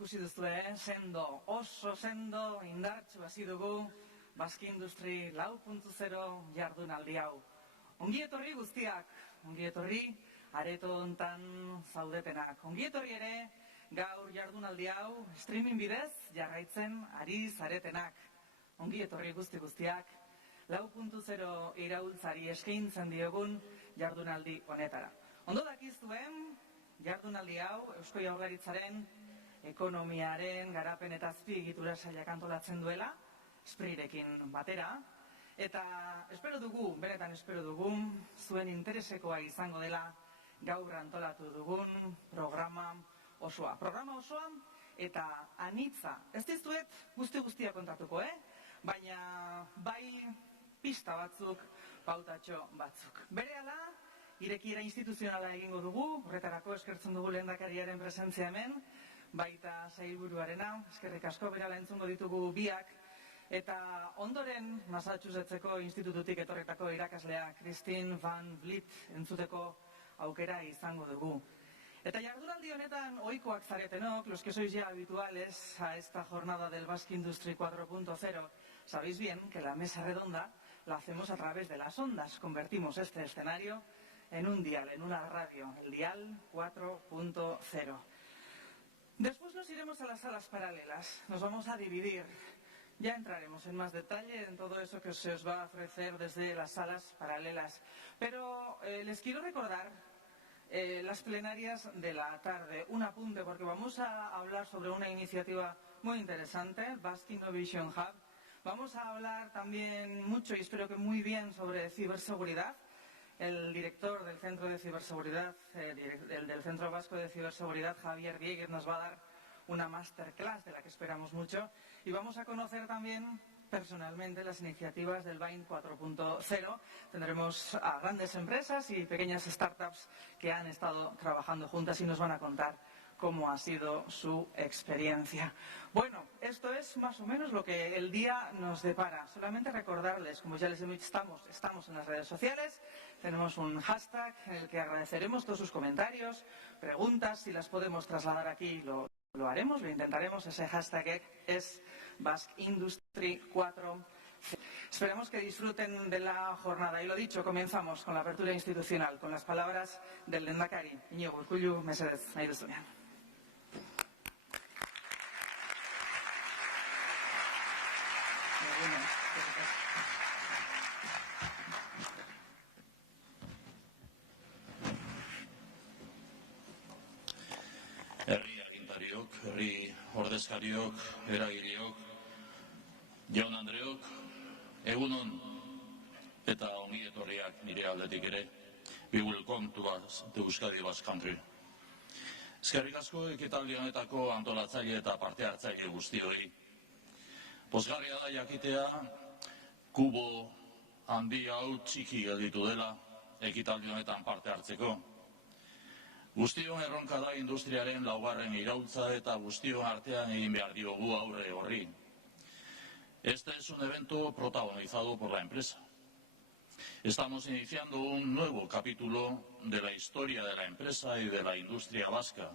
ikusi duzue, sendo, oso sendo, indartsu hasi dugu, Basque Industry 4.0 jardunaldi hau. Ongi etorri guztiak, ongi etorri areto hontan zaudetenak. Ongi etorri ere gaur jardunaldi hau streaming bidez jarraitzen ari zaretenak. Ongi etorri guztiak 4.0 iraultzari eskaintzen diogun jardunaldi honetara. Ondo dakizuen jardunaldi hau Eusko Jaurlaritzaren ekonomiaren garapen eta azpiegitura sailak antolatzen duela, Sprirekin batera, eta benetan espero dugu, zuen interesekoa izango dela gaur antolatu dugun programa osoa. Programa osoa eta anitza. Ez dizuet guztia kontatuko, baina bai pista batzuk, pautatxo batzuk. Berehala, irekiera instituzionala egingo dugu, horretarako eskertzen dugu lehendakariaren presentzia hemen, baita sailburuarena, eskerrik asko berala entzungo ditugu biak, eta ondoren Massachusettseko institututik etorritako irakaslea Christine Van Vliet entzuteko aukera izango dugu. Eta jardunaldi honetan ohikoak zaretenok, los que sois ya habituales a esta jornada del Basque Industry 4.0, sabéis bien que la mesa redonda la hacemos a través de las ondas. Convertimos este escenario en un dial, en una radio, el dial 4.0. Después nos iremos a las salas paralelas, nos vamos a dividir. Ya entraremos en más detalle en todo eso que se os va a ofrecer desde las salas paralelas. Pero les quiero recordar las plenarias de la tarde. Un apunte, porque vamos a hablar sobre una iniciativa muy interesante, el Basque Innovation Hub. Vamos a hablar también mucho y espero que muy bien sobre ciberseguridad. El director del Centro de Ciberseguridad, del Centro Vasco de Ciberseguridad, Javier Dieguez, nos va a dar una masterclass de la que esperamos mucho. Y vamos a conocer también personalmente las iniciativas del BAIN 4.0. Tendremos a grandes empresas y pequeñas startups que han estado trabajando juntas y nos van a contar cómo ha sido su experiencia. Bueno, esto es más o menos lo que el día nos depara. Solamente recordarles, como ya les he dicho, estamos en las redes sociales, tenemos un hashtag en el que agradeceremos todos sus comentarios, preguntas, si las podemos trasladar aquí lo haremos, lo intentaremos. Ese hashtag es Basque Industry 4. Esperemos que disfruten de la jornada. Y lo dicho, comenzamos con la apertura institucional, con las palabras del lehendakari. Iñigo Urkullu, mesedez, nahi duzunean. Herri ordezkariok, eragileok, jaun Andreok, egunon eta ongi etorriak nire aldetik ere, we welcome to Euskadi Basque Country. Eskerrik asko ekitaldi honetako antolatzaile eta parte hartzaile guztioi. Pozgarria da jakitea, kubo handi hau txiki gelditu dela ekitaldi honetan parte hartzeko. Guztion erronka da industriaren laugarren iraultza eta guztion artean egin behar diogu aurre horri. Este es un evento protagonizado por la empresa. Estamos iniciando un nuevo capítulo de la historia de la empresa y de la industria vasca.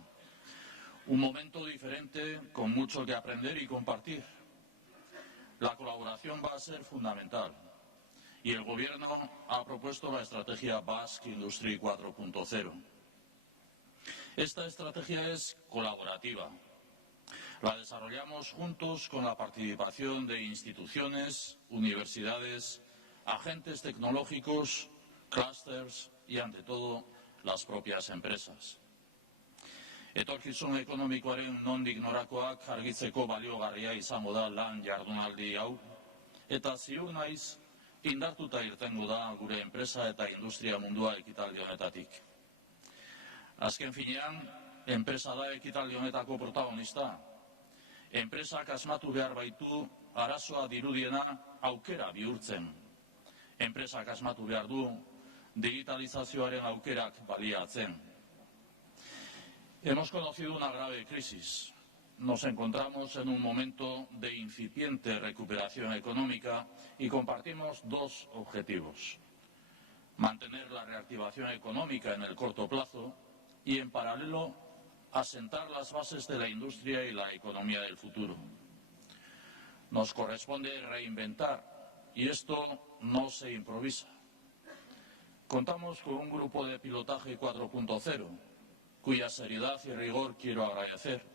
Un momento diferente con mucho que aprender y compartir. La colaboración va a ser fundamental y el Gobierno ha propuesto la estrategia Basque Industry 4.0. Esta estrategia es colaborativa. La desarrollamos juntos con la participación de instituciones, universidades, agentes tecnológicos, clústeres y, ante todo, las propias empresas. Etorkizun ekonomikoaren nondik norakoak argitzeko baliogarria izango da lan jardunaldi hau, eta ziur naiz indartuta irtengo da gure enpresa eta industria mundua ekitaldi honetatik. Azken finean, enpresa da ekitaldi honetako protagonista. Enpresak asmatu behar baitu arazoa dirudiena aukera bihurtzen. Enpresak asmatu behar du digitalizazioaren aukerak baliatzen. Hemos conocido una grave crisis. Nos encontramos en un momento de incipiente recuperación económica y compartimos dos objetivos. Mantener la reactivación económica en el corto plazo y, en paralelo, asentar las bases de la industria y la economía del futuro. Nos corresponde reinventar y esto no se improvisa. Contamos con un grupo de pilotaje 4.0, cuya seriedad y rigor quiero agradecer,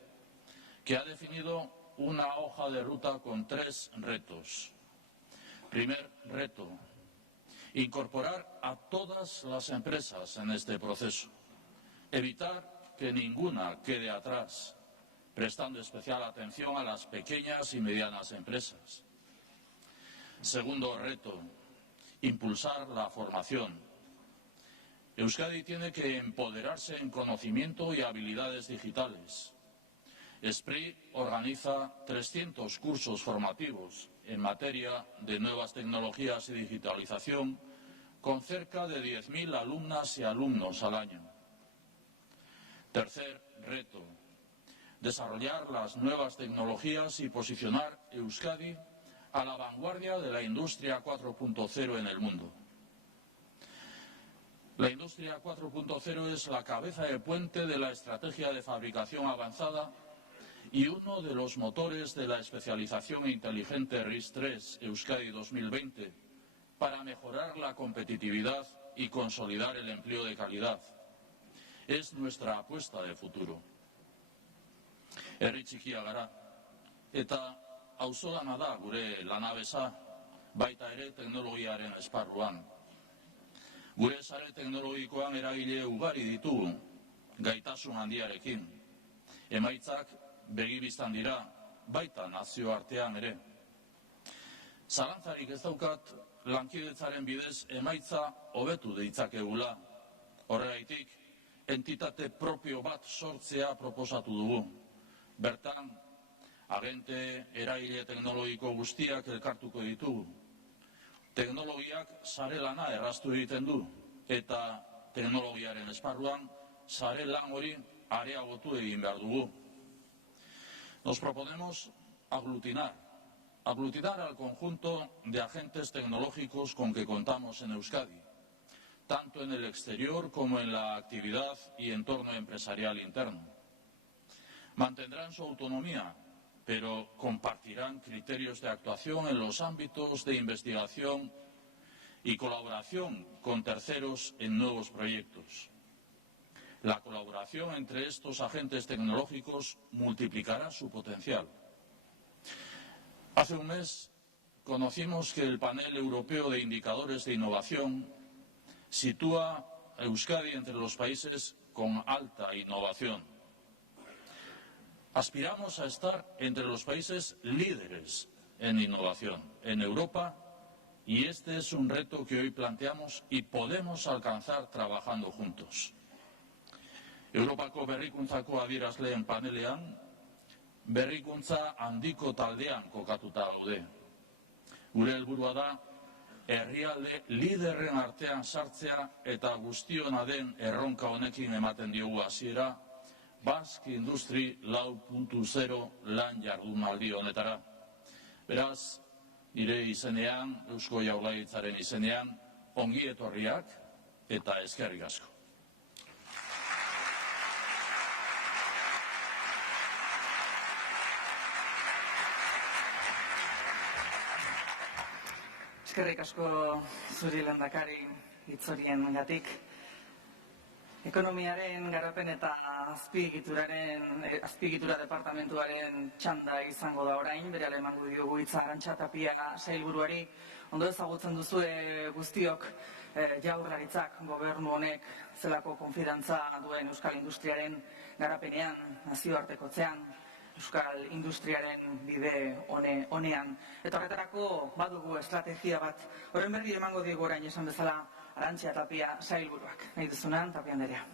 que ha definido una hoja de ruta con 3 retos. Primer reto, incorporar a todas las empresas en este proceso, evitar que ninguna quede atrás, prestando especial atención a las pequeñas y medianas empresas. Segundo reto, impulsar la formación. Euskadi tiene que empoderarse en conocimiento y habilidades digitales. SPRI organiza 300 cursos formativos en materia de nuevas tecnologías y digitalización con cerca de 10.000 alumnas y alumnos al año. Tercer reto, desarrollar las nuevas tecnologías y posicionar Euskadi a la vanguardia de la industria 4.0 en el mundo. La industria 4.0 es la cabeza de puente de la estrategia de fabricación avanzada y uno de los motores de la especialización inteligente RIS3 Euskadi 2020 para mejorar la competitividad y consolidar el empleo de calidad. Es nuestra apuesta de futuro. Herri txikia gara, eta auzolana da gure lanabesa, baita ere teknologiaren esparruan. Gure sare teknologikoan eragile ugari ditugu, gaitasun handiarekin. Emaitzak begibistan dira, baita nazioartean ere. Zalantzarik ez daukat, lankidetzaren bidez emaitza hobetu ditzakegula. Horregaitik, entitate propio bat sortzea proposatu dugu. Bertan, agente eragile teknologiko guztiak elkartuko ditugu. Teknologiak sare lana erraztu egiten du, eta teknologiaren esparruan sare lan hori areagotu egin behar dugu. Nos proponemos aglutinar al conjunto de agentes tecnológicos con que contamos en Euskadi, tanto en el exterior como en la actividad y entorno empresarial interno. Mantendrán su autonomía, pero compartirán criterios de actuación en los ámbitos de investigación y colaboración con terceros en nuevos proyectos. La colaboración entre estos agentes tecnológicos multiplicará su potencial. Hace un mes conocimos que el Panel Europeo de Indicadores de Innovación sitúa a Euskadi entre los países con alta innovación. Aspiramos a estar entre los países líderes en innovación en Europa y este es un reto que hoy planteamos y podemos alcanzar trabajando juntos. Europako berrikuntzako adierazleen panelean, berrikuntza handiko taldean kokatuta gaude. Gure helburua da, herrialde liderren artean sartzea eta guztiona den erronka honekin ematen diogu hasiera, Basque Industry 4.0 lan jardunaldi honetara. Beraz, nire izenean, Eusko Jaurlaritzaren izenean, ongi etorriak eta eskerrik asko. Eskerrik asko zuri lehendakari hitz horiengatik. Ekonomiaren garapen eta azpiegitura departamentuaren txanda izango da orain, berehala emango diogu hitza Arantxa Tapia sailburuari. Ondo ezagutzen duzue guztiok Jaurlaritzak, gobernu honek zelako konfidantza duen euskal industriaren garapenean, nazioartekotzean, euskal industriaren bide honean. Eta horretarako badugu estrategia bat. Horren berri emango diogu orain esan bezala Arantxa Tapia sailburuak. Nahi duzunan, Tapia anderea.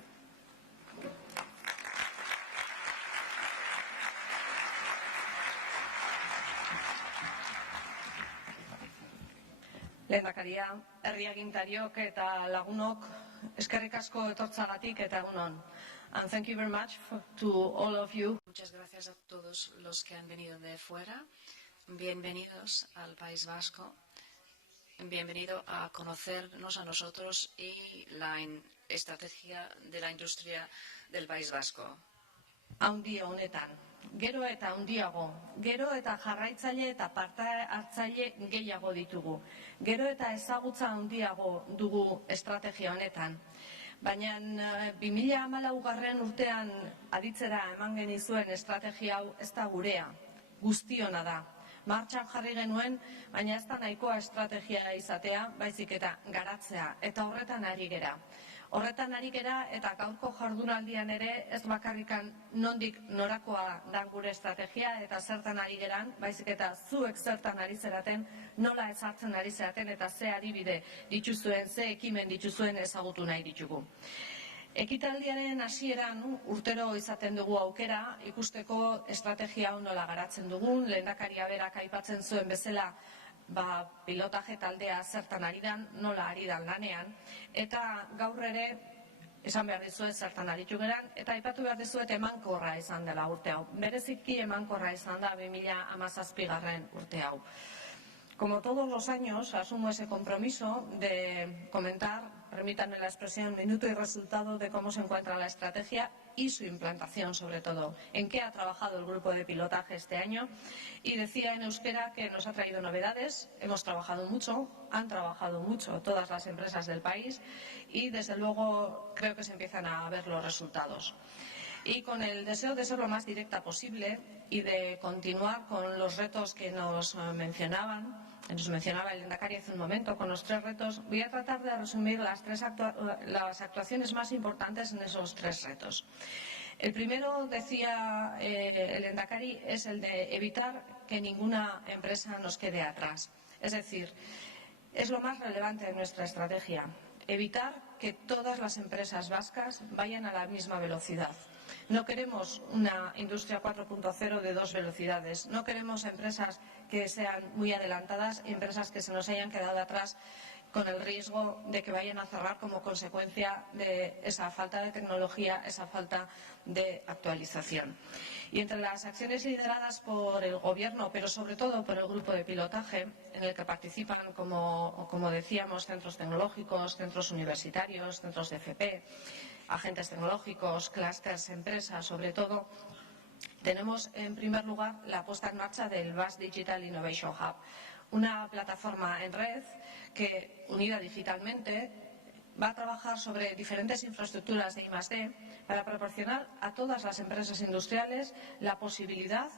Lehendakaria, herri agintariok eta lagunok, eskerrik asko etortzagatik eta egunon. And thank you very much to all of you. Muchas gracias a todos los que han venido de fuera. Bienvenidos al País Vasco. Bienvenido a conocernos a nosotros y la estrategia de la industria del País Vasco. handi honetan. Gero eta handiago, gero eta jarraitzaile eta parte hartzaile gehiago ditugu. Gero eta ezagutza handiago dugu estrategia honetan. Baina 2014 urtean aditzera eman genizuen estrategia hau ez da gurea, guztiona da. Martxan jarri genuen, baina ez da nahikoa estrategia izatea, baizik eta garatzea, eta horretan ari gera. Horretan ari gera eta gaurko jardunaldian ere ez bakarrikan nondik norakoa da gure estrategia eta zertan ari geran, baizik eta zuek zertan ari zeraten, nola ezartzen ari zeraten eta ze adibide dituzuen, ze ekimen dituzuen ezagutu nahi ditugu. Ekitaldiaren hasieran urtero izaten dugu aukera ikusteko estrategia hau nola garatzen dugun, lehendakaria berak aipatzen zuen bezala pilotaje taldea zertan ari dan, nola ari dan lanean, eta gaur ere esan behar dizuet zertan aritu geran, eta aipatu behar dizuet emankorra izan dela urte hau. Bereziki emankorra izan da 2017 urte hau. Como todos los años, asumo ese compromiso de comentar, permítanme la expresión, minuto y resultado de cómo se encuentra la estrategia y su implantación, sobre todo, en qué ha trabajado el grupo de pilotaje este año. Y decía en euskera que nos ha traído novedades, hemos trabajado mucho, han trabajado mucho todas las empresas del país y, desde luego, creo que se empiezan a ver los resultados. Y con el deseo de ser lo más directa posible y de continuar con los retos que nos mencionaba el lehendakari hace un momento, con los 3 retos, voy a tratar de resumir las actuaciones más importantes en esos 3 retos. El primero, decía el lehendakari, es el de evitar que ninguna empresa nos quede atrás. Es decir, es lo más relevante de nuestra estrategia, evitar que todas las empresas vascas vayan a la misma velocidad. No queremos una industria 4.0 de 2 velocidades. No queremos empresas que sean muy adelantadas y empresas que se nos hayan quedado atrás con el riesgo de que vayan a cerrar como consecuencia de esa falta de tecnología, esa falta de actualización. Y entre las acciones lideradas por el Gobierno, pero sobre todo por el grupo de pilotaje, en el que participan, como decíamos, centros tecnológicos, centros universitarios, centros de FP, agentes tecnológicos, clústeres, empresas, sobre todo, tenemos en primer lugar la puesta en marcha del Basque Digital Innovation Hub, una plataforma en red que, unida digitalmente, va a trabajar sobre diferentes infraestructuras de I+D para proporcionar a todas las empresas industriales la posibilidad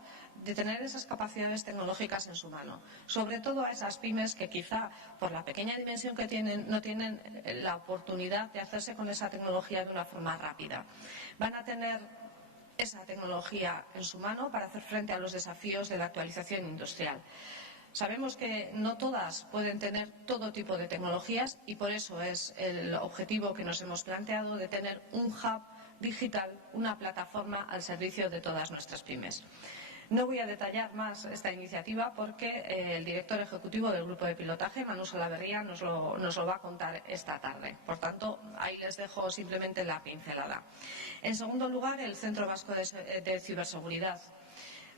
de tener esas capacidades tecnológicas en su mano. Sobre todo a esas pymes que quizá, por la pequeña dimensión que tienen, no tienen la oportunidad de hacerse con esa tecnología de una forma rápida. Van a tener esa tecnología en su mano para hacer frente a los desafíos de la actualización industrial. Sabemos que no todas pueden tener todo tipo de tecnologías y por eso es el objetivo que nos hemos planteado de tener un hub digital, una plataforma al servicio de todas nuestras pymes. No voy a detallar más esta iniciativa porque el director ejecutivo del grupo de pilotaje, Manu Salaverría, nos lo va a contar esta tarde. Por tanto, ahí les dejo simplemente la pincelada. En segundo lugar, el Centro Vasco de Ciberseguridad.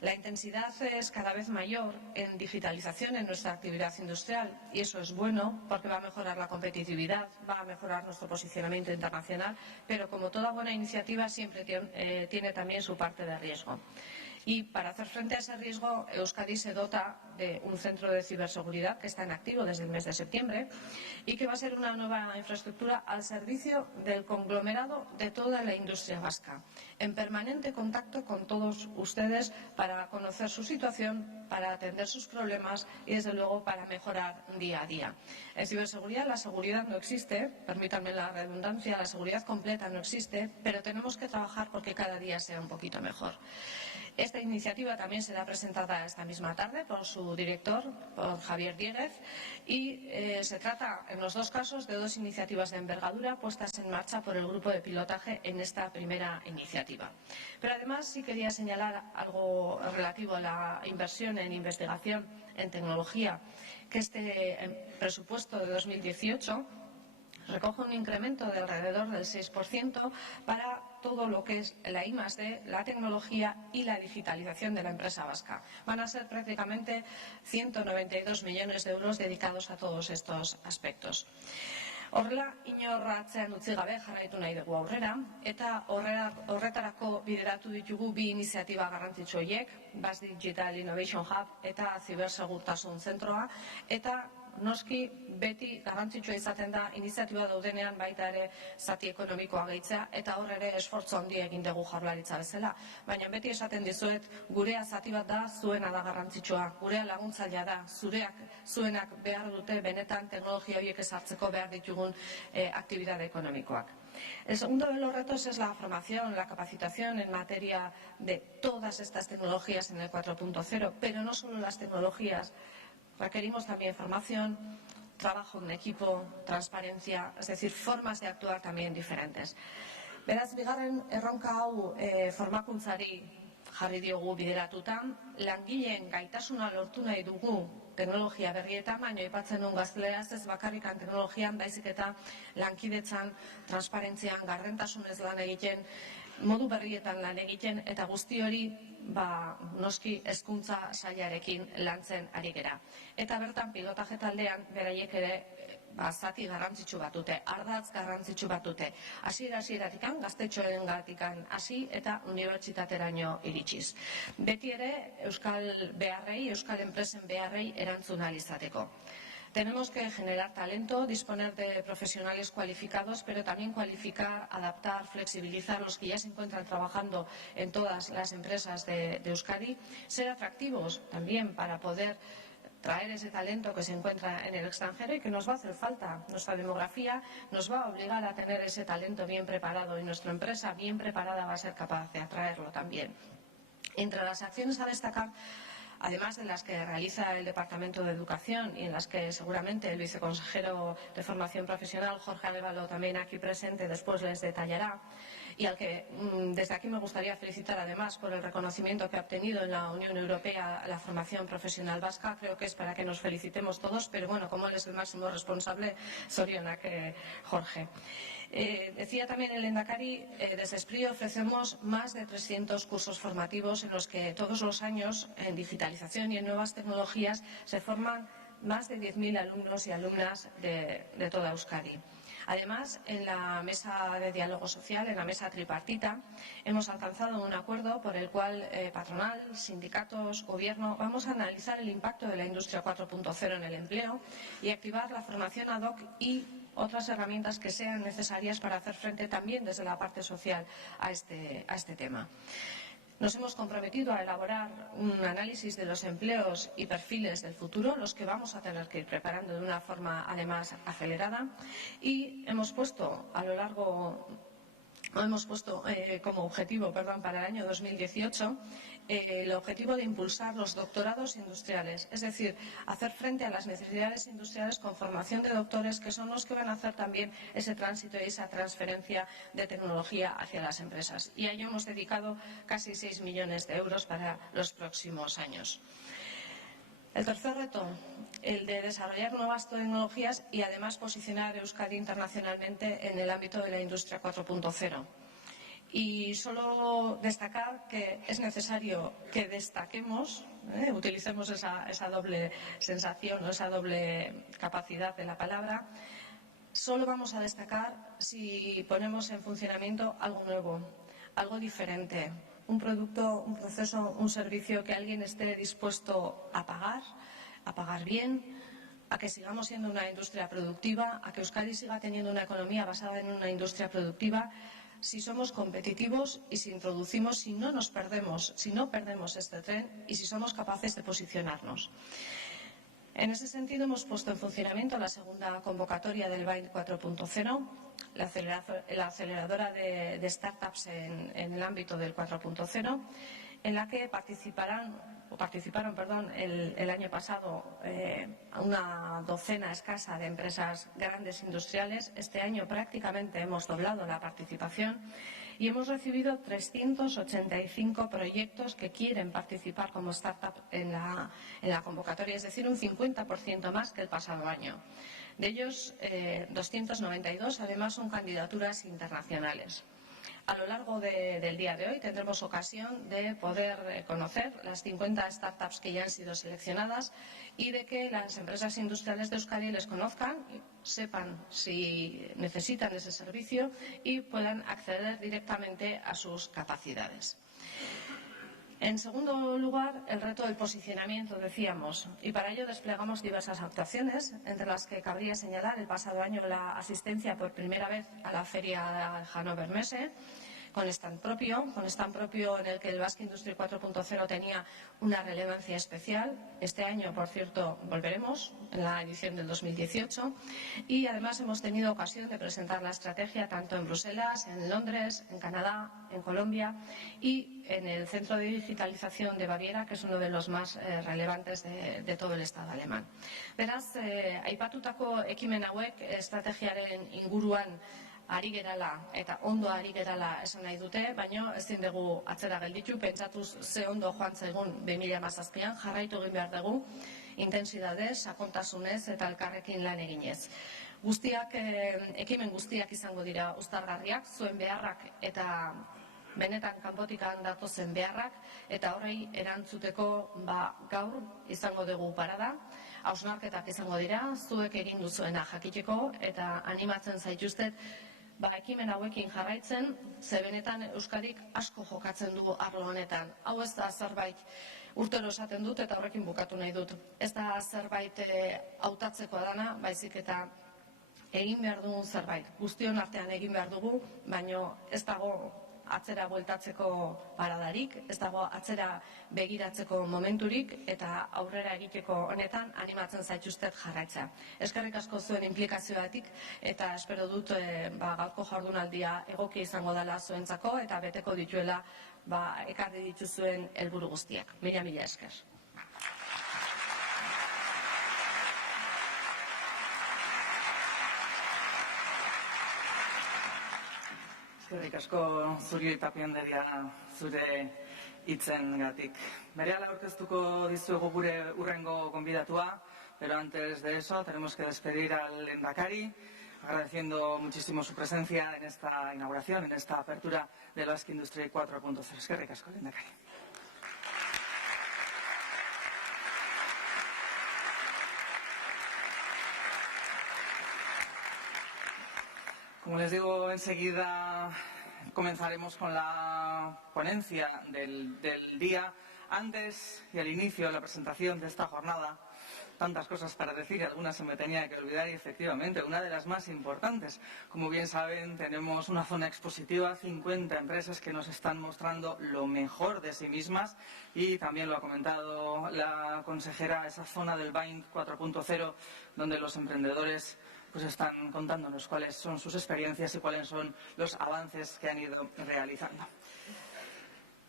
La intensidad es cada vez mayor en digitalización en nuestra actividad industrial y eso es bueno porque va a mejorar la competitividad, va a mejorar nuestro posicionamiento internacional, pero como toda buena iniciativa siempre tiene también su parte de riesgo. Y para hacer frente a ese riesgo, Euskadi se dota de un centro de ciberseguridad que está en activo desde el mes de septiembre y que va a ser una nueva infraestructura al servicio del conglomerado de toda la industria vasca, en permanente contacto con todos ustedes para conocer su situación, para atender sus problemas y, desde luego, para mejorar día a día. En ciberseguridad la seguridad no existe, permítanme la redundancia, la seguridad completa no existe, pero tenemos que trabajar porque cada día sea un poquito mejor. Esta iniciativa también será presentada esta misma tarde por su director, por Javier Dieguez, y se trata, en los 2 casos, de 2 iniciativas de envergadura puestas en marcha por el grupo de pilotaje en esta primera iniciativa. Pero además sí quería señalar algo relativo a la inversión en investigación en tecnología, que este presupuesto de 2018 recoge un incremento de alrededor del 6% para todo lo que es la I+D, la tecnología y la digitalización de la empresa vasca. Van a ser prácticamente 192 millones de euros dedicados a todos estos aspectos. Horrela, inor atzean utzi gabe jarraitu nahi dugu aurrera, eta horretarako bideratu ditugu bi iniziatiba garrantzitsu horiek, Basque Digital Innovation Hub eta Zibersegurtasun Zentroa, eta noski beti garrantzitsua izaten da iniziatiba daudenean baita ere zati ekonomikoa gehitzea, eta hor ere esfortzu handia egin dugu Jaurlaritza bezala. Baina beti esaten dizuet, gurea zati bat da, zuena da garrantzitsua, gurea laguntzailea da, zuenak behar dute benetan teknologia horiek ezartzeko behar ditugun aktibidade ekonomikoak. El segundo de los retos es la formación, la capacitación en materia de todas estas tecnologías en el 4.0, pero no solo las tecnologías. Requerimos también formación, trabajo en equipo, transparencia, es decir, formas de actuar también diferentes. Beraz, bigarren erronka hau formakuntzari jarri diogu bideratutan, langileen gaitasuna lortu nahi dugu teknologia berrietan, baina aipatzen duen gazteleraz ez bakarrikan teknologian, baizik eta lankidetzan, transparentzian, gardentasunez lan egiten, modu berrietan lan egiten, eta guzti hori noski hezkuntza sailarekin lantzen ari gera. Eta bertan pilotaje taldean beraiek ere zati garrantzitsu bat dute, ardatz garrantzitsu bat dute. Hasiera-hasieratik gaztetxoengatik hasi eta unibertsitateraino iritsiz. Beti ere euskal beharrei, euskal enpresen beharrei erantzun ahal izateko. Tenemos que generar talento, disponer de profesionales cualificados, pero también cualificar, adaptar, flexibilizar los que ya se encuentran trabajando en todas las empresas de Euskadi, ser atractivos también para poder traer ese talento que se encuentra en el extranjero y que nos va a hacer falta. Nuestra demografía nos va a obligar a tener ese talento bien preparado y nuestra empresa bien preparada va a ser capaz de atraerlo también. Entre las acciones a destacar, además de las que realiza el Departamento de Educación y en las que seguramente el viceconsejero de Formación Profesional, Jorge Arévalo, también aquí presente, después les detallará, y al que desde aquí me gustaría felicitar además por el reconocimiento que ha obtenido en la Unión Europea la formación profesional vasca. Creo que es para que nos felicitemos todos, pero bueno, como él es el máximo responsable, zorionak Jorge. Decía también el lehendakari, desde SPRI ofrecemos más de 300 cursos formativos en los que todos los años en digitalización y en nuevas tecnologías se forman más de 10.000 alumnos y alumnas de toda Euskadi. Además, en la mesa de diálogo social, en la mesa tripartita, hemos alcanzado un acuerdo por el cual patronal, sindicatos, gobierno, vamos a analizar el impacto de la industria 4.0 en el empleo y activar la formación ad hoc y otras herramientas que sean necesarias para hacer frente también desde la parte social a este tema. Nos hemos comprometido a elaborar un análisis de los empleos y perfiles del futuro, los que vamos a tener que ir preparando de una forma además acelerada, y hemos puesto como objetivo para el año 2018 el objetivo de impulsar los doctorados industriales, es decir, hacer frente a las necesidades industriales con formación de doctores, que son los que van a hacer también ese tránsito y esa transferencia de tecnología hacia las empresas. Y a ello hemos dedicado casi 6 millones de euros para los próximos años. El tercer reto, el de desarrollar nuevas tecnologías y además posicionar a Euskadi internacionalmente en el ámbito de la industria 4.0. Y solo destacar que es necesario que destaquemos, utilicemos esa doble sensación, esa doble capacidad de la palabra. Solo vamos a destacar si ponemos en funcionamiento algo nuevo, algo diferente, un producto, un proceso, un servicio que alguien esté dispuesto a pagar bien, a que sigamos siendo una industria productiva, a que Euskadi siga teniendo una economía basada en una industria productiva. Si somos competitivos y si introducimos, si no nos perdemos, si no perdemos este tren y si somos capaces de posicionarnos. En ese sentido, hemos puesto en funcionamiento la segunda convocatoria del BIND 4.0, la aceleradora de startups en el ámbito del 4.0, en la que participaron el año pasado una docena escasa de empresas grandes industriales. Este año prácticamente hemos doblado la participación y hemos recibido 385 proyectos que quieren participar como startup en la convocatoria, es decir, un 50% más que el pasado año. De ellos, 292 además son candidaturas internacionales. A lo largo del día de hoy tendremos ocasión de poder conocer las 50 startups que ya han sido seleccionadas y de que las empresas industriales de Euskadi les conozcan, sepan si necesitan ese servicio y puedan acceder directamente a sus capacidades. En segundo lugar, el reto del posicionamiento, decíamos, y para ello desplegamos diversas actuaciones, entre las que cabría señalar el pasado año la asistencia por primera vez a la feria Hannover Messe, con stand propio en el que el Basque Industry 4.0 tenía una relevancia especial. Este año, por cierto, volveremos en la edición del 2018 y además hemos tenido ocasión de presentar la estrategia tanto en Bruselas, en Londres, en Canadá, en Colombia y en el Centro de Digitalización de Baviera, que es uno de los más relevantes de todo el Estado alemán. Beraz, aipatutako ekimen hauek estrategiaren inguruan ari gerala eta ondo ari gerala esan nahi dute, baina ezin dugu atzera gelditu, pentsatuz ze ondo joan zaigun 2017an, jarraitu egin behar dugu, intensidadez, sakontasunez eta elkarrekin lan eginez. Ekimen guztiak izango dira uztargarriak, zuen beharrak eta benetan kanpotikan datozen beharrak, eta horrei erantzuteko gaur izango dugu parada, hausnarketak izango dira, zuek egin duzuena jakiteko, eta animatzen zaituztet ekimen hauekin jarraitzen, ze benetan Euskadik asko jokatzen du arlo honetan. Hau ez da zerbait urtero esaten dut eta horrekin bukatu nahi dut. Ez da zerbait hautatzekoa dana, baizik eta egin behar dugun zerbait. Guztion artean egin behar dugu, baino ez dago atzera bueltatzeko paradarik, ez dago atzera begiratzeko momenturik eta aurrera egiteko honetan animatzen zaituztet jarraitzea. Eskerrik asko zuen inplikazioatik eta espero dut gaurko jardunaldia egokia izango dela zuentzako eta beteko dituela ekarri dituzuen helburu guztiak. Mila esker. Eskerrik asko zuri Tapia anderea zure hitzengatik. Berehala aurkeztuko dizuegu gure hurrengo gonbidatua, pero antes de eso tenemos que despedir al lehendakari, agradeciendo muchísimo su presencia en esta inauguración, en esta apertura del Basque Industry 4.0. Eskerrik asko, lehendakari. Como les digo, enseguida comenzaremos con la ponencia del día. Antes y al inicio de la presentación de esta jornada, tantas cosas para decir, algunas se me tenía que olvidar y efectivamente una de las más importantes. Como bien saben, tenemos una zona expositiva, 50 empresas que nos están mostrando lo mejor de sí mismas y también lo ha comentado la consejera, esa zona del BIND 4.0 donde los emprendedores pues están contándonos cuáles son sus experiencias y cuáles son los avances que han ido realizando.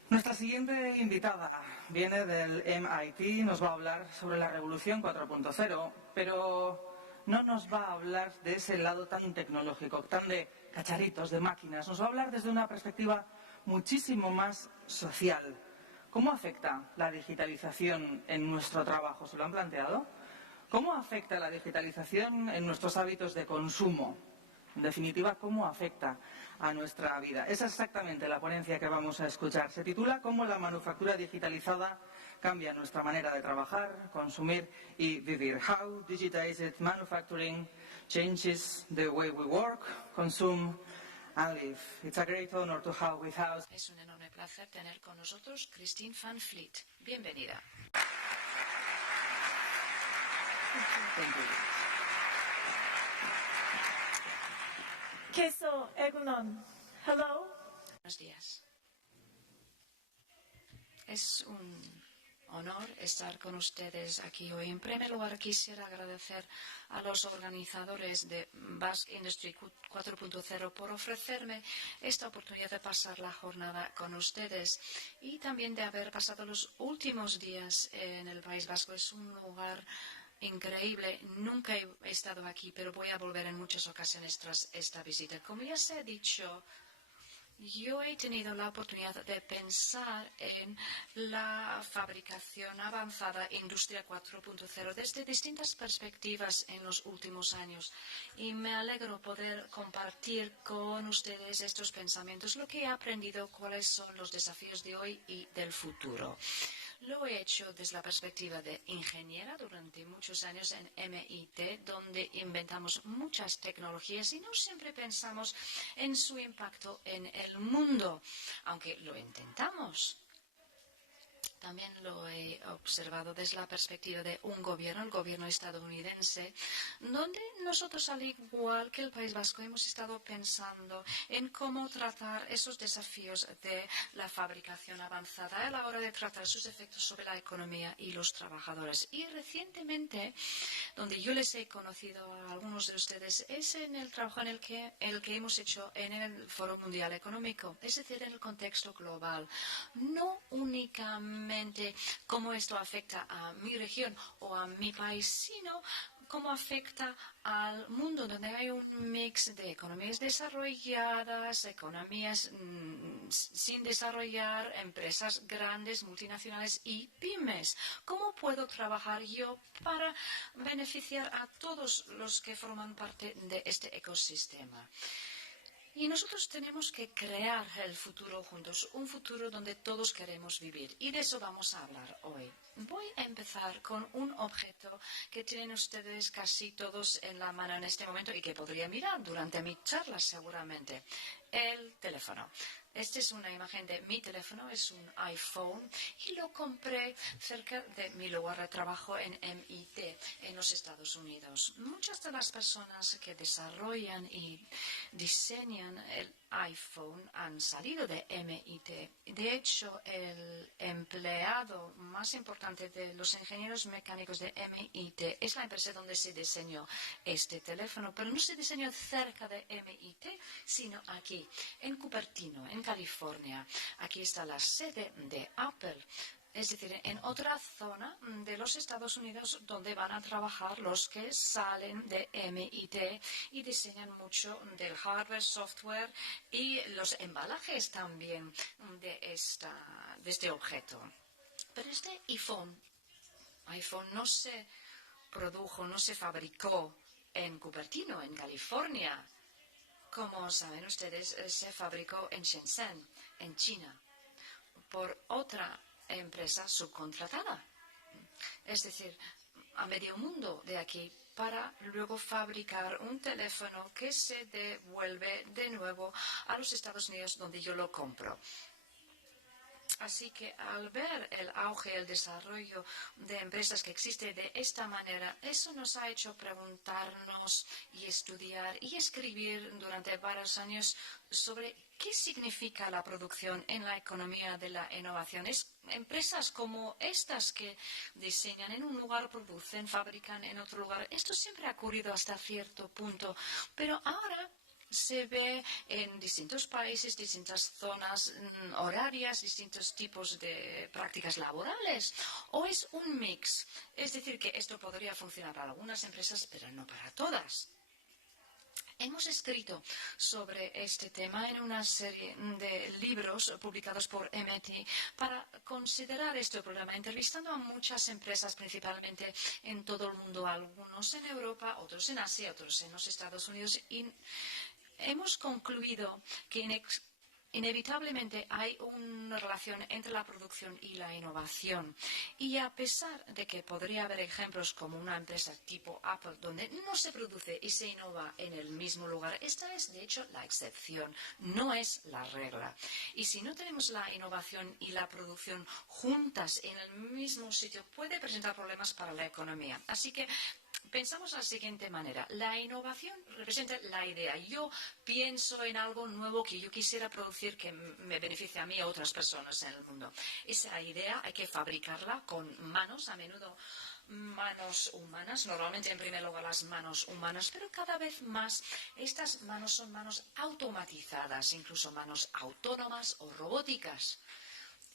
Nuestra siguiente invitada viene del MIT, nos va a hablar sobre la revolución 4.0, pero no nos va a hablar de ese lado tan tecnológico, tan de cacharritos, de máquinas, nos va a hablar desde una perspectiva muchísimo más social. ¿Cómo afecta la digitalización en nuestro trabajo? ¿Se lo han planteado? ¿Cómo afecta la digitalización en nuestros hábitos de consumo? En definitiva, ¿cómo afecta a nuestra vida? Esa es exactamente la ponencia que vamos a escuchar. Se titula «Cómo la manufactura digitalizada cambia nuestra manera de trabajar, consumir y vivir». How digitized manufacturing changes the way we work, consume and live. It's a great honor to have with us. Es un enorme placer tener con nosotros Christine van Vliet. Bienvenida. Thank you. Queso Egunon. Hello. Buenos días. Es un honor estar con ustedes aquí hoy. En primer lugar, quisiera agradecer a los organizadores de Basque Industry 4.0 por ofrecerme esta oportunidad de pasar la jornada con ustedes y también de haber pasado los últimos días en el País Vasco. Es un lugar increíble. Nunca he estado aquí, pero voy a volver en muchas ocasiones tras esta visita. Como ya se ha dicho, yo he tenido la oportunidad de pensar en la fabricación avanzada Industria 4.0 desde distintas perspectivas en los últimos años y me alegro poder compartir con ustedes estos pensamientos, lo que he aprendido, cuáles son los desafíos de hoy y del futuro. Lo he hecho desde la perspectiva de ingeniera durante muchos años en MIT, donde inventamos muchas tecnologías y no siempre pensamos en su impacto en el mundo, aunque lo intentamos. También lo he observado desde la perspectiva de un gobierno, el gobierno estadounidense, donde nosotros, al igual que el País Vasco, hemos estado pensando en cómo tratar esos desafíos de la fabricación avanzada a la hora de tratar sus efectos sobre la economía y los trabajadores. Y recientemente, donde yo les he conocido a algunos de ustedes, es en el trabajo en el que hemos hecho en el Foro Mundial Económico, es decir, en el contexto global. No únicamente cómo esto afecta a mi región o a mi país, sino cómo afecta al mundo, donde hay un mix de economías desarrolladas, economías sin desarrollar, empresas grandes, multinacionales y pymes. ¿Cómo puedo trabajar yo para beneficiar a todos los que forman parte de este ecosistema? Y nosotros tenemos que crear el futuro juntos, un futuro donde todos queremos vivir. Y de eso vamos a hablar hoy. Voy a empezar con un objeto que tienen ustedes casi todos en la mano en este momento y que podría mirar durante mi charla seguramente. El teléfono. Esta es una imagen de mi teléfono, es un iPhone y lo compré cerca de mi lugar de trabajo en MIT, en los Estados Unidos. Muchas de las personas que desarrollan y diseñan el iPhone han salido de MIT. De hecho, el empleado más importante de los ingenieros mecánicos de MIT es la empresa donde se diseñó este teléfono, pero no se diseñó cerca de MIT, sino aquí, en Cupertino, en California. Aquí está la sede de Apple. Es decir, en otra zona de los Estados Unidos donde van a trabajar los que salen de MIT y diseñan mucho del hardware, software y los embalajes también de este objeto. Pero este iPhone no se produjo, no se fabricó en Cupertino, en California. Como saben ustedes, se fabricó en Shenzhen, en China, por otra empresa subcontratada. Es decir, a medio mundo de aquí, para luego fabricar un teléfono que se devuelve de nuevo a los Estados Unidos, donde yo lo compro. Así que al ver el auge, el desarrollo de empresas que existe de esta manera, eso nos ha hecho preguntarnos y estudiar y escribir durante varios años sobre qué significa la producción en la economía de la innovación. Empresas como estas que diseñan en un lugar, producen, fabrican en otro lugar. Esto siempre ha ocurrido hasta cierto punto, pero ahora se ve en distintos países, distintas zonas horarias, distintos tipos de prácticas laborales. O es un mix. Es decir, que esto podría funcionar para algunas empresas, pero no para todas. Hemos escrito sobre este tema en una serie de libros publicados por MIT para considerar este problema, entrevistando a muchas empresas, principalmente en todo el mundo, algunos en Europa, otros en Asia, otros en los Estados Unidos. Y hemos concluido que inevitablemente hay una relación entre la producción y la innovación. Y a pesar de que podría haber ejemplos como una empresa tipo Apple, donde no se produce y se innova en el mismo lugar, esta es de hecho la excepción, no es la regla. Y si no tenemos la innovación y la producción juntas en el mismo sitio, puede presentar problemas para la economía. Así que pensamos de la siguiente manera. La innovación representa la idea. Yo pienso en algo nuevo que yo quisiera producir que me beneficie a mí y a otras personas en el mundo. Esa idea hay que fabricarla con manos, a menudo manos humanas, normalmente en primer lugar las manos humanas, pero cada vez más estas manos son manos automatizadas, incluso manos autónomas o robóticas.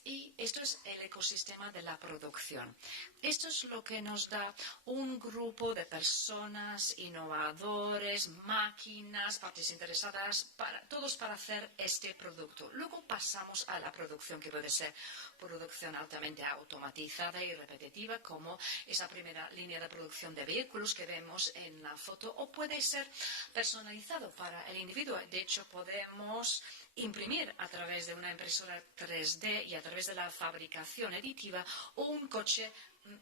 Y esto es el ecosistema de la producción. Esto es lo que nos da un grupo de personas, innovadores, máquinas, partes interesadas, todos para hacer este producto. Luego pasamos a la producción, que puede ser producción altamente automatizada y repetitiva, como esa primera línea de producción de vehículos que vemos en la foto, o puede ser personalizado para el individuo. De hecho, podemos imprimir a través de una impresora 3D y a través de la fabricación aditiva un coche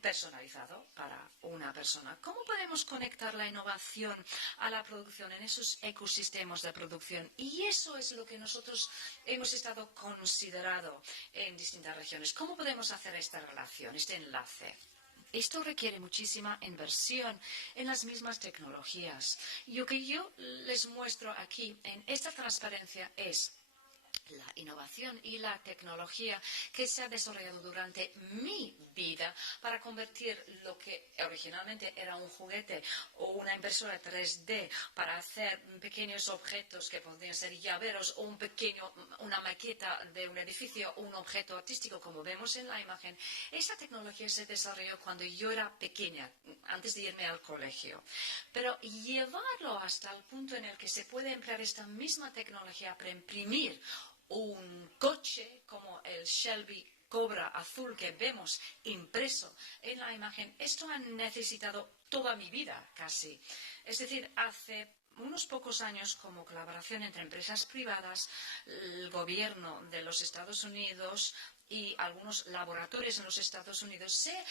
personalizado para una persona. ¿Cómo podemos conectar la innovación a la producción en esos ecosistemas de producción? Y eso es lo que nosotros hemos estado considerando en distintas regiones. ¿Cómo podemos hacer esta relación, este enlace? Esto requiere muchísima inversión en las mismas tecnologías. Y lo que yo les muestro aquí en esta transparencia es la innovación y la tecnología que se ha desarrollado durante mi vida para convertir lo que originalmente era un juguete o una impresora 3D para hacer pequeños objetos que podrían ser llaveros o una maqueta de un edificio o un objeto artístico, como vemos en la imagen. Esa tecnología se desarrolló cuando yo era pequeña, antes de irme al colegio. Pero llevarlo hasta el punto en el que se puede emplear esta misma tecnología para imprimir un coche como el Shelby Cobra azul que vemos impreso en la imagen, esto ha necesitado toda mi vida casi. Es decir, hace unos pocos años, como colaboración entre empresas privadas, el gobierno de los Estados Unidos y algunos laboratorios en los Estados Unidos, se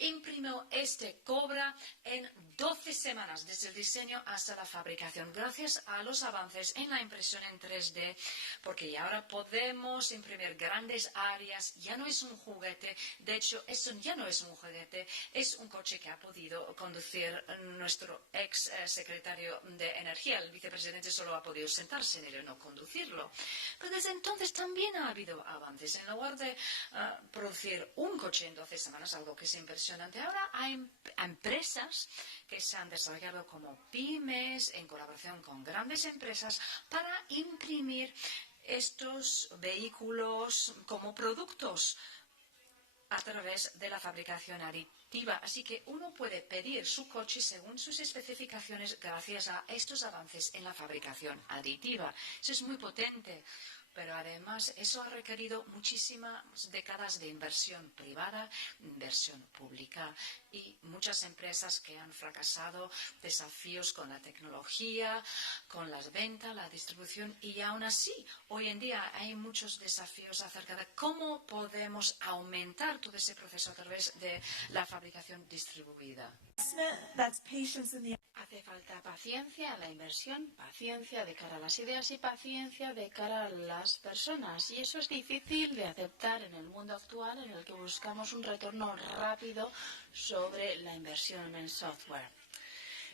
imprimió este Cobra en 12 semanas, desde el diseño hasta la fabricación, gracias a los avances en la impresión en 3D, porque ya ahora podemos imprimir grandes áreas, ya no es un juguete, de hecho, esto ya no es un juguete, es un coche que ha podido conducir nuestro ex secretario de Energía, el vicepresidente solo ha podido sentarse en él y no conducirlo. Pero desde entonces también ha habido avances. En lugar de producir un coche en 12 semanas, algo que es impresionante, ahora hay empresas que se han desarrollado como pymes en colaboración con grandes empresas para imprimir estos vehículos como productos a través de la fabricación aditiva. Así que uno puede pedir su coche según sus especificaciones gracias a estos avances en la fabricación aditiva. Eso es muy potente. Pero además eso ha requerido muchísimas décadas de inversión privada, inversión pública y muchas empresas que han fracasado, desafíos con la tecnología, con las ventas, la distribución, y aún así hoy en día hay muchos desafíos acerca de cómo podemos aumentar todo ese proceso a través de la fabricación distribuida. That's patience in the Hace falta paciencia en la inversión, paciencia de cara a las ideas y paciencia de cara a las personas. Y eso es difícil de aceptar en el mundo actual en el que buscamos un retorno rápido sobre la inversión en software.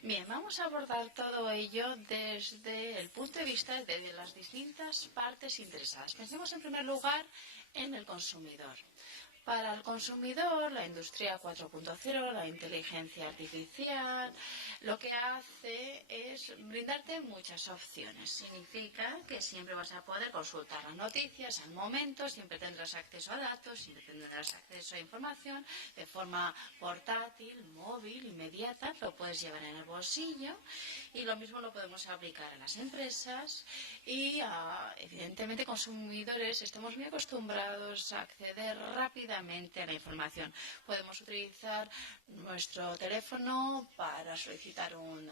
Bien, vamos a abordar todo ello desde el punto de vista de las distintas partes interesadas. Pensemos en primer lugar en el consumidor. Para el consumidor, la industria 4.0, la inteligencia artificial, lo que hace es brindarte muchas opciones. Significa que siempre vas a poder consultar las noticias al momento, siempre tendrás acceso a datos, siempre tendrás acceso a información de forma portátil, móvil, inmediata, lo puedes llevar en el bolsillo, y lo mismo lo podemos aplicar a las empresas y evidentemente consumidores estamos muy acostumbrados a acceder rápidamente a la información. Podemos utilizar nuestro teléfono para solicitar un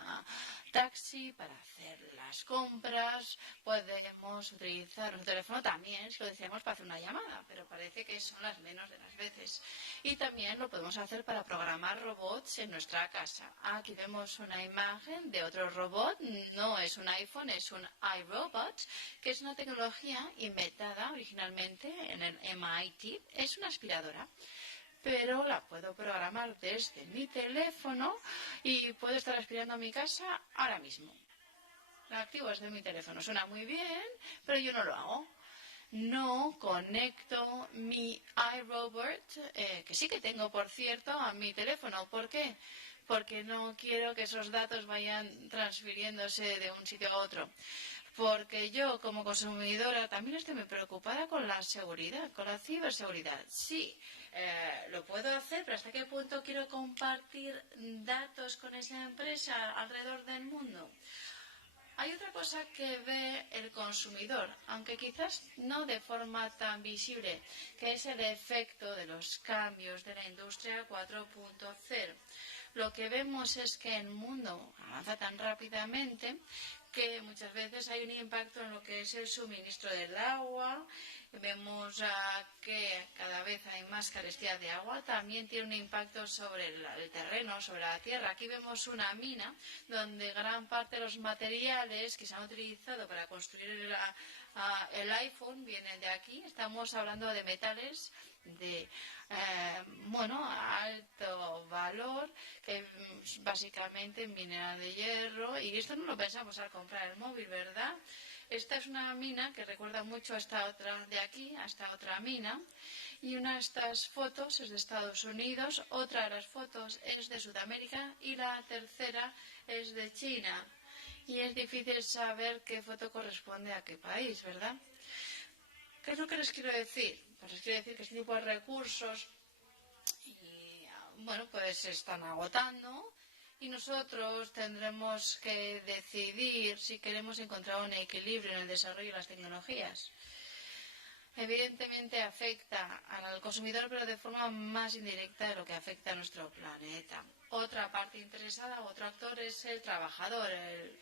taxi, para hacer las compras. Podemos utilizar nuestro teléfono también, si lo deseamos, para hacer una llamada, pero parece que son las menos de las veces. Y también lo podemos hacer para programar robots en nuestra casa. Aquí vemos una imagen de otro robot, no es un iPhone, es un iRobot, que es una tecnología inventada originalmente en el MIT. Es una aspiradora, pero la puedo programar desde mi teléfono y puedo estar aspirando a mi casa ahora mismo. La activo desde mi teléfono. Suena muy bien, pero yo no lo hago. No conecto mi iRobot, que sí que tengo, por cierto, a mi teléfono. ¿Por qué? porque no quiero que esos datos vayan transfiriéndose de un sitio a otro. Porque yo, como consumidora, también estoy muy preocupada con la seguridad, con la ciberseguridad. Sí, lo puedo hacer, pero ¿hasta qué punto quiero compartir datos con esa empresa alrededor del mundo? Hay otra cosa que ve el consumidor, aunque quizás no de forma tan visible, que es el efecto de los cambios de la industria 4.0. Lo que vemos es que el mundo avanza tan rápidamente que muchas veces hay un impacto en lo que es el suministro del agua. Vemos que cada vez hay más carestía de agua. También tiene un impacto sobre el terreno, sobre la tierra. Aquí vemos una mina donde gran parte de los materiales que se han utilizado para construir el iPhone vienen de aquí. Estamos hablando de metales de alto valor, que básicamente mineral de hierro, y esto no lo pensamos al comprar el móvil, ¿verdad? Esta es una mina que recuerda mucho a esta otra de aquí, a esta otra mina, y una de estas fotos es de Estados Unidos, otra de las fotos es de Sudamérica y la tercera es de China. Y es difícil saber qué foto corresponde a qué país, ¿verdad? ¿Qué es lo que les quiero decir? Pues les quiero decir que este tipo de recursos pues se están agotando y nosotros tendremos que decidir si queremos encontrar un equilibrio en el desarrollo de las tecnologías. Evidentemente afecta al consumidor, pero de forma más indirecta de lo que afecta a nuestro planeta. Otra parte interesada, otro actor, es el trabajador, el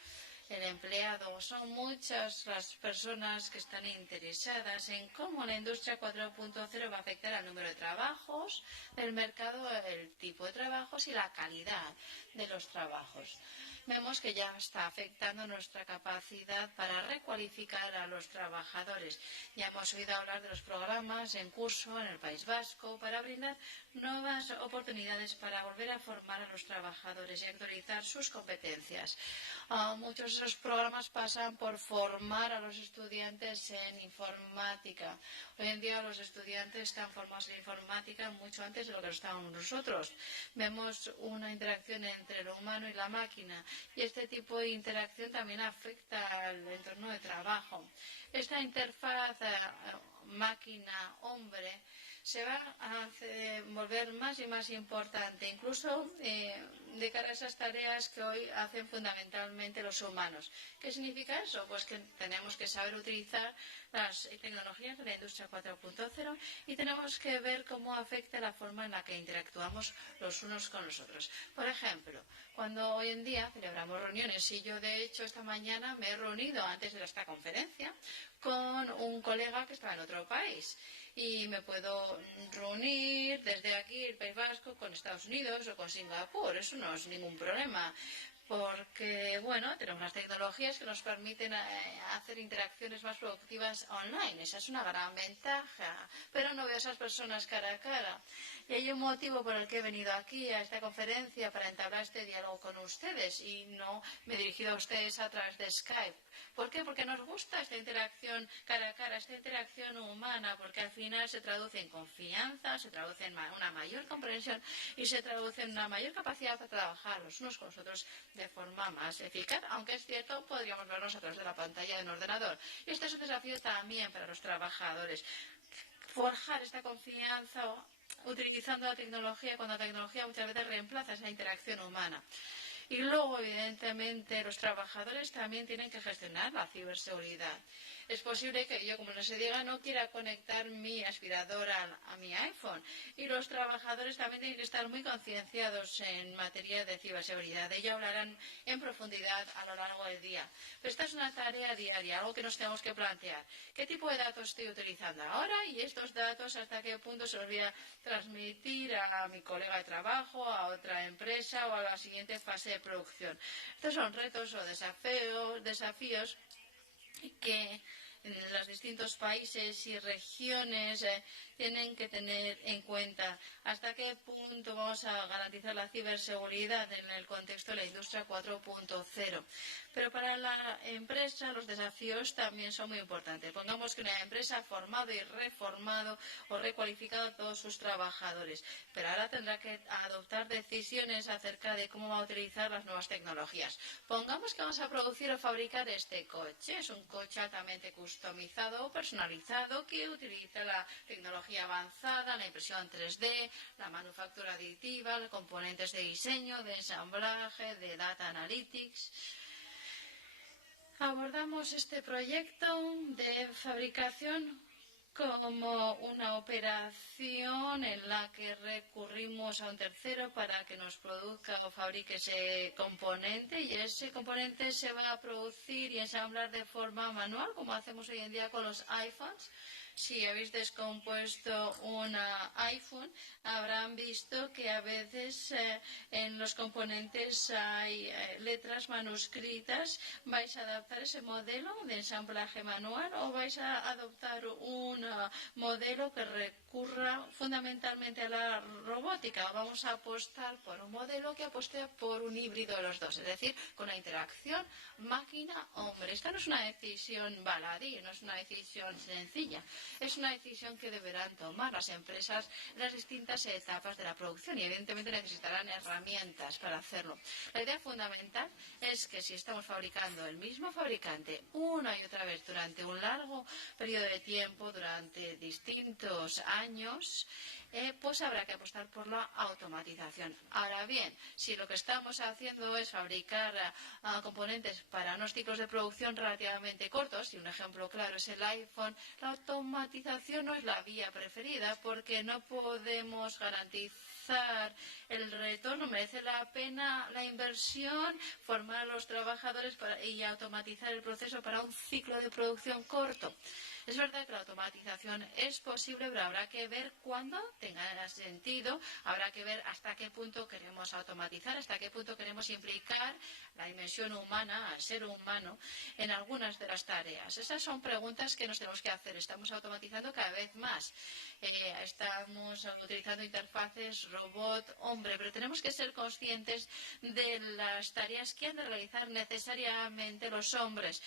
empleado. Son muchas las personas que están interesadas en cómo la industria 4.0 va a afectar al número de trabajos, el mercado, el tipo de trabajos y la calidad de los trabajos. Vemos que ya está afectando nuestra capacidad para recualificar a los trabajadores. Ya hemos oído hablar de los programas en curso en el País Vasco para brindar nuevas oportunidades para volver a formar a los trabajadores y actualizar sus competencias. Muchos de esos programas pasan por formar a los estudiantes en informática. Hoy en día los estudiantes están formados en informática mucho antes de lo que lo estábamos nosotros. Vemos una interacción entre lo humano y la máquina, y este tipo de interacción también afecta al entorno de trabajo. Esta interfaz máquina-hombre se va a volver más y más importante, incluso de cara a esas tareas que hoy hacen fundamentalmente los humanos. ¿Qué significa eso? Pues que tenemos que saber utilizar las tecnologías de la industria 4.0 y tenemos que ver cómo afecta la forma en la que interactuamos los unos con los otros. Por ejemplo, cuando hoy en día celebramos reuniones, y yo de hecho esta mañana me he reunido antes de esta conferencia con un colega que estaba en otro país, y me puedo reunir desde aquí, el País Vasco, con Estados Unidos o con Singapur. Eso no es ningún problema, porque tenemos unas tecnologías que nos permiten hacer interacciones más productivas online. Esa es una gran ventaja, pero no veo a esas personas cara a cara. Y hay un motivo por el que he venido aquí a esta conferencia, para entablar este diálogo con ustedes, y no me he dirigido a ustedes a través de Skype. ¿Por qué? Porque nos gusta esta interacción cara a cara, esta interacción humana, porque al final se traduce en confianza, se traduce en una mayor comprensión y se traduce en una mayor capacidad para trabajar los unos con los otros de forma más eficaz, aunque es cierto, podríamos vernos a través de la pantalla de un ordenador. Y este es un desafío también para los trabajadores. Forjar esta confianza utilizando la tecnología, cuando la tecnología muchas veces reemplaza esa interacción humana. Y luego, evidentemente, los trabajadores también tienen que gestionar la ciberseguridad. Es posible que yo, como no se diga, no quiera conectar mi aspiradora a mi iPhone. Y los trabajadores también tienen que estar muy concienciados en materia de ciberseguridad. De ello hablarán en profundidad a lo largo del día. Pero esta es una tarea diaria, algo que nos tenemos que plantear. ¿Qué tipo de datos estoy utilizando ahora? Y estos datos, ¿hasta qué punto se los voy a transmitir a mi colega de trabajo, a otra empresa o a la siguiente fase de producción? Estos son retos o desafíos que en los distintos países y regiones tienen que tener en cuenta hasta qué punto vamos a garantizar la ciberseguridad en el contexto de la industria 4.0. Pero para la empresa los desafíos también son muy importantes. Pongamos que una empresa ha formado y reformado o recualificado a todos sus trabajadores, pero ahora tendrá que adoptar decisiones acerca de cómo va a utilizar las nuevas tecnologías. Pongamos que vamos a producir o fabricar este coche. Es un coche altamente customizado o personalizado que utiliza la tecnología avanzada, la impresión 3D, la manufactura aditiva, los componentes de diseño, de ensamblaje, de data analytics. Abordamos este proyecto de fabricación como una operación en la que recurrimos a un tercero para que nos produzca o fabrique ese componente, y ese componente se va a producir y ensamblar de forma manual, como hacemos hoy en día con los iPhones. Si habéis descompuesto un iPhone, habrán visto que a veces en los componentes hay letras manuscritas. ¿Vais a adaptar ese modelo de ensamblaje manual o vais a adoptar un modelo que recurra fundamentalmente a la robótica? Vamos a apostar por un modelo que aposte por un híbrido de los dos, es decir, con la interacción máquina-hombre. Esta no es una decisión baladí, no es una decisión sencilla. Es una decisión que deberán tomar las empresas en las distintas etapas de la producción y evidentemente necesitarán herramientas para hacerlo. La idea fundamental es que si estamos fabricando el mismo fabricante una y otra vez durante un largo periodo de tiempo, durante distintos años, pues habrá que apostar por la automatización. Ahora bien, si lo que estamos haciendo es fabricar componentes para unos ciclos de producción relativamente cortos, y un ejemplo claro es el iPhone, la automatización no es la vía preferida porque no podemos garantizar el retorno. Merece la pena la inversión, formar a los trabajadores y automatizar el proceso para un ciclo de producción corto. Es verdad que la automatización es posible, pero habrá que ver cuándo tenga sentido, habrá que ver hasta qué punto queremos automatizar, hasta qué punto queremos implicar la dimensión humana, al ser humano, en algunas de las tareas. Esas son preguntas que nos tenemos que hacer. Estamos automatizando cada vez más. Estamos utilizando interfaces robot-hombre, pero tenemos que ser conscientes de las tareas que han de realizar necesariamente los hombres.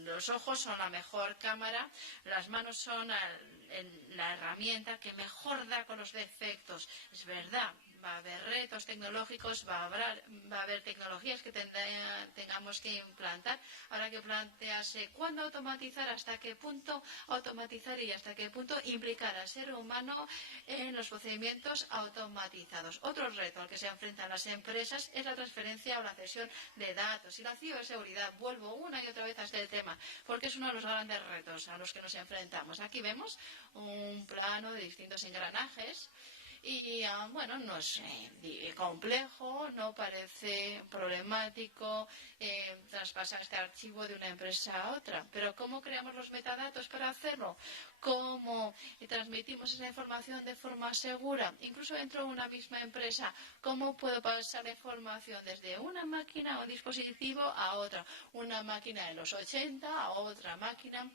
Los ojos son la mejor cámara, las manos son la herramienta que mejor da con los defectos. Es verdad, va a haber retos tecnológicos, va a haber tecnologías que tengamos que implantar. Habrá que plantearse cuándo automatizar, hasta qué punto automatizar y hasta qué punto implicar al ser humano en los procedimientos automatizados. Otro reto al que se enfrentan las empresas es la transferencia o la cesión de datos. Y la ciberseguridad, vuelvo una y otra vez a este tema, porque es uno de los grandes retos a los que nos enfrentamos. Aquí vemos un plano de distintos engranajes. Y bueno, no es complejo, no parece problemático traspasar este archivo de una empresa a otra. Pero ¿cómo creamos los metadatos para hacerlo? ¿Cómo transmitimos esa información de forma segura? Incluso dentro de una misma empresa, ¿cómo puedo pasar la información desde una máquina o dispositivo a otra? Una máquina de los 80 a otra máquina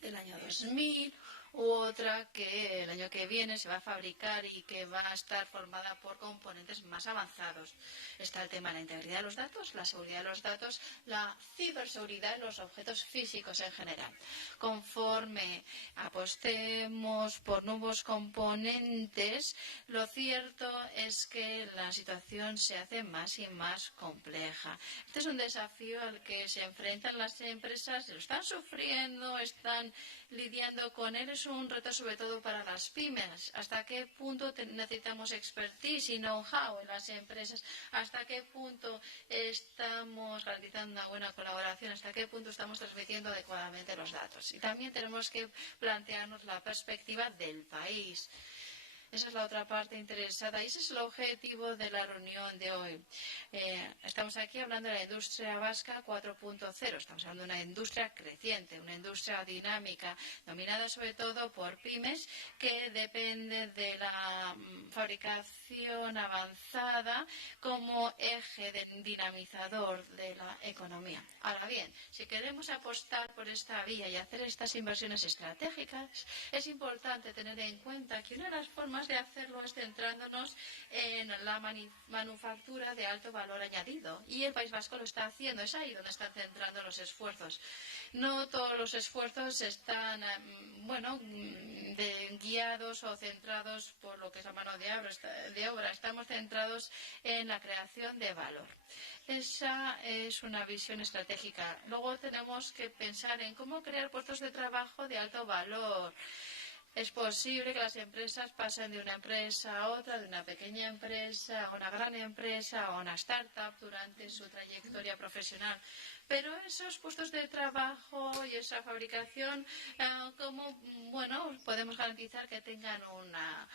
del año 2000, u otra que el año que viene se va a fabricar y que va a estar formada por componentes más avanzados. Está el tema de la integridad de los datos, la seguridad de los datos, la ciberseguridad de los objetos físicos en general. Conforme apostemos por nuevos componentes, lo cierto es que la situación se hace más y más compleja. Este es un desafío al que se enfrentan las empresas, lo están sufriendo, están lidiando con él. Es un reto sobre todo para las pymes. ¿Hasta qué punto necesitamos expertise y know-how en las empresas? ¿Hasta qué punto estamos garantizando una buena colaboración? ¿Hasta qué punto estamos transmitiendo adecuadamente los datos? Y también tenemos que plantearnos la perspectiva del país. Esa es la otra parte interesada y ese es el objetivo de la reunión de hoy. Estamos aquí hablando de la industria vasca 4.0. Estamos hablando de una industria creciente, una industria dinámica, dominada sobre todo por pymes que dependen de la fabricación avanzada como eje dinamizador de la economía. Ahora bien, si queremos apostar por esta vía y hacer estas inversiones estratégicas, es importante tener en cuenta que una de las formas de hacerlo es centrándonos en la manufactura de alto valor añadido. Y el País Vasco lo está haciendo, es ahí donde están centrando los esfuerzos. No todos los esfuerzos están, guiados o centrados por lo que es la mano de obra. Estamos centrados en la creación de valor. Esa es una visión estratégica. Luego tenemos que pensar en cómo crear puestos de trabajo de alto valor. Es posible que las empresas pasen de una empresa a otra, de una pequeña empresa a una gran empresa, a una startup durante su trayectoria profesional. Pero esos puestos de trabajo y esa fabricación, podemos garantizar que tengan una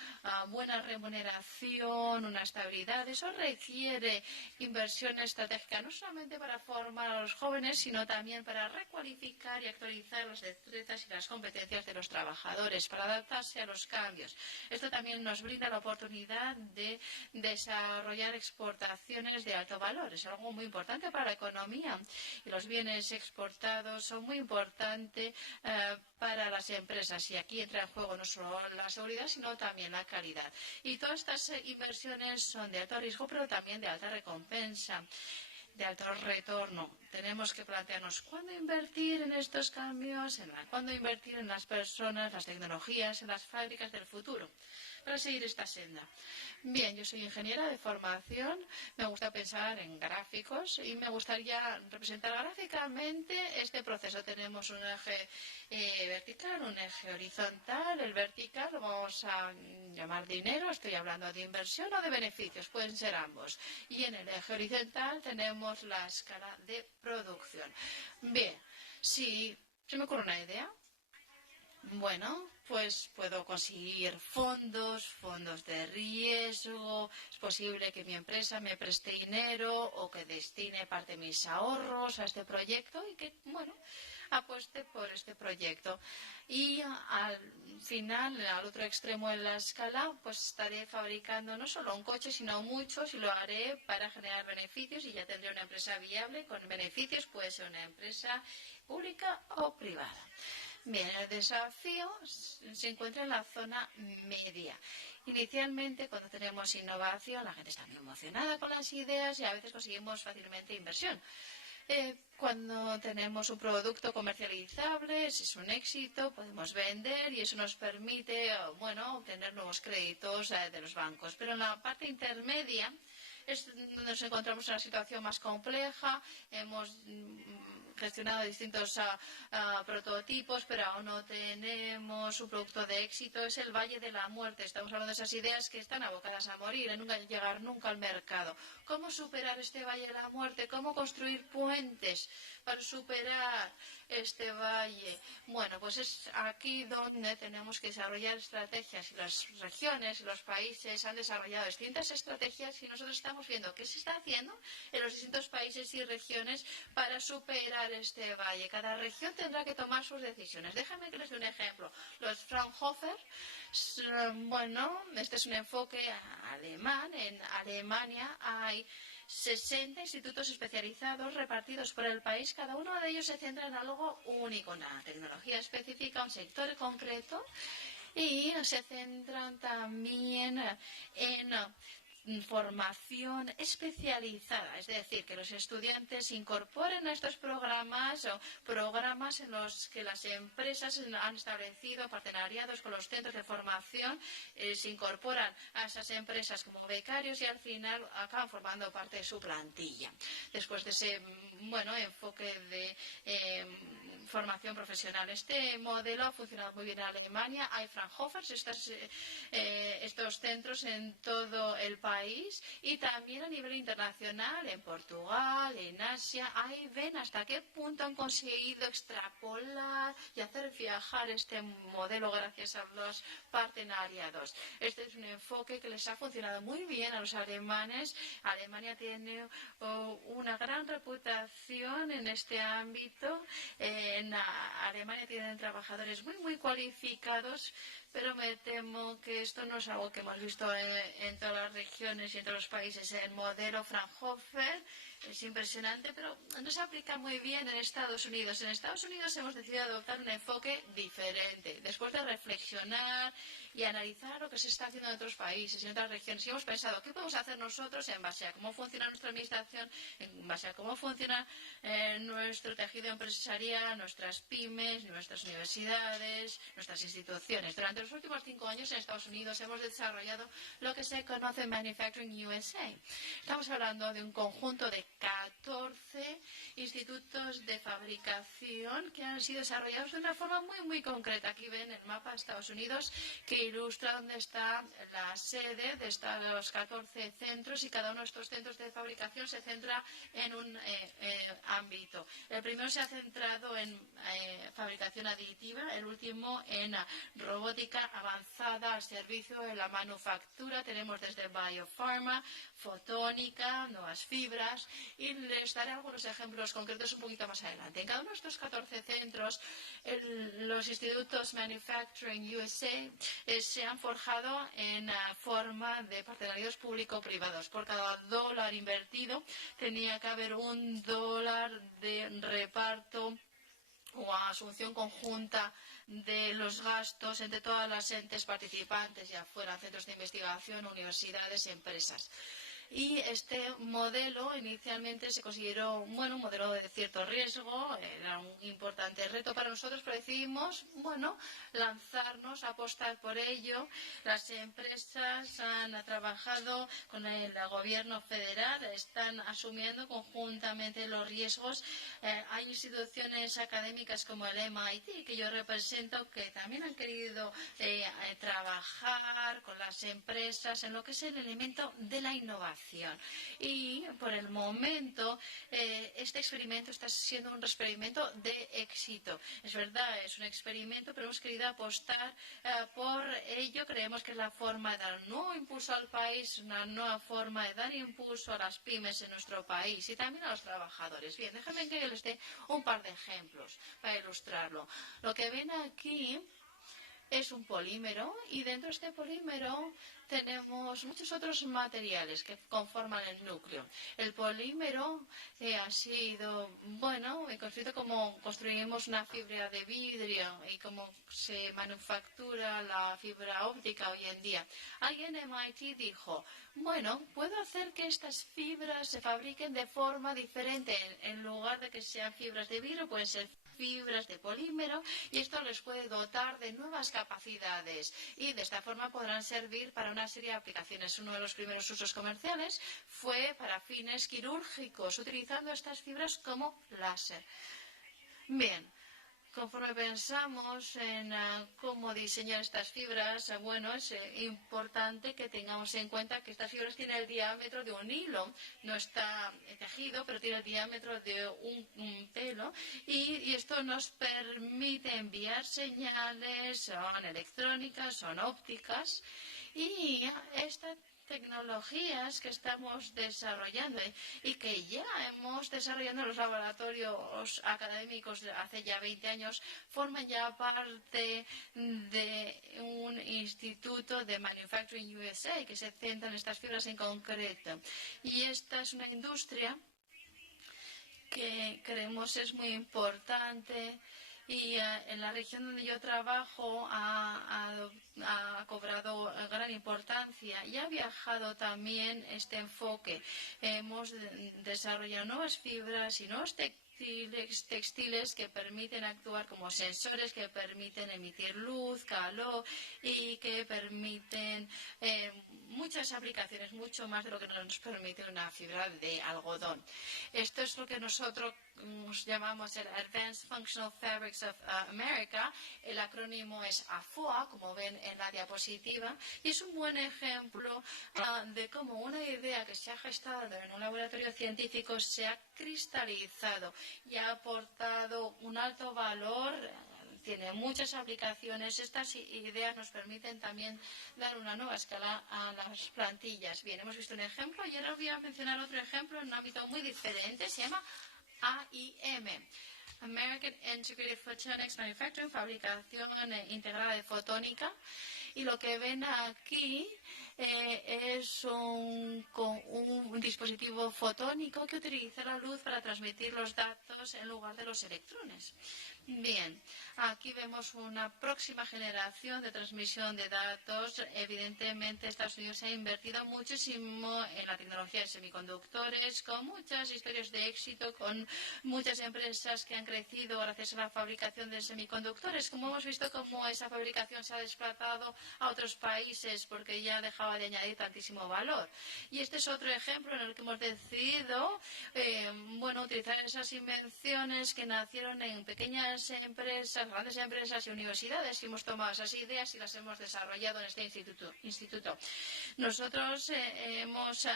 buena remuneración, una estabilidad. Eso requiere inversión estratégica, no solamente para formar a los jóvenes, sino también para recualificar y actualizar las destrezas y las competencias de los trabajadores, para adaptarse a los cambios. Esto también nos brinda la oportunidad de desarrollar exportaciones de alto valor. Es algo muy importante para la economía. Y los bienes exportados son muy importantes para las empresas. Y aquí entra en juego no solo la seguridad, sino también la calidad. Y todas estas inversiones son de alto riesgo, pero también de alta recompensa, de alto retorno. Tenemos que plantearnos cuándo invertir en estos cambios, cuándo invertir en las personas, las tecnologías, en las fábricas del futuro, para seguir esta senda. Bien, yo soy ingeniera de formación, me gusta pensar en gráficos y me gustaría representar gráficamente este proceso. Tenemos un eje vertical, un eje horizontal. El vertical lo vamos a llamar dinero, estoy hablando de inversión o de beneficios, pueden ser ambos. Y en el eje horizontal tenemos la escala de producción. Bien, si se me ocurre una idea, pues puedo conseguir fondos de riesgo. Es posible que mi empresa me preste dinero o que destine parte de mis ahorros a este proyecto y que, apueste por este proyecto. Y al final, al otro extremo de la escala, pues estaré fabricando no solo un coche, sino muchos, y lo haré para generar beneficios y ya tendré una empresa viable con beneficios. Puede ser una empresa pública o privada. Bien, el desafío se encuentra en la zona media. Inicialmente, cuando tenemos innovación, la gente está muy emocionada con las ideas y a veces conseguimos fácilmente inversión. Cuando tenemos un producto comercializable, si es un éxito, podemos vender y eso nos permite, obtener nuevos créditos de los bancos. Pero en la parte intermedia es donde nos encontramos en una situación más compleja. Hemos gestionado distintos prototipos, pero aún no tenemos un producto de éxito. Es el valle de la muerte. Estamos hablando de esas ideas que están abocadas a morir, a nunca llegar nunca al mercado. ¿Cómo superar este valle de la muerte? ¿Cómo construir puentes para superar este valle? Pues es aquí donde tenemos que desarrollar estrategias, y las regiones y los países han desarrollado distintas estrategias y nosotros estamos viendo qué se está haciendo en los distintos países y regiones para superar este valle. Cada región tendrá que tomar sus decisiones. Déjame que les dé un ejemplo. Los Fraunhofer, este es un enfoque alemán. En Alemania hay 60 institutos especializados repartidos por el país. Cada uno de ellos se centra en algo único, una tecnología específica, un sector concreto, y se centran también en formación especializada, es decir, que los estudiantes incorporen a estos programas o programas en los que las empresas han establecido partenariados con los centros de formación, se incorporan a esas empresas como becarios y al final acaban formando parte de su plantilla. Después de ese enfoque de formación profesional. Este modelo ha funcionado muy bien en Alemania. Hay Fraunhofer, estos centros en todo el país y también a nivel internacional, en Portugal, en Asia. Ahí ven hasta qué punto han conseguido extrapolar y hacer viajar este modelo gracias a los partenariados. Este es un enfoque que les ha funcionado muy bien a los alemanes. Alemania tiene una gran reputación en este ámbito. En Alemania tienen trabajadores muy cualificados, pero me temo que esto no es algo que hemos visto en todas las regiones y en todos los países. El modelo Fraunhofer es impresionante, pero no se aplica muy bien en Estados Unidos. En Estados Unidos hemos decidido adoptar un enfoque diferente. Después de reflexionar y analizar lo que se está haciendo en otros países y en otras regiones, y hemos pensado, ¿qué podemos hacer nosotros en base a cómo funciona nuestra administración, en base a cómo funciona nuestro tejido empresarial, nuestras pymes, nuestras universidades, nuestras instituciones? Durante los últimos 5 años en Estados Unidos hemos desarrollado lo que se conoce Manufacturing USA. Estamos hablando de un conjunto de 14 institutos de fabricación que han sido desarrollados de una forma muy concreta. Aquí ven el mapa de Estados Unidos que ilustra dónde está la sede de los 14 centros, y cada uno de estos centros de fabricación se centra en un ámbito. El primero se ha centrado en fabricación aditiva, el último en robótica avanzada al servicio de la manufactura. Tenemos desde biopharma, fotónica, nuevas fibras, y les daré algunos ejemplos concretos un poquito más adelante. En cada uno de estos 14 centros, los institutos Manufacturing USA se han forjado en forma de partenariados público-privados. Por cada dólar invertido tenía que haber $1 de reparto o asunción conjunta de los gastos entre todas las entes participantes, ya fueran centros de investigación, universidades y empresas. Y este modelo inicialmente se consideró un modelo de cierto riesgo, era un importante reto para nosotros, pero decidimos lanzarnos, apostar por ello. Las empresas han trabajado con el gobierno federal, están asumiendo conjuntamente los riesgos. Hay instituciones académicas como el MIT, que yo represento, que también han querido trabajar con las empresas en lo que es el elemento de la innovación. Y por el momento este experimento está siendo un experimento de éxito. Es verdad, es un experimento, pero hemos querido apostar por ello. Creemos que es la forma de dar un nuevo impulso al país, una nueva forma de dar impulso a las pymes en nuestro país y también a los trabajadores. Bien, déjenme que les dé un par de ejemplos para ilustrarlo. Lo que ven aquí es un polímero, y dentro de este polímero tenemos muchos otros materiales que conforman el núcleo. El polímero ha sido, construido como construimos una fibra de vidrio y como se manufactura la fibra óptica hoy en día. Alguien en MIT dijo, puedo hacer que estas fibras se fabriquen de forma diferente. En lugar de que sean fibras de vidrio, pueden ser fibras de polímero, y esto les puede dotar de nuevas capacidades y de esta forma podrán servir para una serie de aplicaciones. Uno de los primeros usos comerciales fue para fines quirúrgicos, utilizando estas fibras como láser. Bien, conforme pensamos en cómo diseñar estas fibras, es importante que tengamos en cuenta que estas fibras tienen el diámetro de un hilo. No está tejido, pero tiene el diámetro de un pelo. Y esto nos permite enviar señales, son electrónicas, son ópticas. Y estas tecnologías que estamos desarrollando y que ya hemos desarrollado en los laboratorios académicos hace ya 20 años, forman ya parte de un instituto de Manufacturing USA que se centra en estas fibras en concreto. Y esta es una industria que creemos es muy importante. Y en la región donde yo trabajo ha cobrado gran importancia y ha viajado también este enfoque. Hemos desarrollado nuevas fibras y nuevos textiles que permiten actuar como sensores, que permiten emitir luz, calor y que permiten muchas aplicaciones, mucho más de lo que nos permite una fibra de algodón. Esto es lo que nosotros llamamos el Advanced Functional Fabrics of America. El acrónimo es AFOA, como ven en la diapositiva, y es un buen ejemplo de cómo una idea que se ha gestado en un laboratorio científico se ha cristalizado y ha aportado un alto valor. Tiene muchas aplicaciones. Estas ideas nos permiten también dar una nueva escala a las plantillas. Bien, hemos visto un ejemplo y ahora os voy a mencionar otro ejemplo en un ámbito muy diferente. Se llama AIM. American Integrated Photonics Manufacturing, fabricación integrada de fotónica. Y lo que ven aquí es un dispositivo fotónico que utiliza la luz para transmitir los datos en lugar de los electrones. Bien, aquí vemos una próxima generación de transmisión de datos. Evidentemente, Estados Unidos ha invertido muchísimo en la tecnología de semiconductores, con muchas historias de éxito, con muchas empresas que han crecido gracias a la fabricación de semiconductores. Como hemos visto, cómo esa fabricación se ha desplazado a otros países porque ya dejaba de añadir tantísimo valor. Y este es otro ejemplo en el que hemos decidido utilizar esas invenciones que nacieron en pequeñas empresas, grandes empresas y universidades, y hemos tomado esas ideas y las hemos desarrollado en este instituto. Nosotros hemos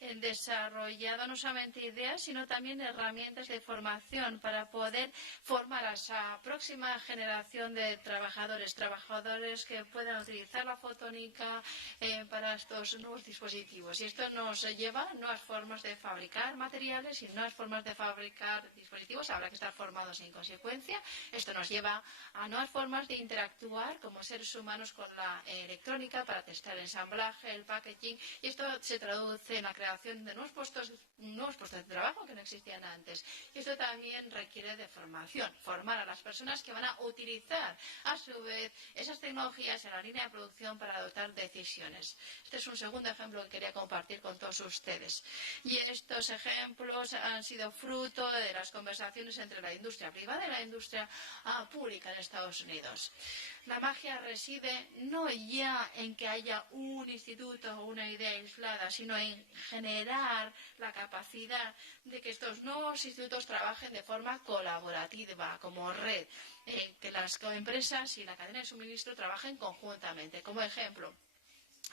desarrollado no solamente ideas, sino también herramientas de formación para poder formar a esa próxima generación de trabajadores que puedan utilizar la fotónica para estos nuevos dispositivos. Y esto nos lleva a nuevas formas de fabricar materiales y nuevas formas de fabricar dispositivos. Habrá que estar formados en consecuencia. Esto nos lleva a nuevas formas de interactuar como seres humanos con la electrónica para testar el ensamblaje, el packaging, y esto se traduce en la creación de nuevos puestos de trabajo que no existían antes. Y esto también requiere de formación, formar a las personas que van a utilizar a su vez esas tecnologías en la línea de producción para adoptar decisiones. Este es un segundo ejemplo que quería compartir con todos ustedes. Y estos ejemplos han sido fruto de las conversaciones entre la industria privada y la industria pública en Estados Unidos. La magia reside no ya en que haya un instituto o una idea aislada, sino en generar la capacidad de que estos nuevos institutos trabajen de forma colaborativa, como red, que las empresas y la cadena de suministro trabajen conjuntamente. Como ejemplo,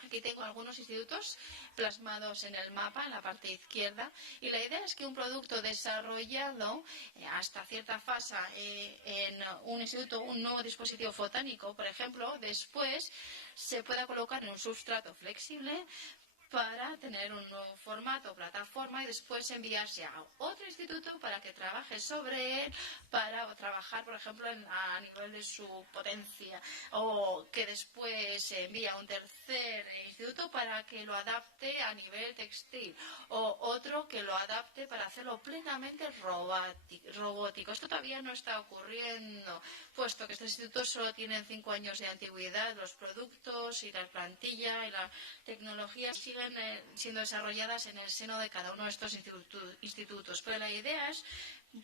aquí tengo algunos institutos plasmados en el mapa, en la parte izquierda, y la idea es que un producto desarrollado hasta cierta fase en un instituto, un nuevo dispositivo fotónico, por ejemplo, después se pueda colocar en un sustrato flexible para tener un nuevo formato, plataforma, y después enviarse a otro instituto para que trabaje sobre él, para trabajar, por ejemplo, a nivel de su potencia, o que después se envía a un tercer instituto para que lo adapte a nivel textil, o otro que lo adapte para hacerlo plenamente robótico. Esto todavía no está ocurriendo, puesto que estos institutos solo tienen 5 años de antigüedad. Los productos y la plantilla y la tecnología siguen siendo desarrolladas en el seno de cada uno de estos institutos. Pero la idea es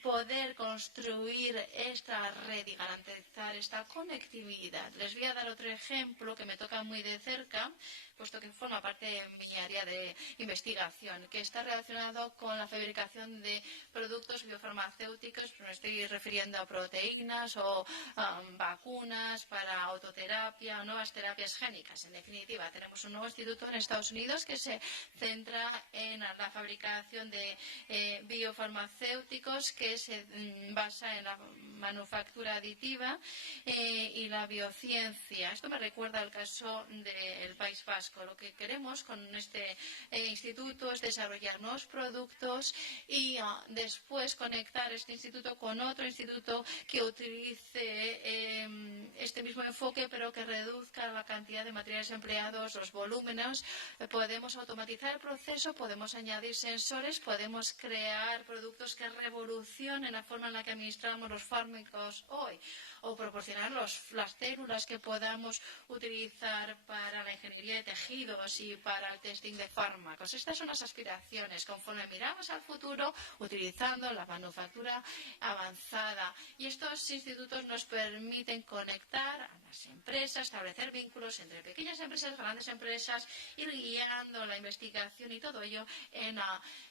poder construir esta red y garantizar esta conectividad. Les voy a dar otro ejemplo que me toca muy de cerca, puesto que forma parte de mi área de investigación, que está relacionado con la fabricación de productos biofarmacéuticos. Me estoy refiriendo a proteínas o vacunas para autoterapia o nuevas terapias génicas. En definitiva, tenemos un nuevo instituto en Estados Unidos que se centra en la fabricación de biofarmacéuticos, que se basa en la manufactura aditiva y la biociencia. Esto me recuerda al caso del País Vasco. Lo que queremos con este instituto es desarrollar nuevos productos y después conectar este instituto con otro instituto que utilice este mismo enfoque, pero que reduzca la cantidad de materiales empleados, los volúmenes. Podemos automatizar el proceso, podemos añadir sensores, podemos crear productos que revolucionen la forma en la que administramos los fármacos hoy, o proporcionar las células que podamos utilizar para la ingeniería de tejidos y para el testing de fármacos. Estas son las aspiraciones. Entonces, conforme miramos al futuro, utilizando la manufactura avanzada, y estos institutos nos permiten conectar a las empresas, establecer vínculos entre pequeñas empresas, grandes empresas, ir guiando la investigación y todo ello en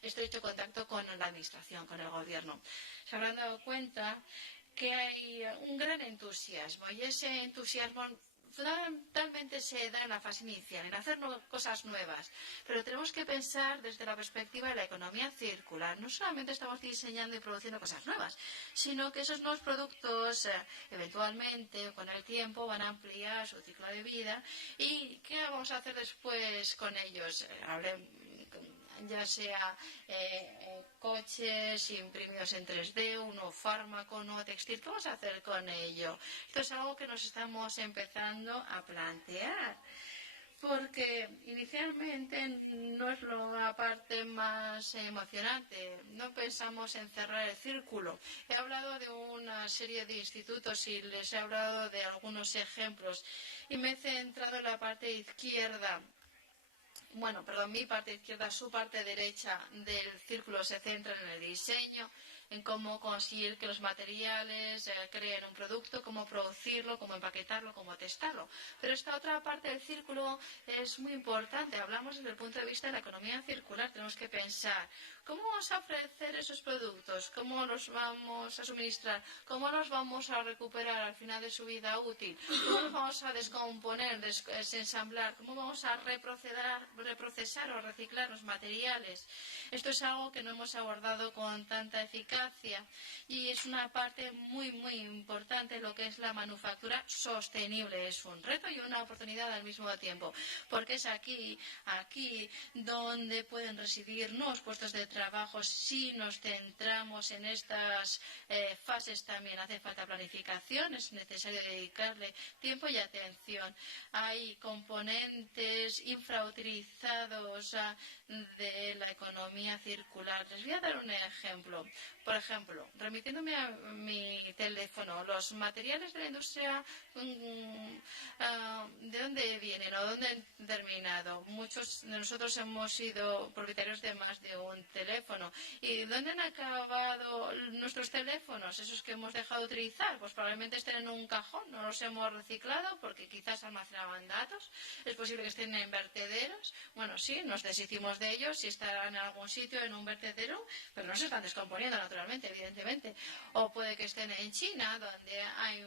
estrecho contacto con la administración, con el gobierno. Se habrán dado cuenta que hay un gran entusiasmo, y ese entusiasmo fundamentalmente se da en la fase inicial, en hacer cosas nuevas. Pero tenemos que pensar desde la perspectiva de la economía circular. No solamente estamos diseñando y produciendo cosas nuevas, sino que esos nuevos productos eventualmente con el tiempo van a ampliar su ciclo de vida. ¿Y qué vamos a hacer después con ellos? Ya sea coches imprimidos en 3D, un nuevo fármaco, un nuevo textil. ¿Qué vamos a hacer con ello? Esto es algo que nos estamos empezando a plantear, porque inicialmente no es la parte más emocionante. No pensamos en cerrar el círculo. He hablado de una serie de institutos y les he hablado de algunos ejemplos, y me he centrado en la parte izquierda. Bueno, perdón, mi parte izquierda, su parte derecha del círculo se centra en el diseño, en cómo conseguir que los materiales creen un producto, cómo producirlo, cómo empaquetarlo, cómo testarlo. Pero esta otra parte del círculo es muy importante. Hablamos desde el punto de vista de la economía circular. Tenemos que pensar cómo vamos a ofrecer esos productos, cómo los vamos a suministrar, cómo los vamos a recuperar al final de su vida útil, cómo los vamos a descomponer, desensamblar, cómo vamos a reprocesar o reciclar los materiales. Esto es algo que no hemos abordado con tanta eficacia, y es una parte muy, muy importante lo que es la manufactura sostenible. Es un reto y una oportunidad al mismo tiempo, porque es aquí donde pueden residir nuevos puestos de trabajo si nos centramos en estas fases. También hace falta planificación, es necesario dedicarle tiempo y atención. Hay componentes infrautilizados de la economía circular. Les voy a dar un ejemplo. Por ejemplo, remitiéndome a mi teléfono, los materiales de la industria, ¿de dónde vienen o dónde han terminado? Muchos de nosotros hemos sido propietarios de más de un teléfono. ¿Y dónde han acabado nuestros teléfonos? Esos que hemos dejado de utilizar, pues probablemente estén en un cajón, no los hemos reciclado porque quizás almacenaban datos. Es posible que estén en vertederos. Bueno, sí, nos deshicimos de ellos y estarán en algún sitio en un vertedero, pero no se están descomponiendo naturalmente, evidentemente. O puede que estén en China, donde hay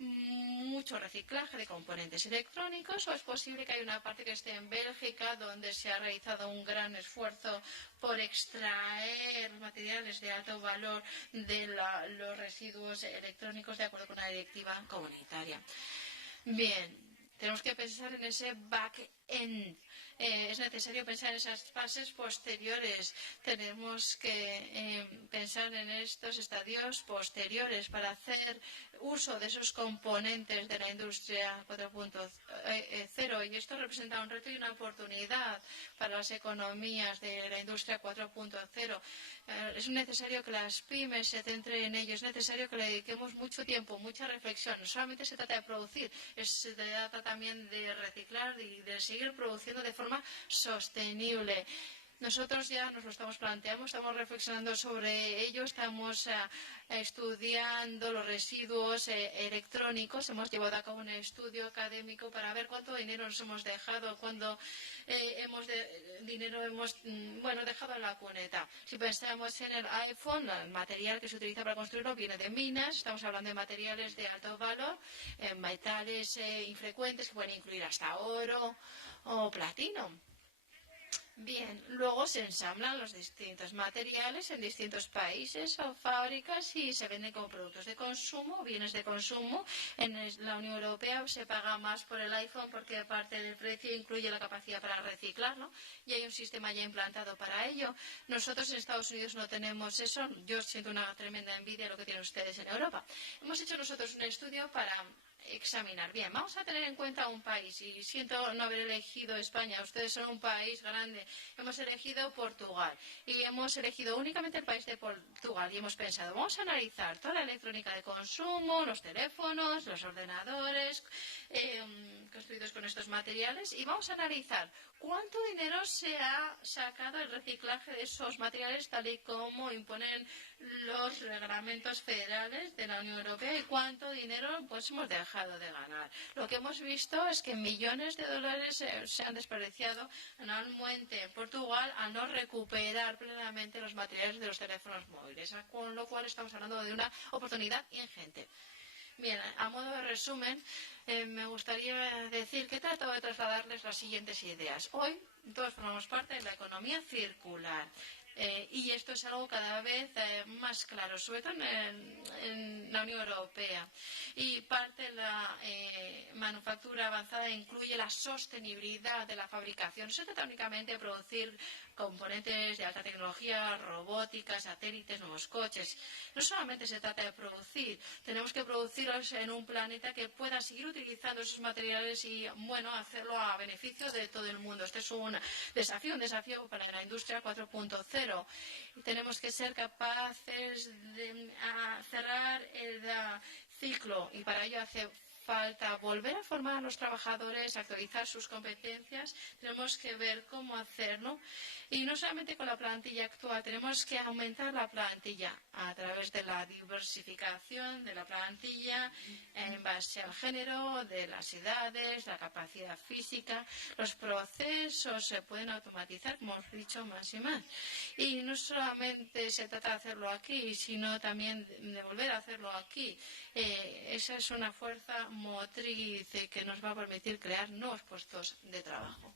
mucho reciclaje de componentes electrónicos, o es posible que haya una parte que esté en Bélgica, donde se ha realizado un gran esfuerzo por extraer materiales de alto valor de los residuos electrónicos de acuerdo con la directiva comunitaria. Bien, tenemos que pensar en ese back-end. Es necesario pensar en esas fases posteriores. Tenemos que pensar en estos estadios posteriores para hacer uso de esos componentes de la industria 4.0, y esto representa un reto y una oportunidad para las economías de la industria 4.0. Es necesario que las pymes se centren en ello, es necesario que le dediquemos mucho tiempo, mucha reflexión. No solamente se trata de producir, se trata también de reciclar y de seguir produciendo de forma sostenible. Nosotros ya nos lo estamos planteando, estamos reflexionando sobre ello, estamos estudiando los residuos electrónicos. Hemos llevado a cabo un estudio académico para ver cuánto dinero nos hemos dejado, cuánto dinero hemos dejado en la cuneta. Si pensamos en el iPhone, el material que se utiliza para construirlo viene de minas. Estamos hablando de materiales de alto valor, metales infrecuentes que pueden incluir hasta oro o platino. Bien, luego se ensamblan los distintos materiales en distintos países o fábricas y se venden como productos de consumo, bienes de consumo. En la Unión Europea se paga más por el iPhone porque parte del precio incluye la capacidad para reciclarlo y hay un sistema ya implantado para ello. Nosotros en Estados Unidos no tenemos eso. Yo siento una tremenda envidia de lo que tienen ustedes en Europa. Hemos hecho nosotros un estudio para examinar. Bien, vamos a tener en cuenta un país, y siento no haber elegido España, ustedes son un país grande. Hemos elegido Portugal y hemos elegido únicamente el país de Portugal y hemos pensado, vamos a analizar toda la electrónica de consumo, los teléfonos, los ordenadores construidos con estos materiales, y vamos a analizar ¿Cuánto dinero se ha sacado el reciclaje de esos materiales tal y como imponen los reglamentos federales de la Unión Europea y cuánto dinero pues hemos dejado de ganar? Lo que hemos visto es que millones de dólares se han desperdiciado anualmente en Portugal al no recuperar plenamente los materiales de los teléfonos móviles, con lo cual estamos hablando de una oportunidad ingente. Bien, a modo de resumen, me gustaría decir que he tratado de trasladarles las siguientes ideas. Hoy todos formamos parte de la economía circular. Y esto es algo cada vez más claro, sobre todo en la Unión Europea. Y parte de la manufactura avanzada incluye la sostenibilidad de la fabricación. No se trata únicamente de producir componentes de alta tecnología, robótica, satélites, nuevos coches. No solamente se trata de producir, tenemos que producirlos en un planeta que pueda seguir utilizando esos materiales y, bueno, hacerlo a beneficio de todo el mundo. Este es un desafío para la industria 4.0. Tenemos que ser capaces de cerrar el ciclo y para ello hace falta volver a formar a los trabajadores, actualizar sus competencias. Tenemos que ver cómo hacerlo. Y no solamente con la plantilla actual, tenemos que aumentar la plantilla a través de la diversificación de la plantilla en base al género, de las edades, la capacidad física. Los procesos se pueden automatizar, como hemos dicho, más y más. Y no solamente se trata de hacerlo aquí, sino también de volver a hacerlo aquí. Esa es una fuerza motriz que nos va a permitir crear nuevos puestos de trabajo.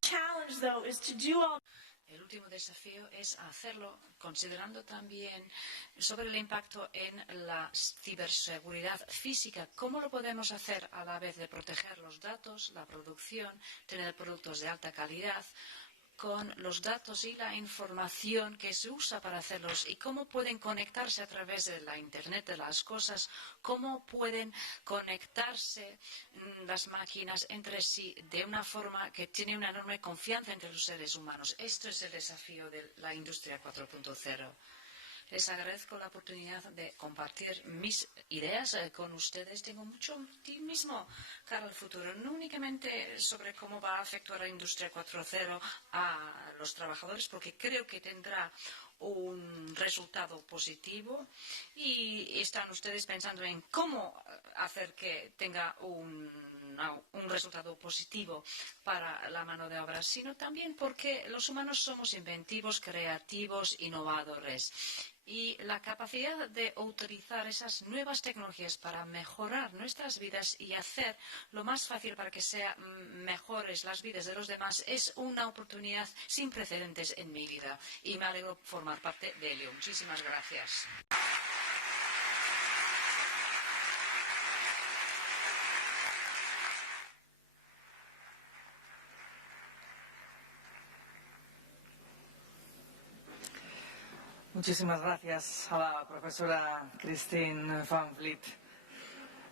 Challenge, though, is to do all. El último desafío es hacerlo considerando también sobre el impacto en la ciberseguridad física. ¿Cómo lo podemos hacer a la vez de proteger los datos, la producción, tener productos de alta calidad, con los datos y la información que se usa para hacerlos y cómo pueden conectarse a través de la Internet de las cosas, cómo pueden conectarse las máquinas entre sí de una forma que tiene una enorme confianza entre los seres humanos. Esto es el desafío de la industria 4.0. Les agradezco la oportunidad de compartir mis ideas con ustedes. Tengo mucho optimismo cara al futuro, no únicamente sobre cómo va a afectar la industria 4.0 a los trabajadores, porque creo que tendrá un resultado positivo y están ustedes pensando en cómo hacer que tenga un resultado positivo para la mano de obra, sino también porque los humanos somos inventivos, creativos, innovadores. Y la capacidad de utilizar esas nuevas tecnologías para mejorar nuestras vidas y hacer lo más fácil para que sean mejores las vidas de los demás es una oportunidad sin precedentes en mi vida. Y me alegro formar parte de ello. Muchísimas gracias. Muchísimas gracias a la profesora Christine Van Vliet.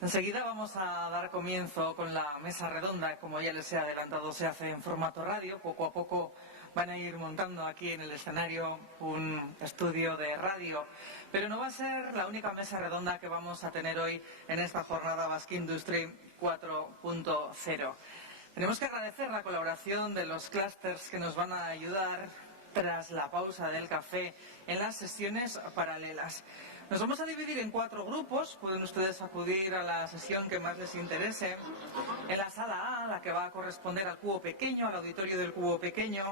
Enseguida vamos a dar comienzo con la mesa redonda. Como ya les he adelantado, se hace en formato radio. Poco a poco van a ir montando aquí en el escenario un estudio de radio. Pero no va a ser la única mesa redonda que vamos a tener hoy en esta jornada Basque Industry 4.0. Tenemos que agradecer la colaboración de los clústeres que nos van a ayudar tras la pausa del café en las sesiones paralelas. Nos vamos a dividir en 4 grupos. Pueden ustedes acudir a la sesión que más les interese. En la sala A, la que va a corresponder al cubo pequeño, al auditorio del cubo pequeño,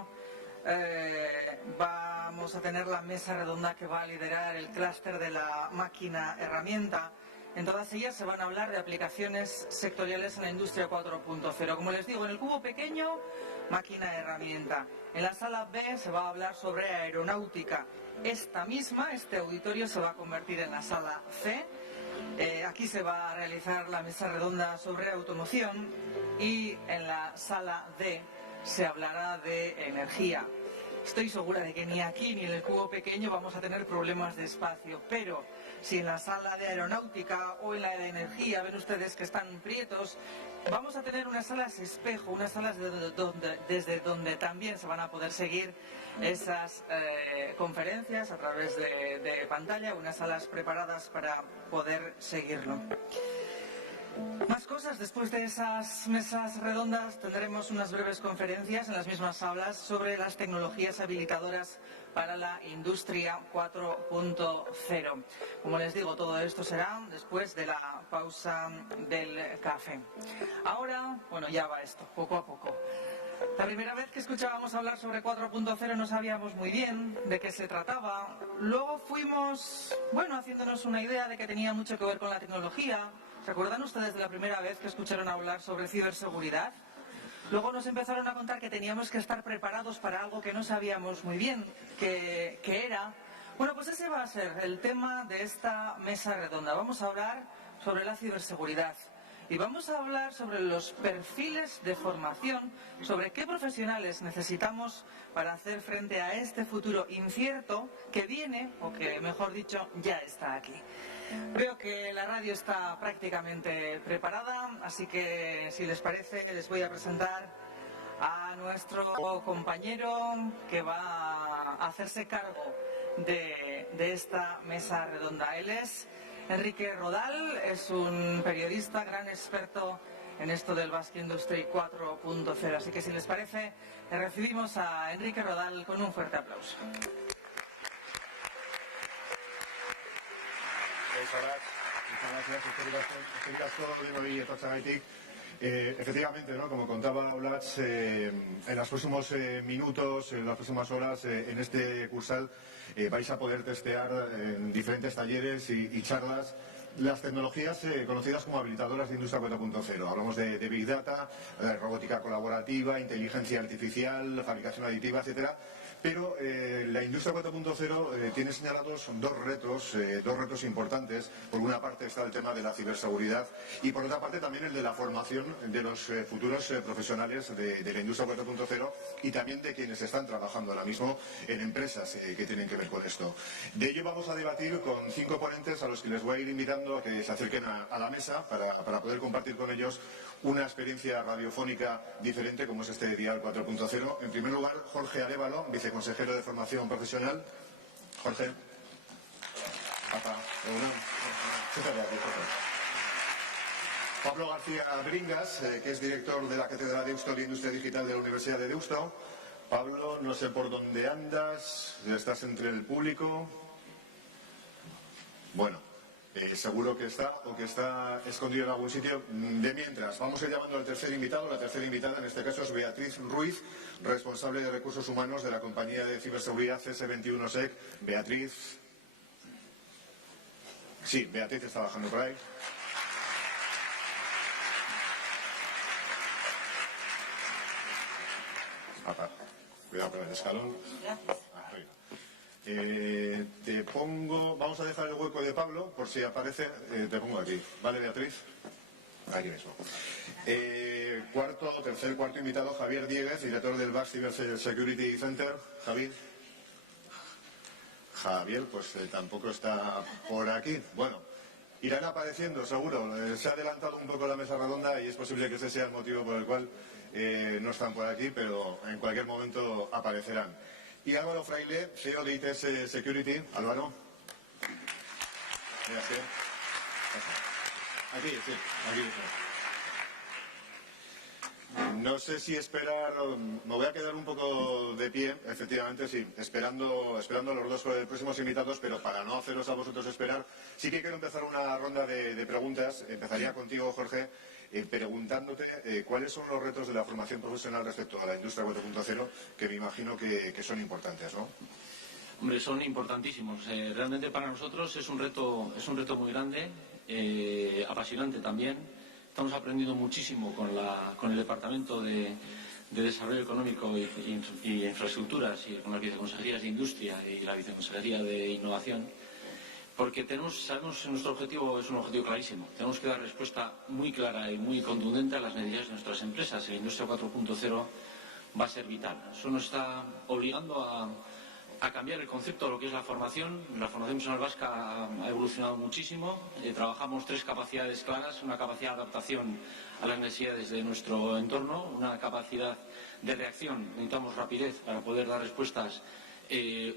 vamos a tener la mesa redonda que va a liderar el clúster de la máquina herramienta. En todas ellas se van a hablar de aplicaciones sectoriales en la industria 4.0. Como les digo, en el cubo pequeño, máquina herramienta. En la sala B se va a hablar sobre aeronáutica. Este auditorio se va a convertir en la sala C. Aquí se va a realizar la mesa redonda sobre automoción y en la sala D se hablará de energía. Estoy segura de que ni aquí ni en el cubo pequeño vamos a tener problemas de espacio, pero si en la sala de aeronáutica o en la de energía ven ustedes que están prietos, vamos a tener unas salas espejo, unas salas desde donde también se van a poder seguir esas conferencias a través de pantalla, unas salas preparadas para poder seguirlo. Más cosas, después de esas mesas redondas tendremos unas breves conferencias en las mismas aulas sobre las tecnologías habilitadoras para la industria 4.0. Como les digo, todo esto será después de la pausa del café. Ahora, bueno, ya va esto, poco a poco. La primera vez que escuchábamos hablar sobre 4.0 no sabíamos muy bien de qué se trataba. Luego fuimos, haciéndonos una idea de que tenía mucho que ver con la tecnología. ¿Se acuerdan ustedes de la primera vez que escucharon hablar sobre ciberseguridad? Luego nos empezaron a contar que teníamos que estar preparados para algo que no sabíamos muy bien qué era. Bueno, pues ese va a ser el tema de esta mesa redonda. Vamos a hablar sobre la ciberseguridad. Y vamos a hablar sobre los perfiles de formación, sobre qué profesionales necesitamos para hacer frente a este futuro incierto que viene, o que mejor dicho, ya está aquí. Veo que la radio está prácticamente preparada, así que si les parece les voy a presentar a nuestro compañero que va a hacerse cargo de esta mesa redonda. Él es Enrique Rodal, es un periodista, gran experto en esto del Basque Industry 4.0. Así que si les parece, le recibimos a Enrique Rodal con un fuerte aplauso. Efectivamente, ¿no? Como contaba Olatz, en los próximos minutos, en las próximas horas, en este cursal vais a poder testear en diferentes talleres y charlas las tecnologías conocidas como habilitadoras de Industria 4.0. Hablamos de Big Data, robótica colaborativa, inteligencia artificial, fabricación aditiva, etcétera. Pero la Industria 4.0 tiene señalados dos retos importantes. Por una parte está el tema de la ciberseguridad y por otra parte también el de la formación de los futuros profesionales de la Industria 4.0 y también de quienes están trabajando ahora mismo en empresas que tienen que ver con esto. De ello vamos a debatir con 5 ponentes a los que les voy a ir invitando a que se acerquen a la mesa para poder compartir con ellos una experiencia radiofónica diferente como es este Dial 4.0. En primer lugar, Jorge Arévalo, viceconsejero de Formación Profesional. Jorge. Pablo García Bringas, que es director de la Cátedra de Deusto de Industria Digital de la Universidad de Deusto. Pablo, no sé por dónde andas, estás entre el público. Bueno. Seguro que está o que está escondido en algún sitio. De mientras, vamos a ir llamando al tercer invitado. La tercera invitada en este caso es Beatriz Ruiz, responsable de recursos humanos de la compañía de ciberseguridad CS21SEC. Beatriz. Sí, Beatriz está bajando por ahí. Cuidado con el escalón. Te pongo, vamos a dejar el hueco de Pablo por si aparece, te pongo aquí, ¿vale, Beatriz? Aquí mismo. Cuarto invitado, Javier Dieguez, director del Basque Cyber Security Center. Javier, pues tampoco está por aquí. Bueno, irán apareciendo, seguro. Se ha adelantado un poco la mesa redonda y es posible que ese sea el motivo por el cual no están por aquí, pero en cualquier momento aparecerán. Y Álvaro Fraile, CEO de ITS Security. Álvaro. Gracias. Aquí, sí, aquí. No sé si esperar, me voy a quedar un poco de pie, efectivamente, sí, esperando a los dos próximos invitados, pero para no haceros a vosotros esperar, sí que quiero empezar una ronda de preguntas. Empezaría contigo, Jorge, preguntándote cuáles son los retos de la formación profesional respecto a la Industria 4.0, que me imagino que son importantes, ¿no? Hombre, son importantísimos. Realmente para nosotros es un reto muy grande, apasionante también. Estamos aprendiendo muchísimo con el Departamento de Desarrollo Económico y Infraestructuras y con las viceconsejerías de Industria y la viceconsejería de Innovación, porque sabemos que nuestro objetivo es un objetivo clarísimo. Tenemos que dar respuesta muy clara y muy contundente a las necesidades de nuestras empresas. La Industria 4.0 va a ser vital. Eso nos está obligando a cambiar el concepto de lo que es la formación. La formación profesional vasca ha evolucionado muchísimo. Trabajamos 3 capacidades claras: una capacidad de adaptación a las necesidades de nuestro entorno, una capacidad de reacción, necesitamos rapidez para poder dar respuestas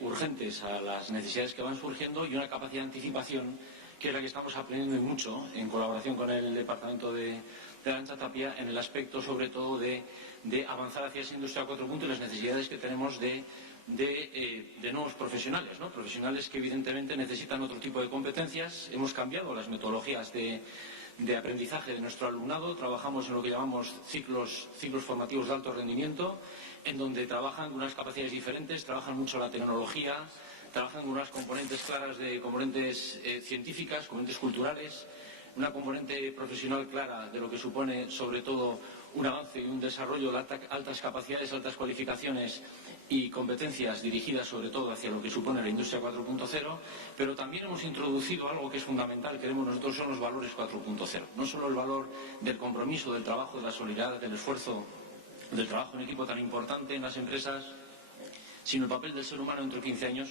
urgentes a las necesidades que van surgiendo, y una capacidad de anticipación que es la que estamos aprendiendo mucho en colaboración con el departamento de Arantxa Tapia, en el aspecto sobre todo de avanzar hacia esa industria 4.0 y las necesidades que tenemos de nuevos profesionales, ¿no? Profesionales que evidentemente necesitan otro tipo de competencias. Hemos cambiado las metodologías de aprendizaje de nuestro alumnado. Trabajamos en lo que llamamos ciclos formativos de alto rendimiento, en donde trabajan con unas capacidades diferentes, trabajan mucho la tecnología, trabajan con unas componentes claras de componentes científicas, componentes culturales, una componente profesional clara de lo que supone sobre todo un avance y un desarrollo de altas capacidades, altas cualificaciones y competencias dirigidas sobre todo hacia lo que supone la industria 4.0, pero también hemos introducido algo que es fundamental, queremos nosotros, son los valores 4.0. No solo el valor del compromiso, del trabajo, de la solidaridad, del esfuerzo, del trabajo en equipo tan importante en las empresas, sino el papel del ser humano dentro de 15 años,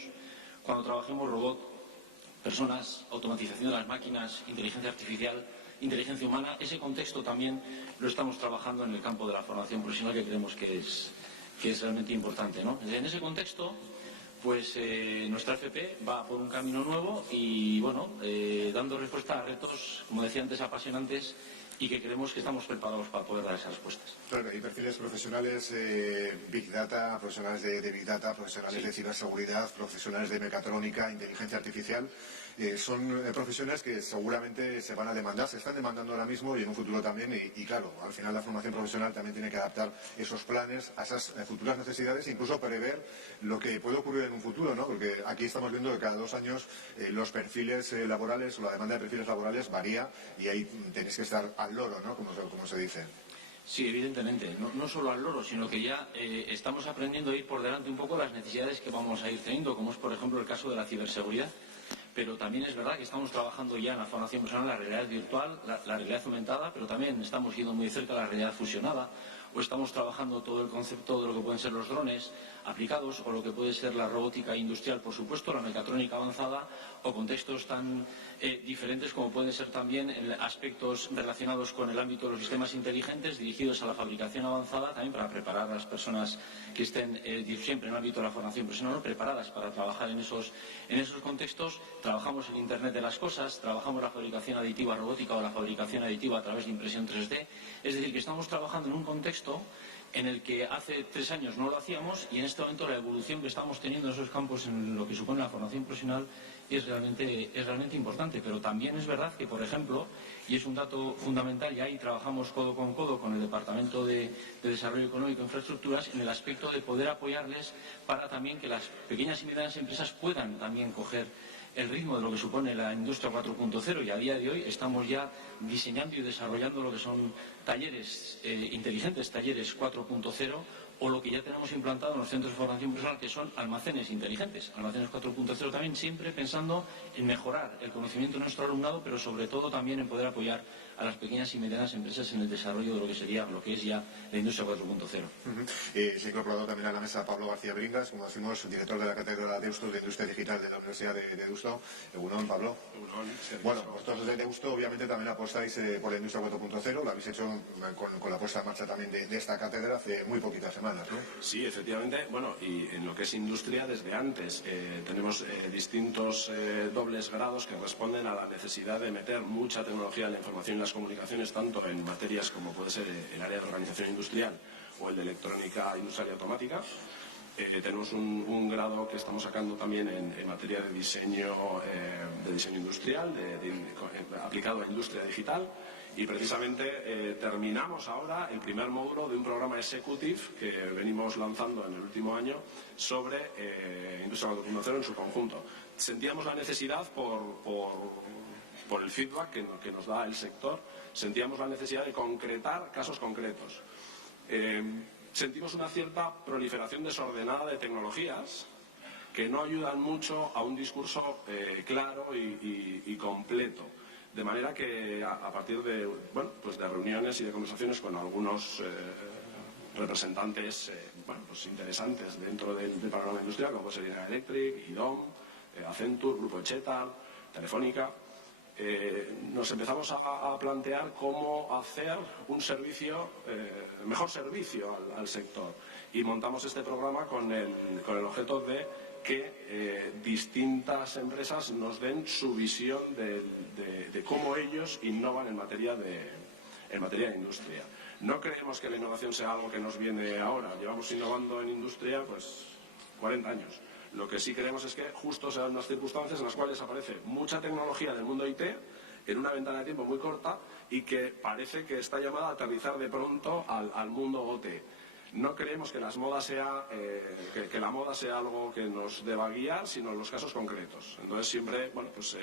cuando trabajemos robot, personas, automatización de las máquinas, inteligencia artificial, inteligencia humana. Ese contexto también lo estamos trabajando en el campo de la formación profesional, que creemos que es realmente importante, ¿no? En ese contexto, pues nuestra FP va por un camino nuevo y, bueno, dando respuesta a retos, como decía antes, apasionantes, y que creemos que estamos preparados para poder dar esas respuestas. Claro, hay perfiles profesionales Big Data, profesionales de Big Data, profesionales de ciberseguridad, profesionales de mecatrónica, inteligencia artificial. Son profesiones que seguramente se van a demandar, se están demandando ahora mismo y en un futuro también. Y claro, al final la formación profesional también tiene que adaptar esos planes a esas futuras necesidades, incluso prever lo que puede ocurrir en un futuro, ¿no? Porque aquí estamos viendo que cada 2 años los perfiles laborales o la demanda de perfiles laborales varía y ahí tenéis que estar al loro, ¿no? Como se dice. Sí, evidentemente. No solo al loro, sino que ya estamos aprendiendo a ir por delante un poco las necesidades que vamos a ir teniendo, como es, por ejemplo, el caso de la ciberseguridad. Pero también es verdad que estamos trabajando ya en la formación profesional la realidad virtual, la realidad aumentada, pero también estamos yendo muy cerca de la realidad fusionada, o estamos trabajando todo el concepto de lo que pueden ser los drones aplicados, o lo que puede ser la robótica industrial, por supuesto, la mecatrónica avanzada, o contextos tan diferentes como pueden ser también aspectos relacionados con el ámbito de los sistemas inteligentes dirigidos a la fabricación avanzada, también para preparar a las personas que estén siempre en el ámbito de la formación profesional, preparadas para trabajar en esos contextos. Trabajamos en Internet de las cosas, trabajamos la fabricación aditiva robótica o la fabricación aditiva a través de impresión 3D. Es decir, que estamos trabajando en un contexto en el que hace 3 años no lo hacíamos, y en este momento la evolución que estamos teniendo en esos campos en lo que supone la formación profesional es realmente importante. Pero también es verdad que, por ejemplo, y es un dato fundamental, y ahí trabajamos codo con el Departamento de Desarrollo Económico e Infraestructuras, en el aspecto de poder apoyarles para también que las pequeñas y medianas empresas puedan también coger el ritmo de lo que supone la industria 4.0, y a día de hoy estamos ya diseñando y desarrollando lo que son talleres inteligentes, talleres 4.0, o lo que ya tenemos implantado en los centros de formación profesional, que son almacenes inteligentes, almacenes 4.0 también, siempre pensando en mejorar el conocimiento de nuestro alumnado, pero sobre todo también en poder apoyar a las pequeñas y medianas empresas en el desarrollo de lo que es ya la industria 4.0. Se ha incorporado también a la mesa Pablo García Bringas, como decimos, director de la Cátedra Deusto de Industria Digital de la Universidad de Deusto. Egunon, Pablo. Bueno, vosotros desde Deusto obviamente también apostáis por la industria 4.0, lo habéis hecho con la puesta en marcha también de esta cátedra hace muy poquitas semanas, ¿no? Sí, efectivamente. Bueno, y en lo que es industria, desde antes tenemos distintos dobles grados que responden a la necesidad de meter mucha tecnología en la información y las comunicaciones, tanto en materias como puede ser el área de organización industrial o el de electrónica industrial y automática. Tenemos un grado que estamos sacando también en materia de diseño industrial, aplicado a industria digital. Y precisamente terminamos ahora el primer módulo de un programa executive que venimos lanzando en el último año sobre Industria 4.0 en su conjunto. Sentíamos la necesidad, por el feedback que nos da el sector, sentíamos la necesidad de concretar casos concretos. Sentimos una cierta proliferación desordenada de tecnologías que no ayudan mucho a un discurso claro y completo. De manera que a partir de reuniones y de conversaciones con algunos representantes interesantes dentro del panorama industrial, como puede ser General Electric, IDOM, Accenture, Grupo Chetal, Telefónica, nos empezamos a plantear cómo hacer un servicio, mejor servicio al sector, y montamos este programa con el objeto de que distintas empresas nos den su visión de cómo ellos innovan en materia de industria. No creemos que la innovación sea algo que nos viene ahora. Llevamos innovando en industria pues 40 años. Lo que sí creemos es que justo se dan unas circunstancias en las cuales aparece mucha tecnología del mundo IT en una ventana de tiempo muy corta y que parece que está llamada a aterrizar de pronto al mundo OT. No creemos que las modas que la moda sea algo que nos deba guiar, sino en los casos concretos. Entonces siempre, bueno, pues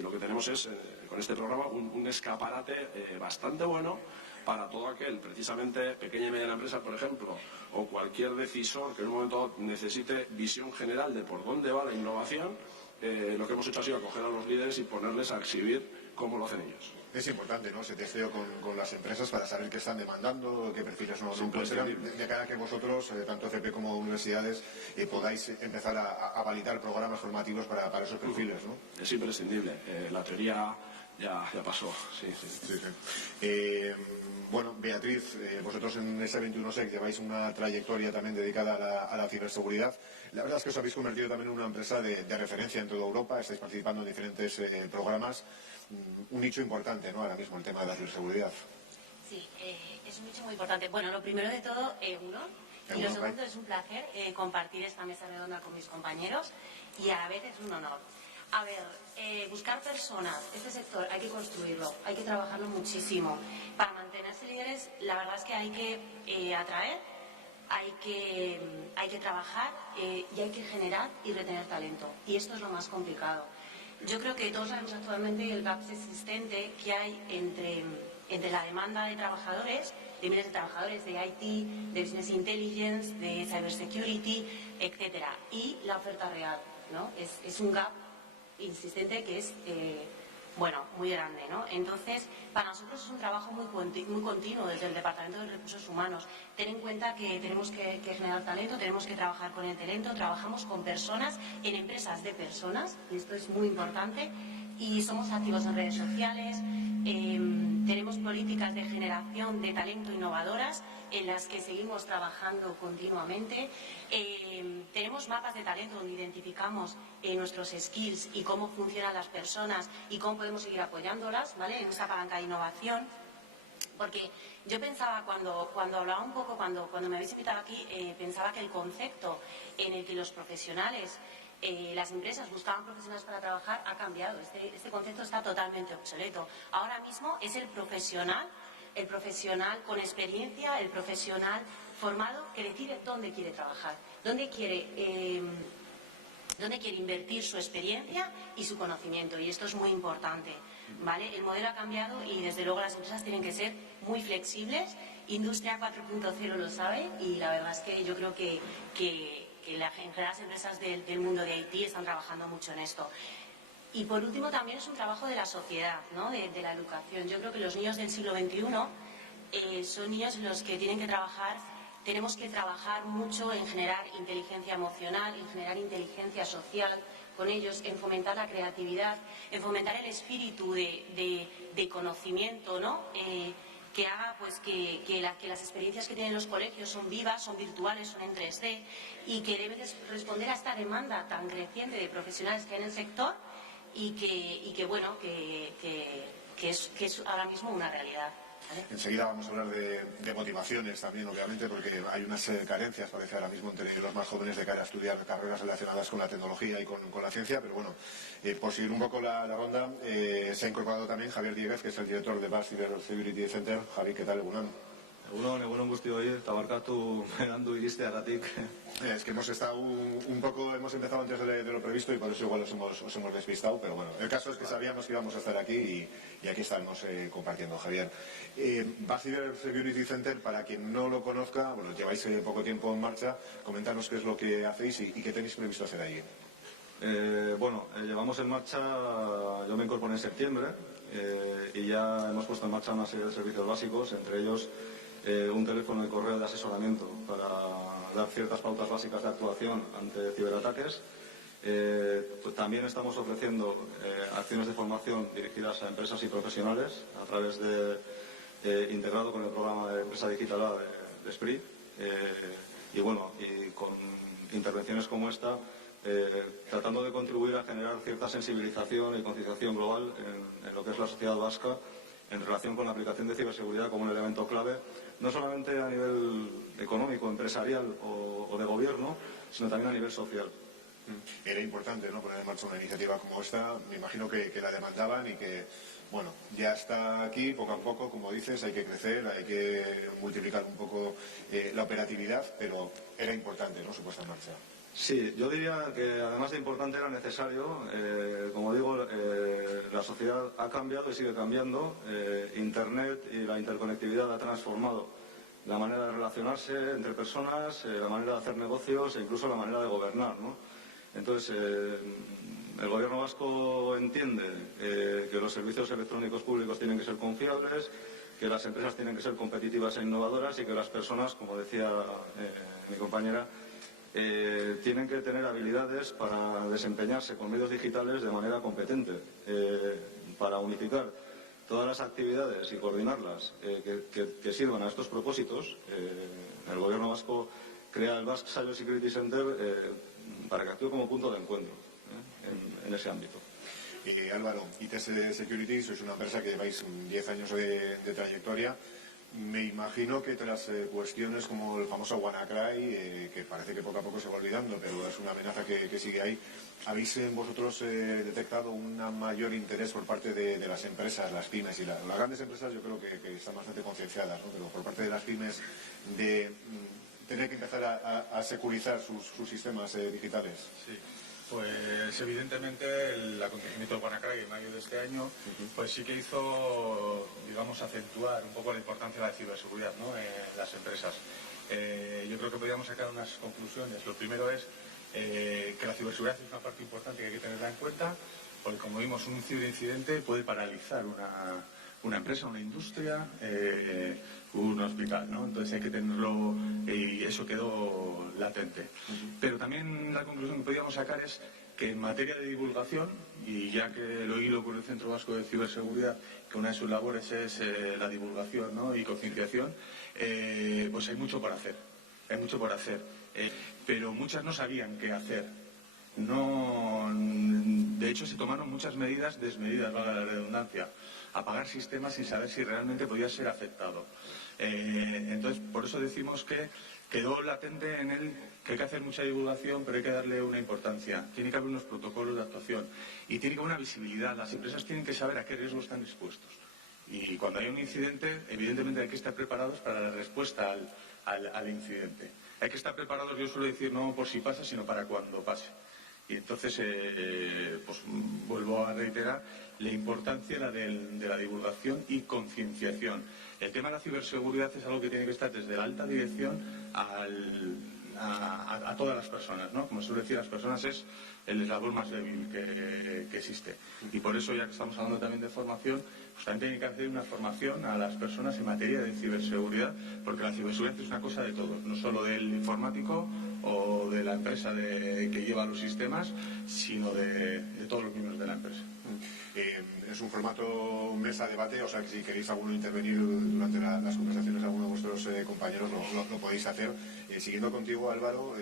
lo que tenemos es con este programa un escaparate bastante bueno para todo aquel, precisamente pequeña y mediana empresa, por ejemplo, o cualquier decisor que en un momento necesite visión general de por dónde va la innovación. Lo que hemos hecho ha sido acoger a los líderes y ponerles a exhibir cómo lo hacen ellos. Es importante, ¿no?, ese testeo con las empresas para saber qué están demandando, qué perfiles no pueden ser, de cara a que vosotros, tanto FP como universidades, podáis empezar a validar programas formativos para esos perfiles, ¿no? Es imprescindible. La teoría ya pasó. Sí. Bueno, Beatriz, vosotros en ese 21SEC lleváis una trayectoria también dedicada a la ciberseguridad. La verdad es que os habéis convertido también en una empresa de referencia en toda Europa, estáis participando en diferentes programas. Un nicho importante, ¿no?, ahora mismo el tema de la ciberseguridad. Sí, es un nicho muy importante. Bueno, lo primero de todo, y lo segundo, es un placer compartir esta mesa redonda con mis compañeros y a la vez es un honor. A ver, buscar personas, este sector hay que construirlo, hay que trabajarlo muchísimo. Para mantenerse líderes, la verdad es que hay que atraer, hay que trabajar y hay que generar y retener talento. Y esto es lo más complicado. Yo creo que todos sabemos actualmente el gap existente que hay entre la demanda de trabajadores, de miles de trabajadores de IT, de Business Intelligence, de Cybersecurity, etcétera, y la oferta real, ¿no? Es un gap insistente que es muy grande, ¿no? Entonces, para nosotros es un trabajo muy continuo desde el Departamento de Recursos Humanos. Ten en cuenta que tenemos que generar talento, tenemos que trabajar con el talento, trabajamos con personas, en empresas de personas, y esto es muy importante, y somos activos en redes sociales, tenemos políticas de generación de talento innovadoras en las que seguimos trabajando continuamente. Tenemos mapas de talento donde identificamos nuestros skills y cómo funcionan las personas y cómo podemos seguir apoyándolas, ¿vale?, en esta palanca de innovación. Porque yo pensaba, cuando hablaba un poco, cuando me habéis invitado aquí, pensaba que el concepto en el que los profesionales, las empresas buscaban profesionales para trabajar ha cambiado. Este concepto está totalmente obsoleto. Ahora mismo es el profesional con experiencia, el profesional formado que decide dónde quiere trabajar, dónde quiere invertir su experiencia y su conocimiento. Y esto es muy importante, ¿vale? El modelo ha cambiado y desde luego las empresas tienen que ser muy flexibles. Industria 4.0 lo sabe y la verdad es que yo creo que en general las empresas del mundo de IT están trabajando mucho en esto. Y por último también es un trabajo de la sociedad, ¿no?, de la educación. Yo creo que los niños del siglo XXI son niños en los que tenemos que trabajar mucho en generar inteligencia emocional, en generar inteligencia social con ellos, en fomentar la creatividad, en fomentar el espíritu de conocimiento, ¿no?, que haga pues que las experiencias que tienen los colegios son vivas, son virtuales, son en 3D y que deben responder a esta demanda tan creciente de profesionales que hay en el sector y que es ahora mismo una realidad. ¿Vale? Enseguida vamos a hablar de motivaciones también, obviamente, porque hay unas carencias, parece ahora mismo, entre los más jóvenes de cara a estudiar carreras relacionadas con la tecnología y con la ciencia, pero bueno, por seguir un poco la ronda, se ha incorporado también Javier Dieguez, que es el director de BAS Cybersecurity Center. Javi, ¿qué tal? Egunon guztioi, eta barkatu berandu iristeagatik. Es que hemos empezado antes de lo previsto y por eso igual os hemos despistado, pero bueno, el caso es que sabíamos que íbamos a estar aquí y aquí estamos compartiendo, Javier. BAS Cybersecurity Center, para quien no lo conozca, bueno, lleváis poco tiempo en marcha, coméntanos qué es lo que hacéis y qué tenéis previsto hacer allí. Llevamos en marcha, yo me incorporé en septiembre y ya hemos puesto en marcha una serie de servicios básicos, entre ellos un teléfono de correo de asesoramiento para dar ciertas pautas básicas de actuación ante ciberataques. También estamos ofreciendo acciones de formación dirigidas a empresas y profesionales a través integrado con el programa de Empresa Digital de SPRI. Y con intervenciones como esta tratando de contribuir a generar cierta sensibilización y concienciación global en lo que es la sociedad vasca en relación con la aplicación de ciberseguridad como un elemento clave, no solamente a nivel económico, empresarial o de gobierno, sino también a nivel social. Era importante, ¿no?, poner en marcha una iniciativa como esta. Me imagino que la demandaban y que, bueno, ya está aquí, poco a poco, como dices, hay que crecer, hay que multiplicar un poco la operatividad, pero era importante, ¿no?, su puesta en marcha. Sí, yo diría que además de importante era necesario. Como digo, la sociedad ha cambiado y sigue cambiando. Internet y la interconectividad ha transformado la manera de relacionarse entre personas, la manera de hacer negocios e incluso la manera de gobernar, ¿no? Entonces, el gobierno vasco entiende que los servicios electrónicos públicos tienen que ser confiables, que las empresas tienen que ser competitivas e innovadoras y que las personas, como decía mi compañera, tienen que tener habilidades para desempeñarse con medios digitales de manera competente, para unificar todas las actividades y coordinarlas que sirvan a estos propósitos. El gobierno vasco crea el Basque Cyber Security Center para que actúe como punto de encuentro en ese ámbito. Álvaro, ITS Security, sois una empresa que lleváis 10 años de trayectoria. Me imagino que tras cuestiones como el famoso WannaCry, que parece que poco a poco se va olvidando, pero es una amenaza que sigue ahí, ¿habéis vosotros detectado un mayor interés por parte de las empresas, las pymes y las grandes empresas? Yo creo que están bastante concienciadas, ¿no?, pero por parte de las pymes de tener que empezar a securizar sus sistemas digitales. Sí. Pues evidentemente el acontecimiento de WannaCry en mayo de este año pues sí que hizo, digamos, acentuar un poco la importancia de la ciberseguridad, ¿no?, en las empresas. Yo creo que podríamos sacar unas conclusiones. Lo primero es que la ciberseguridad es una parte importante que hay que tenerla en cuenta, porque como vimos, un ciberincidente puede paralizar una empresa, una industria, un hospital, ¿no? Entonces hay que tenerlo, y eso quedó latente. Pero también la conclusión que podríamos sacar es que en materia de divulgación, y ya que lo hilo con el Centro Vasco de Ciberseguridad, que una de sus labores es la divulgación, ¿no?, y concienciación, pues hay mucho por hacer. Hay mucho por hacer. Pero muchas no sabían qué hacer. De hecho, se tomaron muchas medidas desmedidas, valga la redundancia. Apagar sistemas sin saber si realmente podía ser afectado. Entonces, por eso decimos que quedó latente en él que hay que hacer mucha divulgación, pero hay que darle una importancia. Tiene que haber unos protocolos de actuación y tiene que haber una visibilidad. Las empresas tienen que saber a qué riesgos están expuestos. Y cuando hay un incidente, evidentemente hay que estar preparados para la respuesta al incidente. Hay que estar preparados, yo suelo decir, no por si pasa, sino para cuando pase. Y entonces, pues vuelvo a reiterar la importancia de la divulgación y concienciación. El tema de la ciberseguridad es algo que tiene que estar desde la alta dirección a todas las personas, ¿no? Como suele decir, las personas es el eslabón más débil que existe. Y por eso, ya que estamos hablando también de formación, pues también tiene que hacer una formación a las personas en materia de ciberseguridad, porque la ciberseguridad es una cosa de todos, no solo del informático o de la empresa que lleva los sistemas, sino de todos los miembros de la empresa. Es un formato mesa-debate, o sea que si queréis alguno intervenir durante las conversaciones de alguno de vuestros compañeros lo podéis hacer. Siguiendo contigo, Álvaro,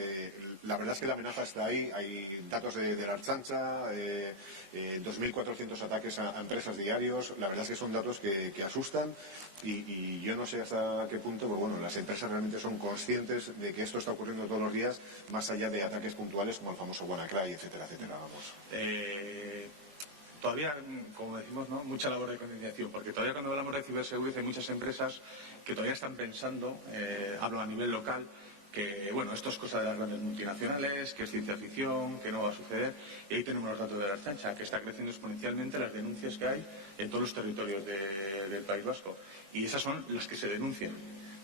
la verdad es que la amenaza está ahí. Hay datos de la Ertzaintza, 2.400 ataques a empresas diarios. La verdad es que son datos que asustan y yo no sé hasta qué punto, pues bueno, las empresas realmente son conscientes de que esto está ocurriendo todos los días, más allá de ataques puntuales como el famoso WannaCry, etcétera, etcétera. Vamos. Todavía, como decimos, ¿no?, mucha labor de concienciación, porque todavía cuando hablamos de ciberseguridad hay muchas empresas que todavía están pensando, hablo a nivel local, que bueno, esto es cosa de las grandes multinacionales, que es ciencia ficción, que no va a suceder, y ahí tenemos los datos de la Ertzaintza, que está creciendo exponencialmente las denuncias que hay en todos los territorios del País Vasco, y esas son las que se denuncian.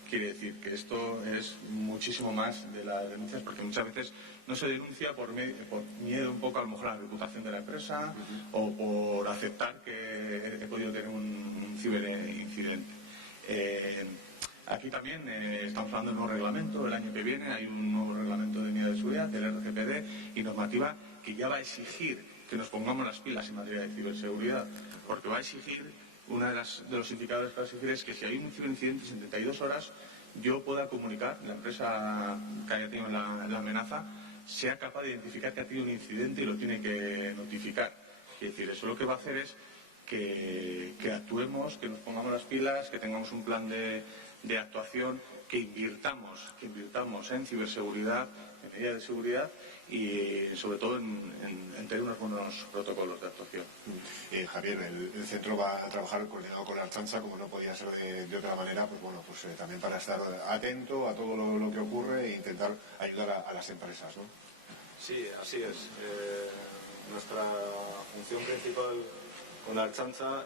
Quiere decir que esto es muchísimo más de las denuncias, porque muchas veces no se denuncia por miedo un poco a lo mejor a la reputación de la empresa o por aceptar que he podido tener un ciberincidente. Aquí también estamos hablando del nuevo reglamento. El año que viene hay un nuevo reglamento de medida de seguridad, el RGPD, y normativa que ya va a exigir que nos pongamos las pilas en materia de ciberseguridad, porque va a exigir, uno de los indicadores que va a exigir es que si hay un ciberincidente en 72 horas, yo pueda comunicar, la empresa que haya tenido la amenaza, sea capaz de identificar que ha tenido un incidente y lo tiene que notificar. Es decir, eso lo que va a hacer es que actuemos, que nos pongamos las pilas, que tengamos un plan de actuación, que invirtamos en ciberseguridad, en medidas de seguridad y sobre todo en tener unos buenos protocolos de actuación. Javier, el centro va a trabajar coordinado con la Archancha, como no podía ser de otra manera, pues bueno, pues también para estar atento a todo lo que ocurre e intentar ayudar a las empresas, ¿no? Sí, así es. Nuestra función principal con la Archancha,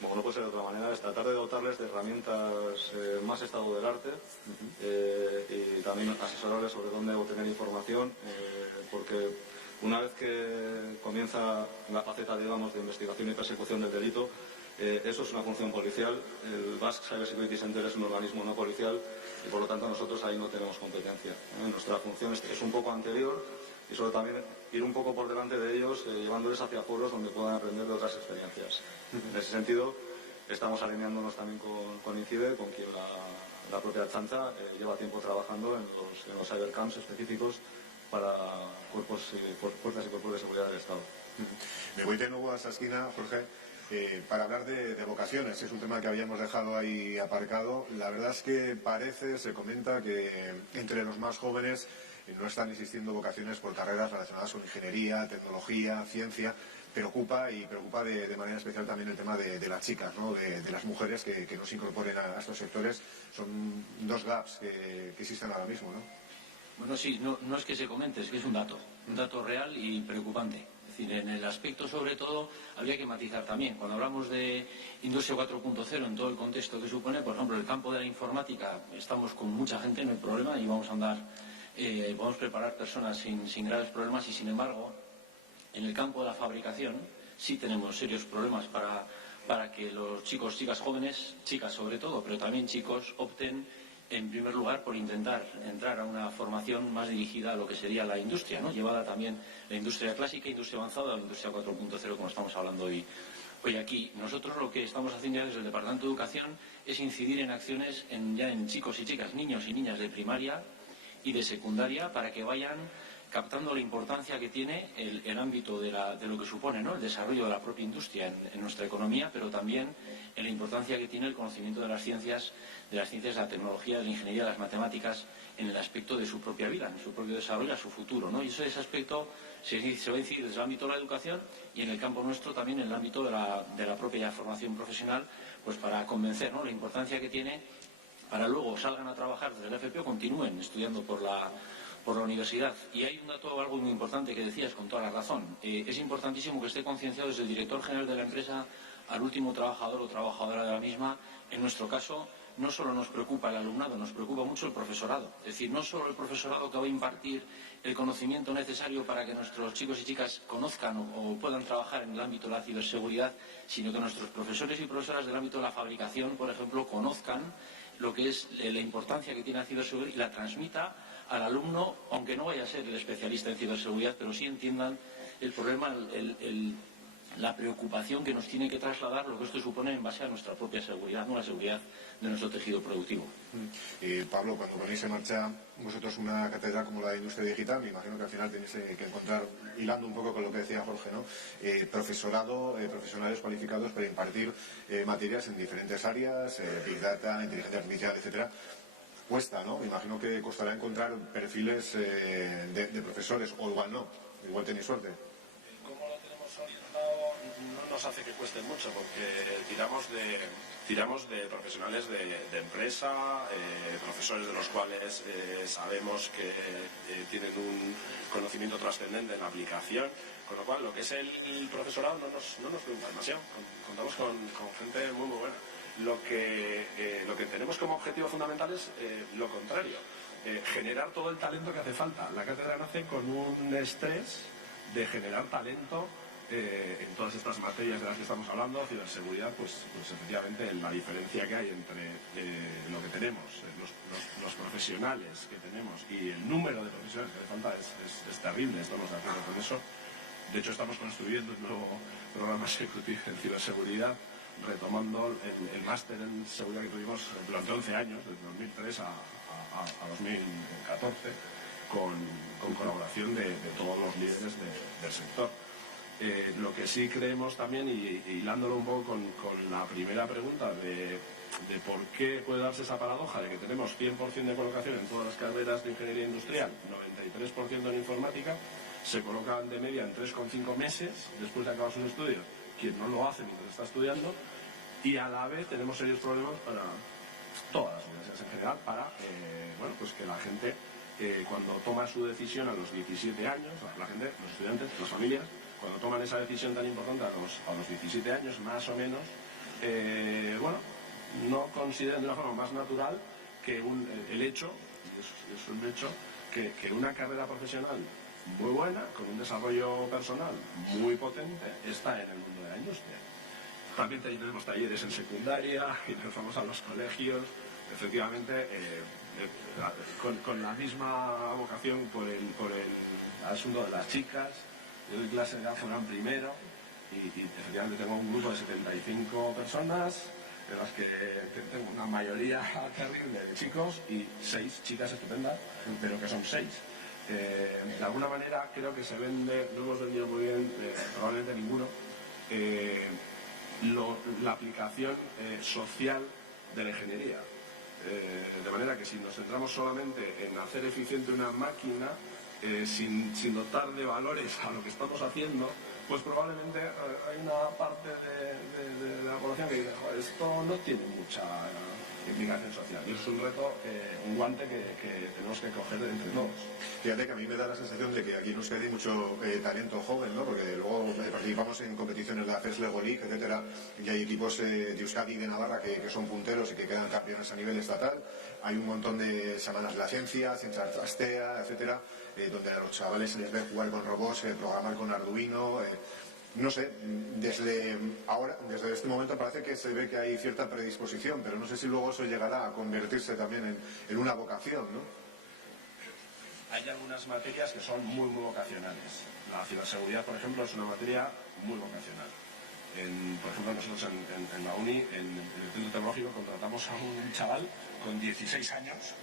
como no puede ser de otra manera, es tratar de dotarles de herramientas más estado del arte y también asesorarles sobre dónde obtener información, porque una vez que comienza la faceta, digamos, de investigación y persecución del delito, eso es una función policial. El Basque Cyber Security Center es un organismo no policial y por lo tanto nosotros ahí no tenemos competencia. Nuestra función es un poco anterior y sobre también ir un poco por delante de ellos, llevándoles hacia foros donde puedan aprender de otras experiencias. En ese sentido, estamos alineándonos también con INCIBE, con quien la propia Archancha lleva tiempo trabajando en los cybercamps específicos para fuerzas y cuerpos de seguridad del Estado. Me voy de nuevo a esa esquina, Jorge, para hablar de vocaciones. Es un tema que habíamos dejado ahí aparcado. La verdad es que se comenta que entre los más jóvenes no están existiendo vocaciones por carreras relacionadas con ingeniería, tecnología, ciencia. Preocupa de manera especial también el tema de las chicas, ¿no? de las mujeres que no se incorporen a estos sectores. Son dos gaps que existen ahora mismo, ¿no? Bueno, sí, no es que se comente, es que es un dato real y preocupante. Es decir, en el aspecto, sobre todo, habría que matizar también. Cuando hablamos de Industria 4.0 en todo el contexto que supone, por ejemplo, el campo de la informática, estamos con mucha gente, no hay problema, y vamos a andar, podemos preparar personas sin graves problemas, y sin embargo, en el campo de la fabricación sí tenemos serios problemas para que los chicos, chicas jóvenes, chicas sobre todo, pero también chicos, opten en primer lugar por intentar entrar a una formación más dirigida a lo que sería la industria, ¿no? Llevada también la industria clásica, industria avanzada, la industria 4.0, como estamos hablando hoy aquí. Nosotros lo que estamos haciendo ya desde el Departamento de Educación es incidir en acciones ya en chicos y chicas, niños y niñas de primaria y de secundaria, para que vayan captando la importancia que tiene el ámbito de lo que supone, ¿no? El desarrollo de la propia industria en nuestra economía, pero también en la importancia que tiene el conocimiento de las ciencias, de la tecnología, de la ingeniería, de las matemáticas, en el aspecto de su propia vida, en su propio desarrollo, a su futuro, ¿no? Y ese aspecto se va a incidir desde el ámbito de la educación y en el campo nuestro también en el ámbito de la propia formación profesional, pues para convencer, ¿no? La importancia que tiene para luego salgan a trabajar desde el FP o continúen estudiando por la universidad. Y hay un dato, algo muy importante que decías con toda la razón. Es importantísimo que esté concienciado desde el director general de la empresa al último trabajador o trabajadora de la misma. En nuestro caso, no solo nos preocupa el alumnado, nos preocupa mucho el profesorado. Es decir, no solo el profesorado que va a impartir el conocimiento necesario para que nuestros chicos y chicas conozcan o puedan trabajar en el ámbito de la ciberseguridad, sino que nuestros profesores y profesoras del ámbito de la fabricación, por ejemplo, conozcan lo que es la importancia que tiene la ciberseguridad y la transmita al alumno, aunque no vaya a ser el especialista en ciberseguridad, pero sí entiendan el problema, la preocupación que nos tiene que trasladar lo que esto supone en base a nuestra propia seguridad, no la seguridad de nuestro tejido productivo. Pablo, cuando ponéis en marcha vosotros una cátedra como la de Industria Digital, me imagino que al final tenéis que encontrar, hilando un poco con lo que decía Jorge, ¿no? Profesorado, profesionales cualificados para impartir materias en diferentes áreas, Big Data, inteligencia artificial, etcétera. Cuesta, ¿no? Me imagino que costará encontrar perfiles de profesores, o igual no, igual tenéis suerte. Como lo tenemos orientado, no nos hace que cueste mucho, porque tiramos de profesionales de empresa, profesores de los cuales sabemos que tienen un conocimiento trascendente en la aplicación, con lo cual lo que es el profesorado no nos preocupa demasiado. Contamos con gente muy buena. Lo que tenemos como objetivo fundamental es lo contrario, generar todo el talento que hace falta. La cátedra nace con un estrés de generar talento en todas estas materias de las que estamos hablando. Ciberseguridad, pues efectivamente la diferencia que hay entre lo que tenemos, los profesionales que tenemos y el número de profesionales que hace falta es terrible. Estamos de acuerdo con eso. De hecho, estamos construyendo un nuevo programa ejecutivo en ciberseguridad, retomando el máster en seguridad que tuvimos durante 11 años, desde 2003 a 2014, con colaboración de todos los líderes del sector. Lo que sí creemos también, y hilándolo un poco con la primera pregunta de por qué puede darse esa paradoja de que tenemos 100% de colocación en todas las carreras de ingeniería industrial, 93% en informática, se colocan de media en 3,5 meses después de acabar sus estudios, quien no lo hace mientras está estudiando, y a la vez tenemos serios problemas para todas las universidades en general, para pues que la gente, cuando toma su decisión a los 17 años, la gente, los estudiantes, las familias, cuando toman esa decisión tan importante a los 17 años, más o menos, no consideran de una forma más natural que el hecho, y es un hecho, que una carrera profesional muy buena, con un desarrollo personal muy potente, está en el mundo de la industria. También tenemos talleres en secundaria y nos vamos a los colegios, efectivamente, con la misma vocación por el asunto de las chicas. Yo doy clase de Algebra primero y efectivamente tengo un grupo de 75 personas, de las que tengo una mayoría terrible de chicos y 6 chicas estupendas, pero que son 6. De alguna manera creo que se vende, no hemos vendido muy bien, probablemente ninguno, la aplicación social de la ingeniería. De manera que si nos centramos solamente en hacer eficiente una máquina, sin dotar de valores a lo que estamos haciendo, pues probablemente hay una parte de la población que dice, joder, esto no tiene mucha implicación social. Y es un reto, un guante que tenemos que coger entre todos. Fíjate que a mí me da la sensación de que aquí en Euskadi hay mucho talento joven, ¿no? Porque luego participamos en competiciones de la FES Lego League, etcétera, y hay equipos de Euskadi y de Navarra que son punteros y que quedan campeones a nivel estatal. Hay un montón de semanas de la ciencia Trastea, etcétera, donde a los chavales se les ve jugar con robots, programar con Arduino. No sé, desde este momento parece que se ve que hay cierta predisposición, pero no sé si luego eso llegará a convertirse también en una vocación, ¿no? Hay algunas materias que son muy vocacionales. La ciberseguridad, por ejemplo, es una materia muy vocacional. Por ejemplo, nosotros en la uni, en el centro tecnológico, contratamos a un chaval con 16 años,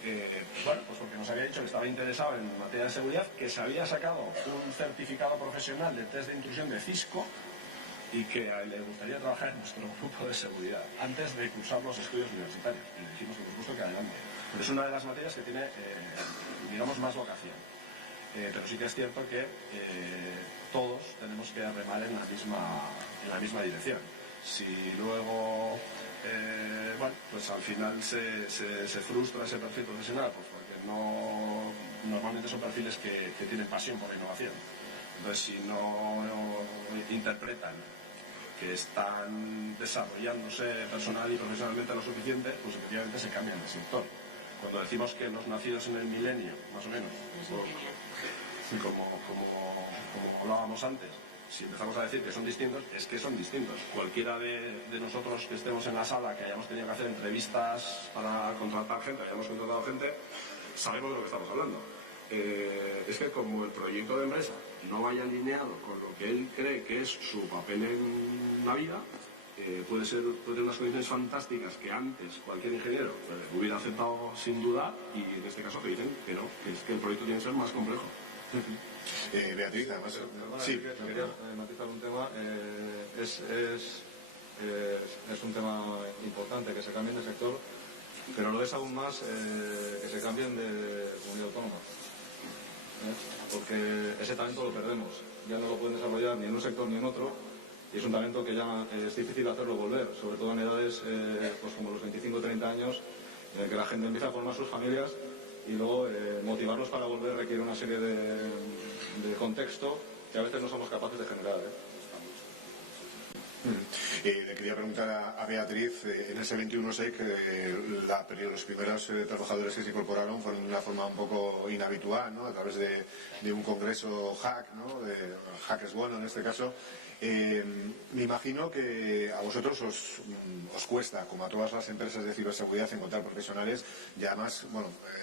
pues porque nos había dicho que estaba interesado en materia de seguridad, que se había sacado un certificado profesional de test de intrusión de Cisco y que le gustaría trabajar en nuestro grupo de seguridad antes de cursar los estudios universitarios. Y le dijimos, por supuesto, que adelante. Pero es una de las materias que tiene, digamos, más vocación. Pero sí que es cierto que todos tenemos que remar en la misma dirección. Si luego, pues al final se frustra ese perfil profesional, pues porque normalmente son perfiles que tienen pasión por la innovación. Entonces, si no interpretan que están desarrollándose personal y profesionalmente lo suficiente, pues efectivamente se cambian de sector. Cuando decimos que los nacidos en el milenio, más o menos, como hablábamos antes, si empezamos a decir que son distintos, es que son distintos. Cualquiera de nosotros que estemos en la sala, que hayamos tenido que hacer entrevistas para contratar gente, hayamos contratado gente, sabemos de lo que estamos hablando. Es que como el proyecto de empresa no vaya alineado con lo que él cree que es su papel en la vida, puede tener unas condiciones fantásticas que antes cualquier ingeniero hubiera aceptado sin duda, y en este caso te dicen que no, que es que el proyecto tiene que ser más complejo. Beatriz, además, sí, quería matizar un tema. Es un tema importante que se cambien de sector, pero lo es aún más que se cambien de comunidad autónoma, porque ese talento lo perdemos, ya no lo pueden desarrollar ni en un sector ni en otro, y es un talento que ya es difícil hacerlo volver, sobre todo en edades pues como los 25 o 30 años, en el que la gente empieza a formar sus familias, y luego motivarlos para volver requiere una serie de contexto que a veces no somos capaces de generar. Le quería preguntar a Beatriz, en ese 21SEC, los primeros trabajadores que se incorporaron fueron de una forma un poco inhabitual, ¿no? A través de un congreso hack, ¿no? Hack es bueno en este caso. Me imagino que a vosotros os cuesta, como a todas las empresas de ciberseguridad, encontrar profesionales, y además,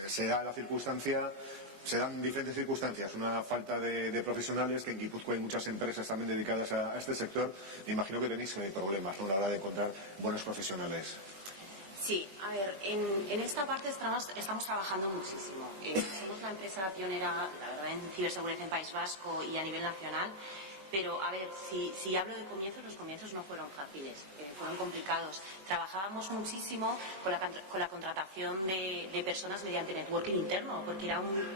se dan diferentes circunstancias, una falta de profesionales, que en Guipúzcoa hay muchas empresas también dedicadas a este sector. Me imagino que tenéis problemas, ¿no?, a la hora de encontrar buenos profesionales. Sí, a ver, en esta parte estamos trabajando muchísimo. Somos la empresa pionera, la verdad, en ciberseguridad en País Vasco y a nivel nacional. Pero, a ver, si hablo de comienzos, los comienzos no fueron fáciles, fueron complicados. Trabajábamos muchísimo con la contratación de personas mediante networking interno, porque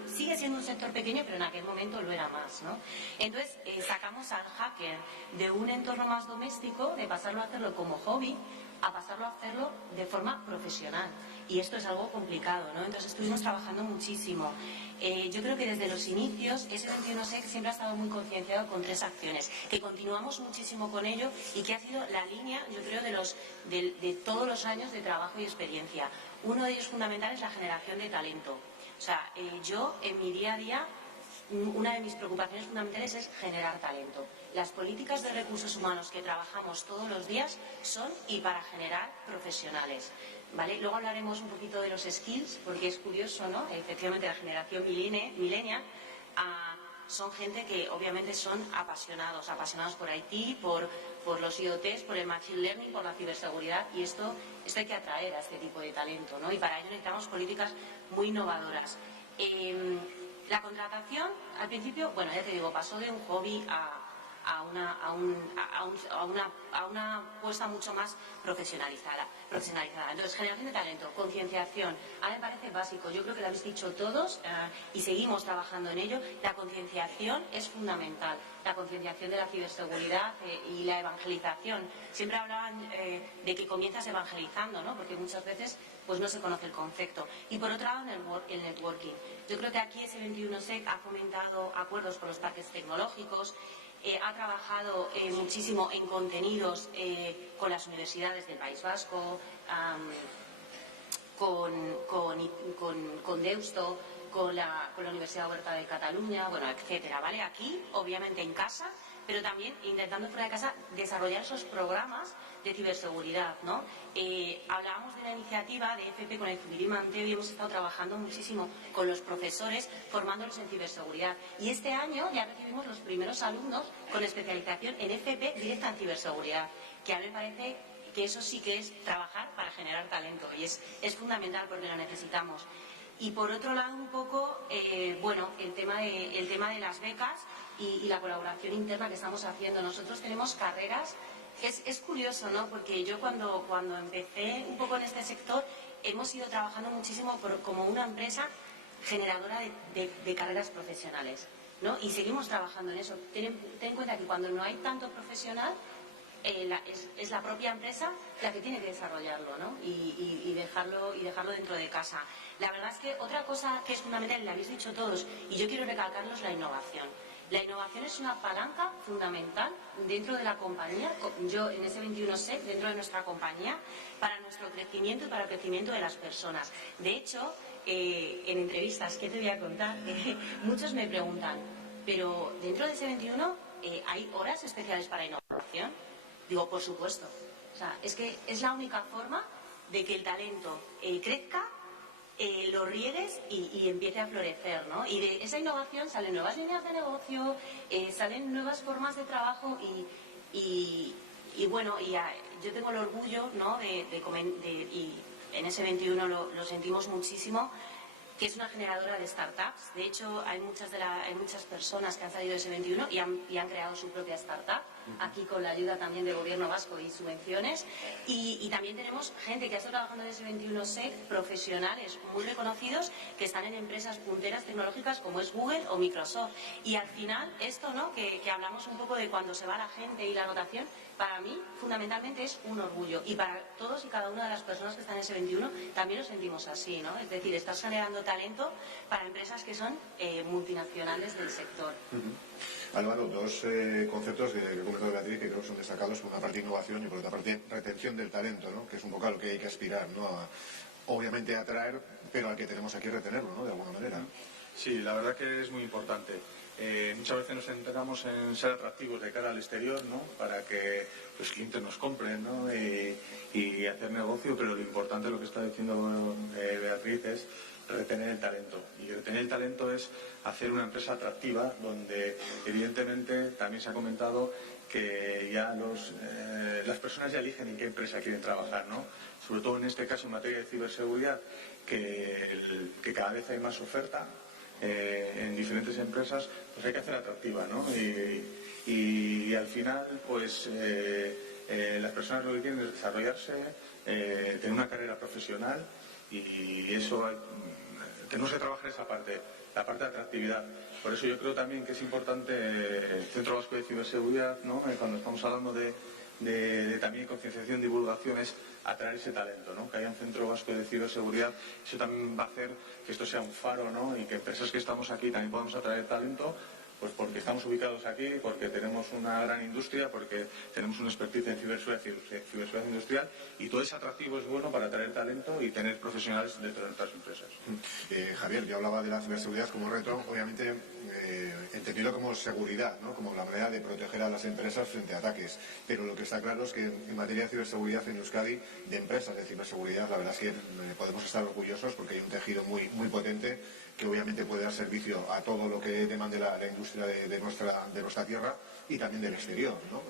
sigue siendo un sector pequeño, pero en aquel momento lo era más, ¿no? Entonces, sacamos al hacker de un entorno más doméstico, de pasarlo a hacerlo como hobby, a pasarlo a hacerlo de forma profesional. Y esto es algo complicado, ¿no? Entonces estuvimos trabajando muchísimo. Yo creo que desde los inicios S21SEC siempre ha estado muy concienciado con 3 acciones, que continuamos muchísimo con ello y que ha sido la línea, yo creo, de todos los años de trabajo y experiencia. Uno de ellos fundamental es la generación de talento. O sea, yo en mi día a día, una de mis preocupaciones fundamentales es generar talento. Las políticas de recursos humanos que trabajamos todos los días son y para generar profesionales, ¿vale? Luego hablaremos un poquito de los skills, porque es curioso, ¿no? Efectivamente, la generación millennial son gente que obviamente son apasionados por IT, por los IoTs, por el machine learning, por la ciberseguridad, y esto hay que atraer a este tipo de talento, ¿no? Y para ello necesitamos políticas muy innovadoras. La contratación, al principio, bueno, ya te digo, pasó de un hobby a una puesta mucho más profesionalizada. Entonces, generación de talento, concienciación, a mí me parece básico. Yo creo que lo habéis dicho todos y seguimos trabajando en ello. La concienciación es fundamental. La concienciación de la ciberseguridad y la evangelización. Siempre hablaban de que comienzas evangelizando, ¿no? Porque muchas veces pues no se conoce el concepto. Y por otro lado, el networking. Yo creo que aquí S21SEC ha fomentado acuerdos con los parques tecnológicos, ha trabajado muchísimo en contenidos con las universidades del País Vasco, con Deusto, con la Universidad Oberta de Cataluña, bueno, etcétera, ¿vale? Aquí, obviamente en casa, pero también intentando fuera de casa desarrollar esos programas de ciberseguridad, ¿no? Hablábamos de la iniciativa de FP con el Zubiri Manteo y hemos estado trabajando muchísimo con los profesores formándolos en ciberseguridad. Y este año ya recibimos los primeros alumnos con especialización en FP directa en ciberseguridad, que a mí me parece que eso sí que es trabajar para generar talento y es fundamental porque lo necesitamos. Y por otro lado, un poco, bueno, el tema de las becas y la colaboración interna que estamos haciendo. Nosotros tenemos carreras. Es curioso, ¿no? Porque yo cuando empecé un poco en este sector hemos ido trabajando muchísimo como una empresa generadora de carreras profesionales, ¿no? Y seguimos trabajando en eso. Ten en cuenta que cuando no hay tanto profesional es la propia empresa la que tiene que desarrollarlo, ¿no? Y dejarlo dentro de casa. La verdad es que otra cosa que es fundamental, y lo habéis dicho todos, y yo quiero recalcarlo, es la innovación. La innovación es una palanca fundamental dentro de la compañía, yo en S21SEC, dentro de nuestra compañía, para nuestro crecimiento y para el crecimiento de las personas. De hecho, en entrevistas que te voy a contar, muchos me preguntan, pero dentro de S21 ¿hay horas especiales para innovación? Digo, por supuesto. O sea, es que es la única forma de que el talento crezca, lo riegues y empiece a florecer, ¿no? Y de esa innovación salen nuevas líneas de negocio, salen nuevas formas de trabajo y bueno, yo tengo el orgullo, ¿no? Y en S21 lo sentimos muchísimo, que es una generadora de startups. De hecho, hay muchas personas que han salido de S21 y han creado su propia startup, aquí con la ayuda también del Gobierno vasco y subvenciones. Y también tenemos gente que ha estado trabajando en S21SEC, profesionales muy reconocidos, que están en empresas punteras tecnológicas como es Google o Microsoft. Y al final, esto, ¿no? Que hablamos un poco de cuando se va la gente y la rotación, para mí, fundamentalmente, es un orgullo. Y para todos y cada una de las personas que están en S21 también lo sentimos así, ¿no? Es decir, estás generando talento para empresas que son multinacionales del sector. Álvaro, dos conceptos que ha comentado Beatriz que creo que son destacados, por una parte innovación y por otra parte retención del talento, ¿no? Que es un poco a lo que hay que aspirar, ¿no? Obviamente atraer, pero al que tenemos aquí retenerlo, ¿no? De alguna manera. Sí, la verdad que es muy importante. Muchas veces nos centramos en ser atractivos de cara al exterior, ¿no? Para que los clientes nos compren, ¿no? Y hacer negocio, pero lo importante, lo que está diciendo Beatriz, es retener el talento. Y retener el talento es hacer una empresa atractiva donde, evidentemente, también se ha comentado que ya las personas ya eligen en qué empresa quieren trabajar, ¿no? Sobre todo en este caso en materia de ciberseguridad, que cada vez hay más oferta en diferentes empresas, pues hay que hacer atractiva, ¿no? Y al final, pues las personas lo que quieren es desarrollarse, tener una carrera profesional y eso tenemos que trabajar esa parte, la parte de atractividad. Por eso yo creo también que es importante el Centro Vasco de Ciberseguridad, ¿no? Cuando estamos hablando de también concienciación, divulgación, es atraer ese talento, ¿no? Que haya un Centro Vasco de Ciberseguridad. Eso también va a hacer que esto sea un faro, ¿no? Y que empresas que estamos aquí también podamos atraer talento, pues porque estamos ubicados aquí, porque tenemos una gran industria, porque tenemos una expertise en ciberseguridad industrial, y todo ese atractivo es bueno para atraer talento y tener profesionales dentro de nuestras empresas. Javier, yo hablaba de la ciberseguridad como reto, obviamente entendido como seguridad, ¿no? Como la manera de proteger a las empresas frente a ataques, pero lo que está claro es que en materia de ciberseguridad en Euskadi, de empresas de ciberseguridad, la verdad es que podemos estar orgullosos porque hay un tejido muy potente que obviamente puede dar servicio a todo lo que demande la industria de nuestra tierra y también del exterior, ¿no?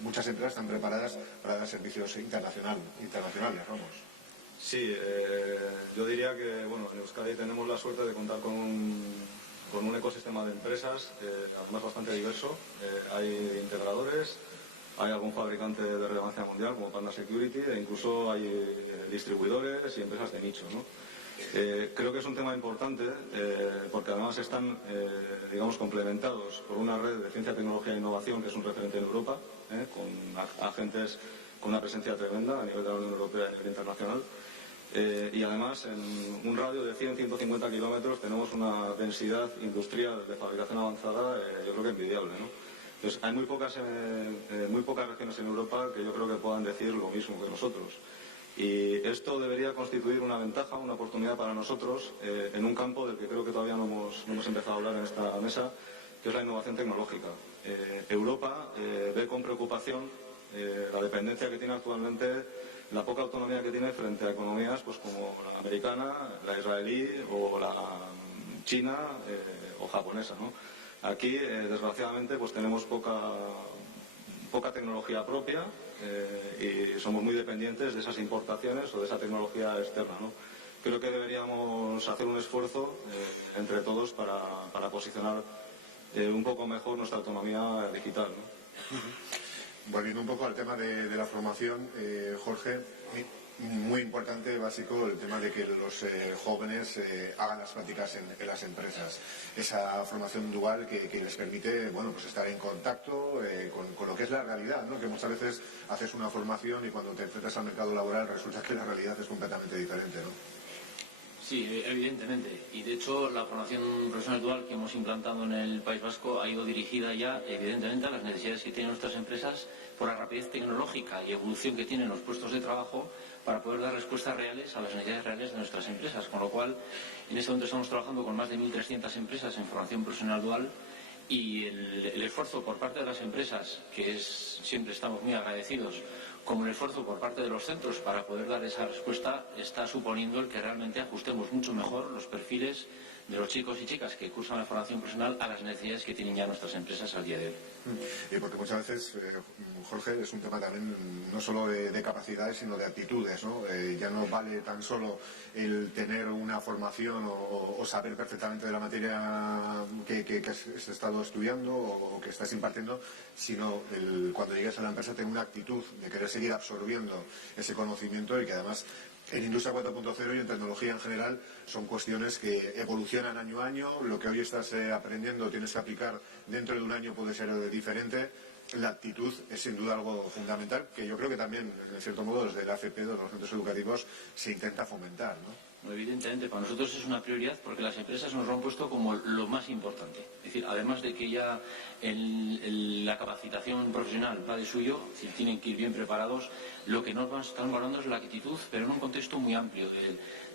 Muchas empresas están preparadas para dar servicios internacionales, vamos. Sí, yo diría que bueno, en Euskadi tenemos la suerte de contar con un ecosistema de empresas, además bastante diverso. Hay integradores, hay algún fabricante de relevancia mundial como Panda Security e incluso hay distribuidores y empresas de nicho, ¿no? Creo que es un tema importante porque además están, digamos, complementados por una red de ciencia, tecnología e innovación que es un referente en Europa, con agentes con una presencia tremenda a nivel de la Unión Europea y a nivel internacional. Y además en un radio de 100-150 kilómetros tenemos una densidad industrial de fabricación avanzada, yo creo que envidiable, ¿no? Entonces hay muy pocas regiones en Europa que yo creo que puedan decir lo mismo que nosotros. Y esto debería constituir una ventaja, una oportunidad para nosotros en un campo del que creo que todavía no hemos empezado a hablar en esta mesa, que es la innovación tecnológica. Europa ve con preocupación la dependencia que tiene actualmente, la poca autonomía que tiene frente a economías pues como la americana, la israelí o la china o japonesa, ¿no? Aquí, desgraciadamente, pues tenemos poca tecnología propia y somos muy dependientes de esas importaciones o de esa tecnología externa, ¿no? Creo que deberíamos hacer un esfuerzo entre todos para posicionar un poco mejor nuestra autonomía digital, ¿no? Volviendo un poco al tema de la formación, Jorge, muy importante, básico, el tema de que los jóvenes hagan las prácticas en las empresas. Esa formación dual que les permite, bueno, pues estar en contacto con lo que es la realidad, ¿no? Que muchas veces haces una formación y cuando te enfrentas al mercado laboral resulta que la realidad es completamente diferente, ¿no? Sí, evidentemente. Y de hecho la formación profesional dual que hemos implantado en el País Vasco ha ido dirigida ya evidentemente a las necesidades que tienen nuestras empresas por la rapidez tecnológica y evolución que tienen los puestos de trabajo para poder dar respuestas reales a las necesidades reales de nuestras empresas. Con lo cual, en este momento estamos trabajando con más de 1.300 empresas en formación profesional dual y el esfuerzo por parte de las empresas, siempre estamos muy agradecidos, como el esfuerzo por parte de los centros para poder dar esa respuesta, está suponiendo el que realmente ajustemos mucho mejor los perfiles de los chicos y chicas que cursan la formación profesional a las necesidades que tienen ya nuestras empresas al día de hoy. Y porque muchas veces, Jorge, es un tema también no solo de capacidades, sino de actitudes, ¿no? Ya no vale tan solo el tener una formación o saber perfectamente de la materia que has estado estudiando o que estás impartiendo, sino cuando llegues a la empresa tener una actitud de querer seguir absorbiendo ese conocimiento y que además en Industria 4.0 y en tecnología en general son cuestiones que evolucionan año a año. Lo que hoy estás aprendiendo tienes que aplicar dentro de un año puede ser diferente. La actitud es sin duda algo fundamental que yo creo que también, en cierto modo, desde la AFP, desde los centros educativos, se intenta fomentar, ¿no? Evidentemente, para nosotros es una prioridad porque las empresas nos lo han puesto como lo más importante. Es decir, además de que ya la capacitación profesional va de suyo, es decir, tienen que ir bien preparados, lo que nos están valorando es la actitud, pero en un contexto muy amplio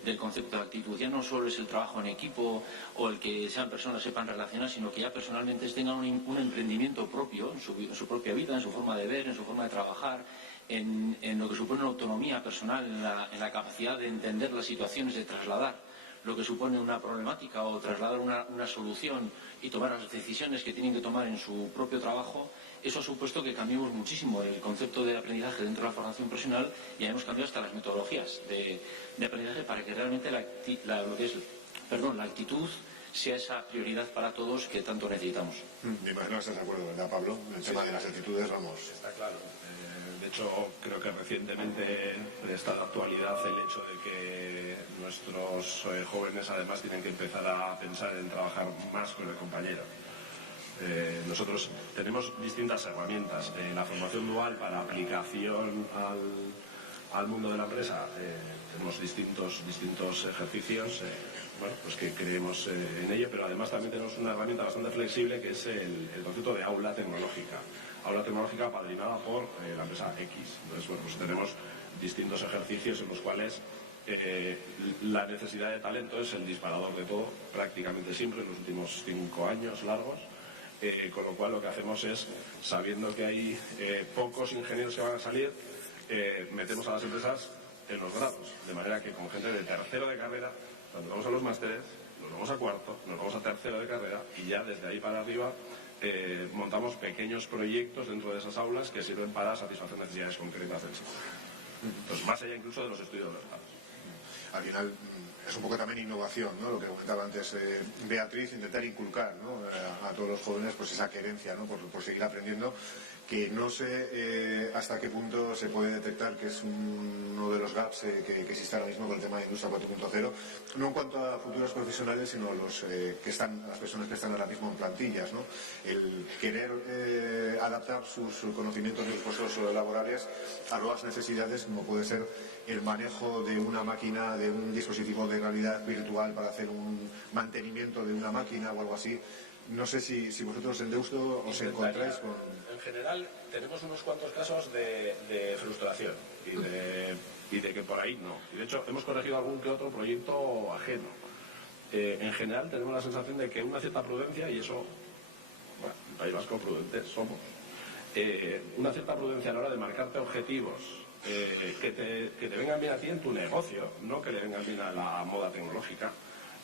del concepto de actitud. Ya no solo es el trabajo en equipo o el que sean personas sepan relacionar, sino que ya personalmente tengan un emprendimiento propio en su propia vida, en su forma de ver, en su forma de trabajar, en lo que supone una autonomía personal, en la capacidad de entender las situaciones, de trasladar lo que supone una problemática o trasladar una solución y tomar las decisiones que tienen que tomar en su propio trabajo, eso ha supuesto que cambiemos muchísimo el concepto de aprendizaje dentro de la formación profesional y hemos cambiado hasta las metodologías de aprendizaje para que realmente la actitud sea esa prioridad para todos que tanto necesitamos. Me imagino que estás de acuerdo, ¿verdad, Pablo? El tema de las actitudes, vamos. Está claro. De hecho, creo que recientemente está de actualidad el hecho de que nuestros jóvenes además tienen que empezar a pensar en trabajar más con el compañero. Nosotros tenemos distintas herramientas. La formación dual para aplicación al mundo de la empresa, tenemos distintos ejercicios pues que creemos en ello, pero además también tenemos una herramienta bastante flexible que es el concepto de aula tecnológica. Aula tecnológica apadrinada por la empresa X. Entonces, pues tenemos distintos ejercicios en los cuales la necesidad de talento es el disparador de todo, prácticamente siempre, en los últimos 5 años largos. Con lo cual lo que hacemos es, sabiendo que hay pocos ingenieros que van a salir, metemos a las empresas en los grados, de manera que con gente de tercero de carrera, cuando vamos a los másteres, nos vamos a cuarto, nos vamos a tercero de carrera y ya desde ahí para arriba montamos pequeños proyectos dentro de esas aulas que sirven para satisfacer necesidades concretas del sector. Entonces, más allá incluso de los estudios de los grados. Al final es un poco también innovación, ¿no? Lo que comentaba antes Beatriz, intentar inculcar, ¿no? A todos los jóvenes pues esa querencia, ¿no? por seguir aprendiendo, que no sé hasta qué punto se puede detectar que es uno de los gaps que existe ahora mismo con el tema de Industria 4.0, no en cuanto a futuros profesionales, sino las personas que están ahora mismo en plantillas, ¿no? El querer adaptar sus conocimientos y recursos laborales a nuevas necesidades, como puede ser el manejo de una máquina, de un dispositivo de realidad virtual para hacer un mantenimiento de una máquina o algo así. No sé si vosotros en Deusto os encontráis con... En general tenemos unos cuantos casos de frustración y de que por ahí no. Y de hecho hemos corregido algún que otro proyecto ajeno. En general tenemos la sensación de que una cierta prudencia, y eso, bueno, el País Vasco prudentes somos, una cierta prudencia a la hora de marcarte objetivos que te vengan bien a ti en tu negocio, no que le vengan bien a la moda tecnológica.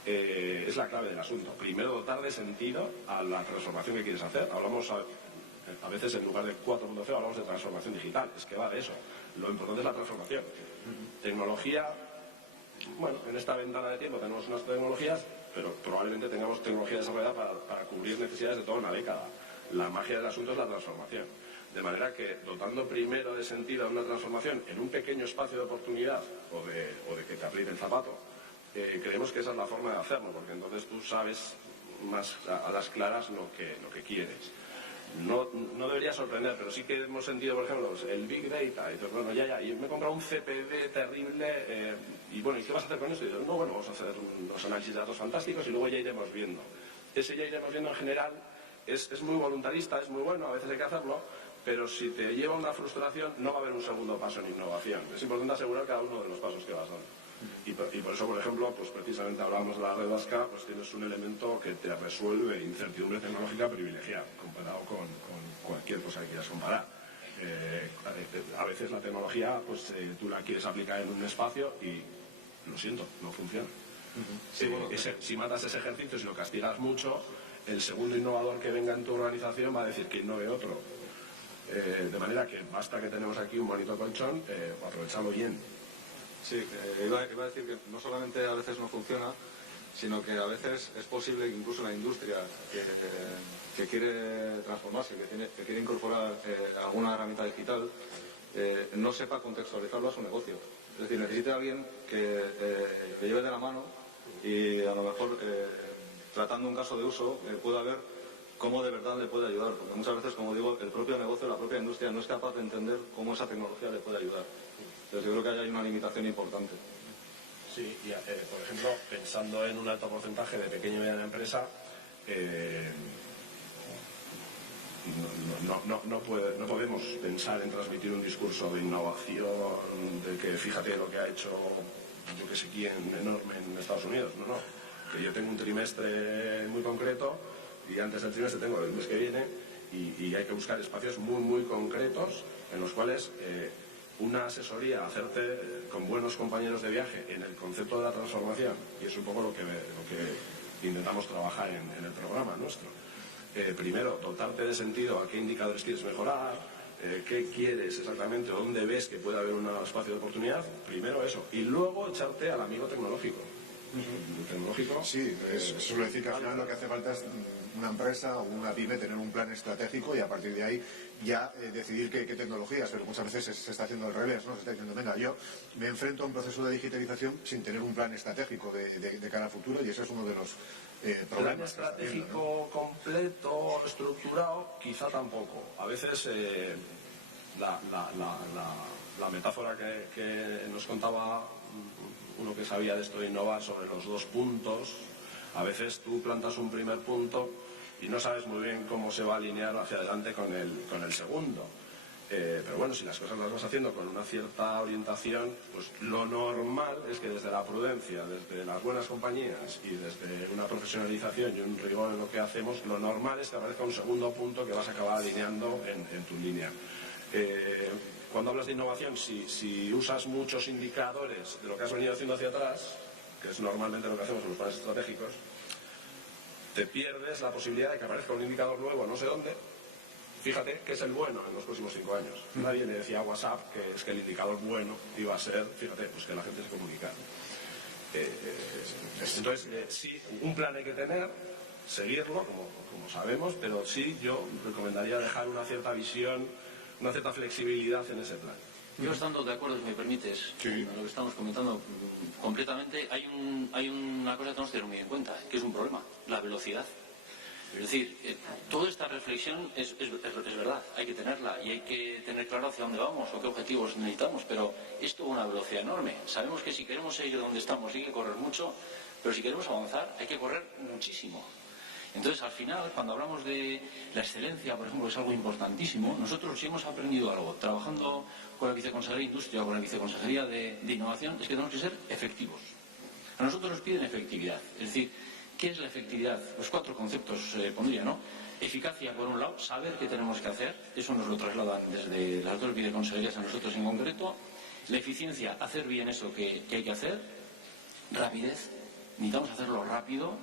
Es la clave del asunto. Primero, dotar de sentido a la transformación que quieres hacer. Hablamos a veces, en lugar de 4.0, hablamos de transformación digital. Es que va de eso. Lo importante es la transformación. Tecnología, bueno, en esta ventana de tiempo tenemos unas tecnologías, pero probablemente tengamos tecnología desarrollada para cubrir necesidades de toda una década. La magia del asunto es la transformación. De manera que, dotando primero de sentido a una transformación en un pequeño espacio de oportunidad o de que te apriete el zapato, creemos que esa es la forma de hacerlo, porque entonces tú sabes más a las claras lo que quieres. No debería sorprender, pero sí que hemos sentido, por ejemplo, el Big Data. Y dices, bueno, y me he comprado un CPD terrible, y bueno, ¿y qué vas a hacer con eso? Y dices, no, bueno, vamos a hacer unos análisis de datos fantásticos y luego ya iremos viendo. Ese ya iremos viendo en general es muy voluntarista, es muy bueno, a veces hay que hacerlo, pero si te lleva una frustración no va a haber un segundo paso en innovación. Es importante asegurar cada uno de los pasos que vas dando. Y por eso, por ejemplo, pues precisamente hablábamos de la red vasca, pues tienes un elemento que te resuelve incertidumbre tecnológica privilegiada, comparado con cualquier cosa que quieras comparar. A veces la tecnología, pues tú la quieres aplicar en un espacio y, lo siento, no funciona. Sí, bueno, si matas ese ejercicio, si lo castigas mucho, el segundo innovador que venga en tu organización va a decir que innove otro. De manera que basta que tenemos aquí un bonito colchón, aprovecharlo bien. Sí, iba a decir que no solamente a veces no funciona, sino que a veces es posible que incluso la industria que quiere transformarse, que quiere incorporar alguna herramienta digital, no sepa contextualizarlo a su negocio. Es decir, necesita alguien que lleve de la mano y a lo mejor tratando un caso de uso pueda ver cómo de verdad le puede ayudar, porque muchas veces, como digo, el propio negocio, la propia industria no es capaz de entender cómo esa tecnología le puede ayudar. Entonces yo creo que ahí hay una limitación importante. Sí, y por ejemplo, pensando en un alto porcentaje de pequeña y mediana empresa, no podemos pensar en transmitir un discurso de innovación, de que fíjate lo que ha hecho, yo que sé quién, enorme en Estados Unidos. No. Que yo tengo un trimestre muy concreto y antes del trimestre tengo el mes que viene y hay que buscar espacios muy, muy concretos en los cuales una asesoría, hacerte con buenos compañeros de viaje en el concepto de la transformación, y es un poco lo que intentamos trabajar en el programa nuestro. Primero, dotarte de sentido a qué indicadores quieres mejorar, qué quieres exactamente, dónde ves que puede haber un espacio de oportunidad. Primero eso, y luego echarte al amigo tecnológico. Sí, eso suele decir que al final lo que hace falta es una empresa o una pyme tener un plan estratégico y a partir de ahí ya decidir qué tecnologías, pero muchas veces se está haciendo al revés, ¿no? Se está diciendo, venga, yo me enfrento a un proceso de digitalización sin tener un plan estratégico de cara al futuro, y ese es uno de los problemas. Plan estratégico completo, estructurado, quizá tampoco. A veces la metáfora que nos contaba uno que sabía de esto de innovar sobre los 2 puntos, a veces tú plantas un primer punto y no sabes muy bien cómo se va a alinear hacia adelante con el segundo. Pero bueno, si las cosas las vas haciendo con una cierta orientación, pues lo normal es que desde la prudencia, desde las buenas compañías y desde una profesionalización y un rigor en lo que hacemos, lo normal es que aparezca un segundo punto que vas a acabar alineando en tu línea. Cuando hablas de innovación, si usas muchos indicadores de lo que has venido haciendo hacia atrás, que es normalmente lo que hacemos en los planes estratégicos, te pierdes la posibilidad de que aparezca un indicador nuevo no sé dónde. Fíjate que es el bueno en los próximos 5 años. Nadie le decía a WhatsApp que es que el indicador bueno iba a ser, fíjate, pues que la gente se comunicara. Entonces, sí, un plan hay que tener, seguirlo, como sabemos, pero sí yo recomendaría dejar una cierta visión, una cierta flexibilidad en ese plan. Yo estando de acuerdo, si me permites, con lo que estamos comentando completamente, hay una cosa que tenemos que tener muy en cuenta, que es un problema, la velocidad. Es decir, toda esta reflexión es verdad, hay que tenerla y hay que tener claro hacia dónde vamos o qué objetivos necesitamos, pero esto es una velocidad enorme. Sabemos que si queremos seguir donde estamos hay que correr mucho, pero si queremos avanzar hay que correr muchísimo. Entonces, al final, cuando hablamos de la excelencia, por ejemplo, es algo importantísimo. Nosotros si hemos aprendido algo, trabajando con la Viceconsejería de Industria o con la Viceconsejería de Innovación, es que tenemos que ser efectivos. A nosotros nos piden efectividad. Es decir, ¿qué es la efectividad? Pues 4 conceptos pondría, ¿no? Eficacia, por un lado, saber qué tenemos que hacer. Eso nos lo trasladan desde las 2 viceconsejerías a nosotros en concreto. La eficiencia, hacer bien eso que hay que hacer. Rapidez, necesitamos hacerlo rápido.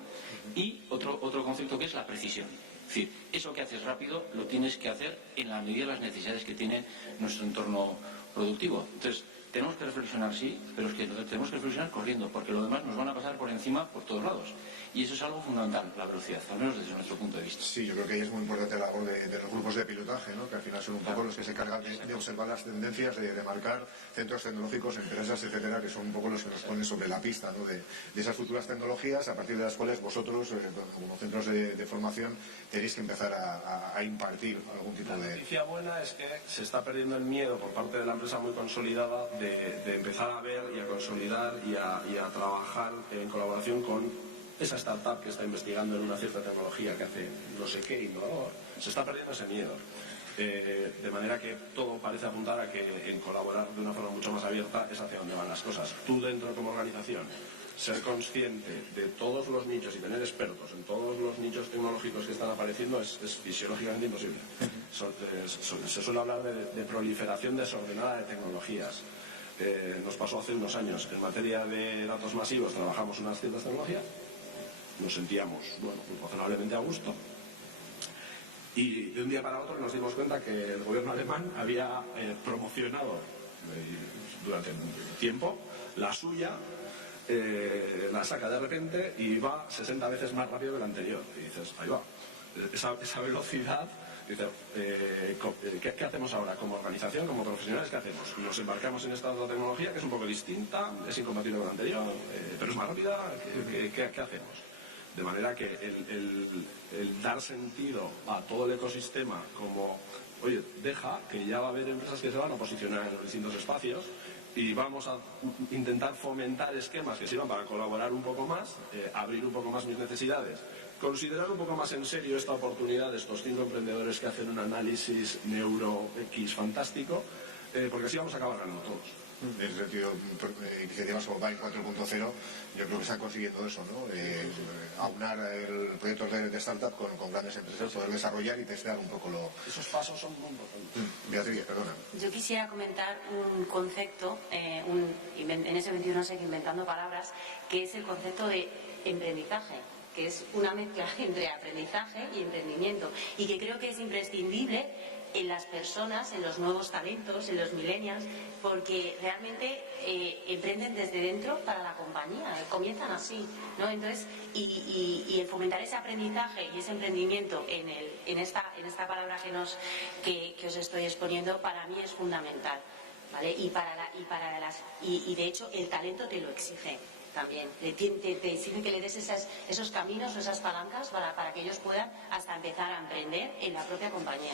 Y otro concepto que es la precisión. Es decir, eso que haces rápido lo tienes que hacer en la medida de las necesidades que tiene nuestro entorno productivo. Entonces, tenemos que reflexionar, sí, pero es que tenemos que reflexionar corriendo, porque lo demás nos van a pasar por encima por todos lados. Y eso es algo fundamental, la velocidad, al menos desde nuestro punto de vista. Sí, yo creo que ahí es muy importante la labor de los grupos de pilotaje, ¿no? Que al final son un poco los que se encargan de observar las tendencias, de marcar centros tecnológicos, empresas, etcétera, que son un poco los que nos ponen sobre la pista, ¿no? de esas futuras tecnologías, a partir de las cuales vosotros, como centros de formación, tenéis que empezar a impartir algún tipo de... La noticia buena es que se está perdiendo el miedo por parte de la empresa muy consolidada de empezar a ver y a consolidar y a trabajar en colaboración con esa startup que está investigando en una cierta tecnología que hace no sé qué innovador. Se está perdiendo ese miedo. De manera que todo parece apuntar a que en colaborar de una forma mucho más abierta es hacia donde van las cosas. Tú dentro como organización, ser consciente de todos los nichos y tener expertos en todos los nichos tecnológicos que están apareciendo es fisiológicamente imposible. Se suele hablar de proliferación desordenada de tecnologías. Nos pasó hace unos años. En materia de datos masivos trabajamos unas ciertas tecnologías. Nos sentíamos, bueno, razonablemente a gusto. Y de un día para otro nos dimos cuenta que el gobierno alemán había promocionado durante un tiempo la suya, la saca de repente y va 60 veces más rápido que la anterior. Y dices, ahí va. Esa velocidad, dices, ¿qué hacemos ahora? Como organización, como profesionales, ¿qué hacemos? Nos embarcamos en esta otra tecnología que es un poco distinta, es incompatible con la anterior, pero es más rápida. ¿Qué hacemos? De manera que el dar sentido a todo el ecosistema como, oye, deja que ya va a haber empresas que se van a posicionar en los distintos espacios y vamos a intentar fomentar esquemas que sirvan para colaborar un poco más, abrir un poco más mis necesidades, considerar un poco más en serio esta oportunidad de estos 5 emprendedores que hacen un análisis neuro X fantástico, porque así vamos a acabar ganando todos. En ese sentido, iniciativas como BAE 4.0, yo creo que están consiguiendo eso, ¿no? Aunar proyectos de startup con grandes empresas, poder desarrollar y testear un poco lo... Esos pasos son muy importantes. Beatriz, perdona. Yo quisiera comentar un concepto, en ese 21SEC inventando palabras, que es el concepto de emprendizaje, que es una mezcla entre aprendizaje y emprendimiento, y que creo que es imprescindible en las personas, en los nuevos talentos, en los millennials, porque realmente emprenden desde dentro para la compañía, comienzan así, ¿no? Entonces, y el fomentar ese aprendizaje y ese emprendimiento en esta palabra que os estoy exponiendo, para mí es fundamental, ¿vale? Y de hecho el talento te lo exige también, te exige que le des esos caminos o esas palancas para que ellos puedan hasta empezar a emprender en la propia compañía.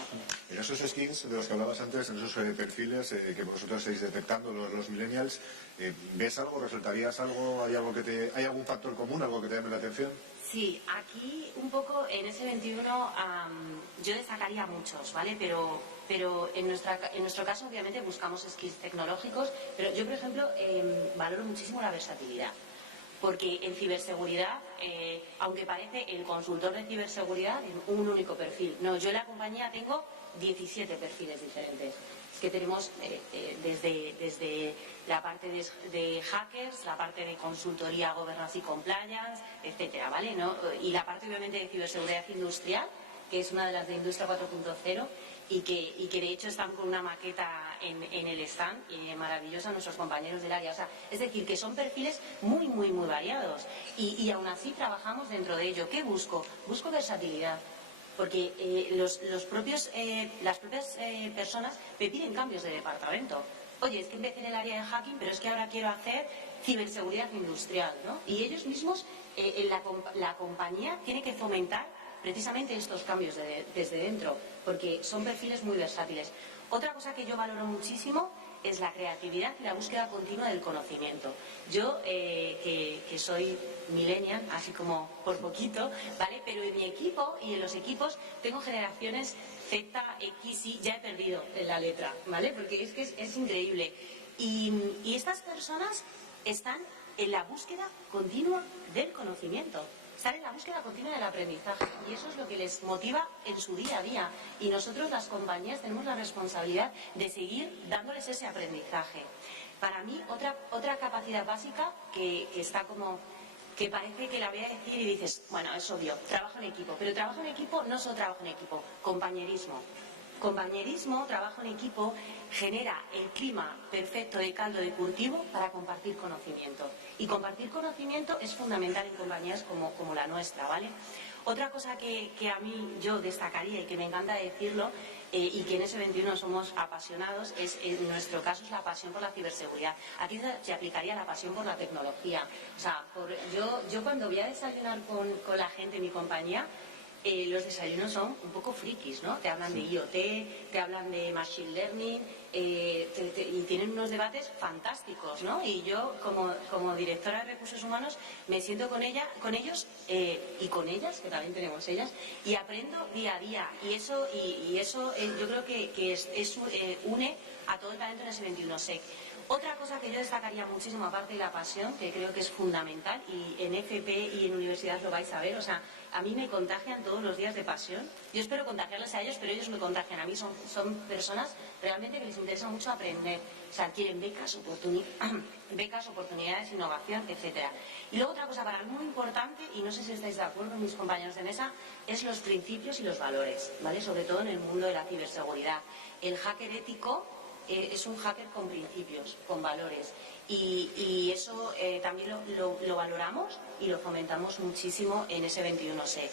En esos skills de los que hablabas antes, en esos perfiles que vosotros estáis detectando, los millennials, ¿ves algo, resaltarías algo, hay algún factor común, algo que te llame la atención? Sí, aquí un poco en ese 21 yo destacaría muchos, ¿vale? Pero en nuestro caso obviamente buscamos skills tecnológicos, pero yo por ejemplo valoro muchísimo la versatilidad, porque en ciberseguridad, aunque parece el consultor de ciberseguridad en un único perfil, no, yo en la compañía tengo 17 perfiles diferentes. Es que tenemos desde la parte de hackers, la parte de consultoría, governance y compliance, etcétera, ¿vale? ¿No? Y la parte obviamente de ciberseguridad industrial, que es una de las de Industria 4.0 y que de hecho están con una maqueta en el stand y maravillosa nuestros compañeros del área. O sea, es decir, que son perfiles muy, muy, muy variados y aún así trabajamos dentro de ello. ¿Qué busco? Busco versatilidad. Porque las propias personas me piden cambios de departamento. Oye, es que empecé en el área de hacking, pero es que ahora quiero hacer ciberseguridad industrial, ¿no? Y ellos mismos, la compañía tiene que fomentar precisamente estos cambios desde dentro, porque son perfiles muy versátiles. Otra cosa que yo valoro muchísimo es la creatividad y la búsqueda continua del conocimiento. Yo, que soy millennial, así como por poquito, ¿vale? Pero en mi equipo y en los equipos tengo generaciones Z, X, Y, ya he perdido en la letra, ¿vale? Porque es que es increíble. Y estas personas están en la búsqueda continua del conocimiento. Están en la búsqueda continua del aprendizaje y eso es lo que les motiva en su día a día. Y nosotros, las compañías, tenemos la responsabilidad de seguir dándoles ese aprendizaje. Para mí, otra capacidad básica que está como, que parece que la voy a decir y dices, bueno, es obvio, trabajo en equipo. Pero trabajo en equipo no solo trabajo en equipo, compañerismo. Compañerismo, trabajo en equipo, genera el clima perfecto de caldo de cultivo para compartir conocimiento. Y compartir conocimiento es fundamental en compañías como la nuestra, ¿vale? Otra cosa que a mí yo destacaría y que me encanta decirlo, y que en ese 21 somos apasionados, en nuestro caso es la pasión por la ciberseguridad. Aquí se aplicaría la pasión por la tecnología. O sea, yo cuando voy a desayunar con la gente en mi compañía, los desayunos son un poco frikis, ¿no? Te hablan de IoT, te hablan de Machine Learning y tienen unos debates fantásticos, ¿no? Y yo, como directora de Recursos Humanos, me siento con ellos y con ellas, que también tenemos ellas, y aprendo día a día. Y eso yo creo que une a todo el talento en ese 21SEC. Otra cosa que yo destacaría muchísimo, aparte de la pasión, que creo que es fundamental, y en FP y en universidad lo vais a ver, o sea, a mí me contagian todos los días de pasión. Yo espero contagiarles a ellos, pero ellos me contagian a mí. Son personas realmente que les interesa mucho aprender. O sea, quieren becas, oportunidades, innovación, etcétera. Y luego otra cosa para mí muy importante, y no sé si estáis de acuerdo, mis compañeros de mesa, es los principios y los valores, ¿vale? Sobre todo en el mundo de la ciberseguridad. El hacker ético es un hacker con principios, con valores. Y eso también lo valoramos y lo fomentamos muchísimo en ese 21SEC.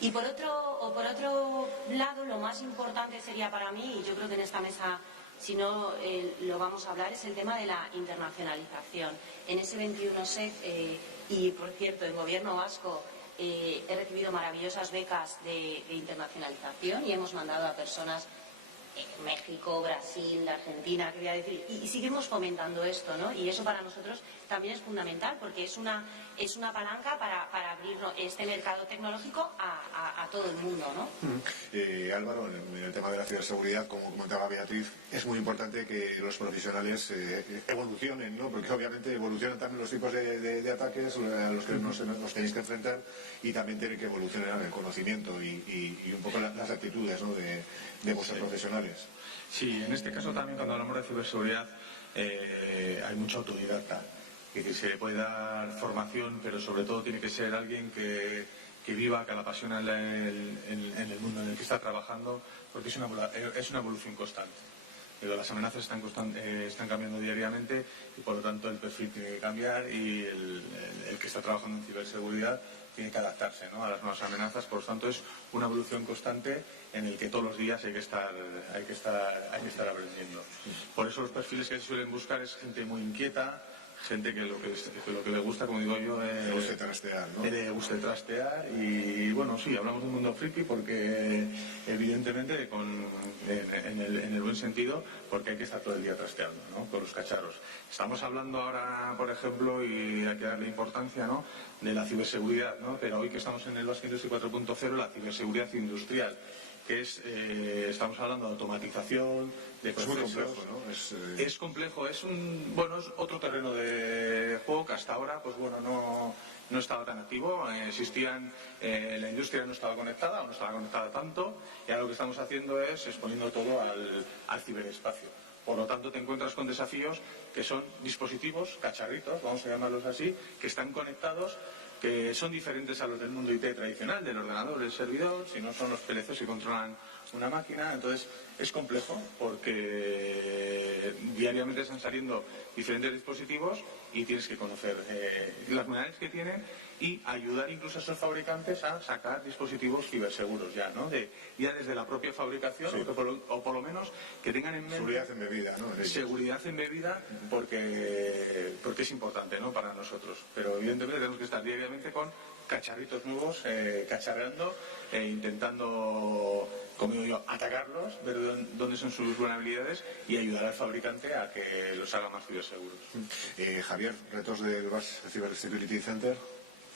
Y por otro lado, lo más importante sería para mí, y yo creo que en esta mesa, si no lo vamos a hablar, es el tema de la internacionalización. En ese 21SEC, y por cierto, en Gobierno Vasco, he recibido maravillosas becas de internacionalización y hemos mandado a personas México, Brasil, Argentina, que voy a decir, y seguimos fomentando esto, ¿no? Y eso para nosotros también es fundamental porque es una palanca para abrir este mercado tecnológico a todo el mundo, ¿no? Álvaro, en el tema de la ciberseguridad, como comentaba Beatriz, es muy importante que los profesionales evolucionen, ¿no? Porque obviamente evolucionan también los tipos de ataques a los que nos tenéis que enfrentar, y también tienen que evolucionar el conocimiento y un poco las actitudes, ¿no? de vuestros profesionales. Sí, en este caso también cuando hablamos de ciberseguridad hay mucho autodidacta, que se le puede dar formación, pero sobre todo tiene que ser alguien que viva, que la apasiona en el mundo en el que está trabajando, porque es una evolución constante. Pero las amenazas están cambiando diariamente y por lo tanto el perfil tiene que cambiar, y el que está trabajando en ciberseguridad tiene que adaptarse, ¿no?, a las nuevas amenazas. Por lo tanto es una evolución constante en el que todos los días hay que estar aprendiendo. Por eso los perfiles que se suelen buscar es gente muy inquieta, gente que lo que le gusta, como digo yo, le guste trastear, ¿no? Le guste trastear, y bueno, sí, hablamos de un mundo friki porque evidentemente en el buen sentido, porque hay que estar todo el día trasteando, ¿no?, con los cacharros. Estamos hablando ahora, por ejemplo, y hay que darle importancia, ¿no?, de la ciberseguridad, ¿no?, pero hoy que estamos en el Basque Industry 4.0, la ciberseguridad industrial, que es, estamos hablando de automatización, de procesos. Es muy complejo, ¿no? Es complejo, es otro terreno de juego que hasta ahora, pues bueno, no estaba tan activo. La industria no estaba conectada, o no estaba conectada tanto, y ahora lo que estamos haciendo es exponiendo todo al ciberespacio. Por lo tanto, te encuentras con desafíos que son dispositivos, cacharritos, vamos a llamarlos así, que están conectados, que son diferentes a los del mundo IT tradicional, del ordenador, del servidor, si no son los PLCs que controlan una máquina. Entonces es complejo porque diariamente están saliendo diferentes dispositivos y tienes que conocer las modalidades que tienen y ayudar incluso a esos fabricantes a sacar dispositivos ciberseguros ya, ¿no? Ya desde la propia fabricación, sí. o por lo menos que tengan en mente seguridad embebida, ¿no? Seguridad embebida, porque es importante, ¿no?, para nosotros. Pero evidentemente tenemos que estar diariamente con cacharritos nuevos, cacharreando, intentando, como digo yo, atacarlos, ver dónde son sus vulnerabilidades y ayudar al fabricante a que los haga más ciberseguros. Javier, retos del Basque Cyber Security Center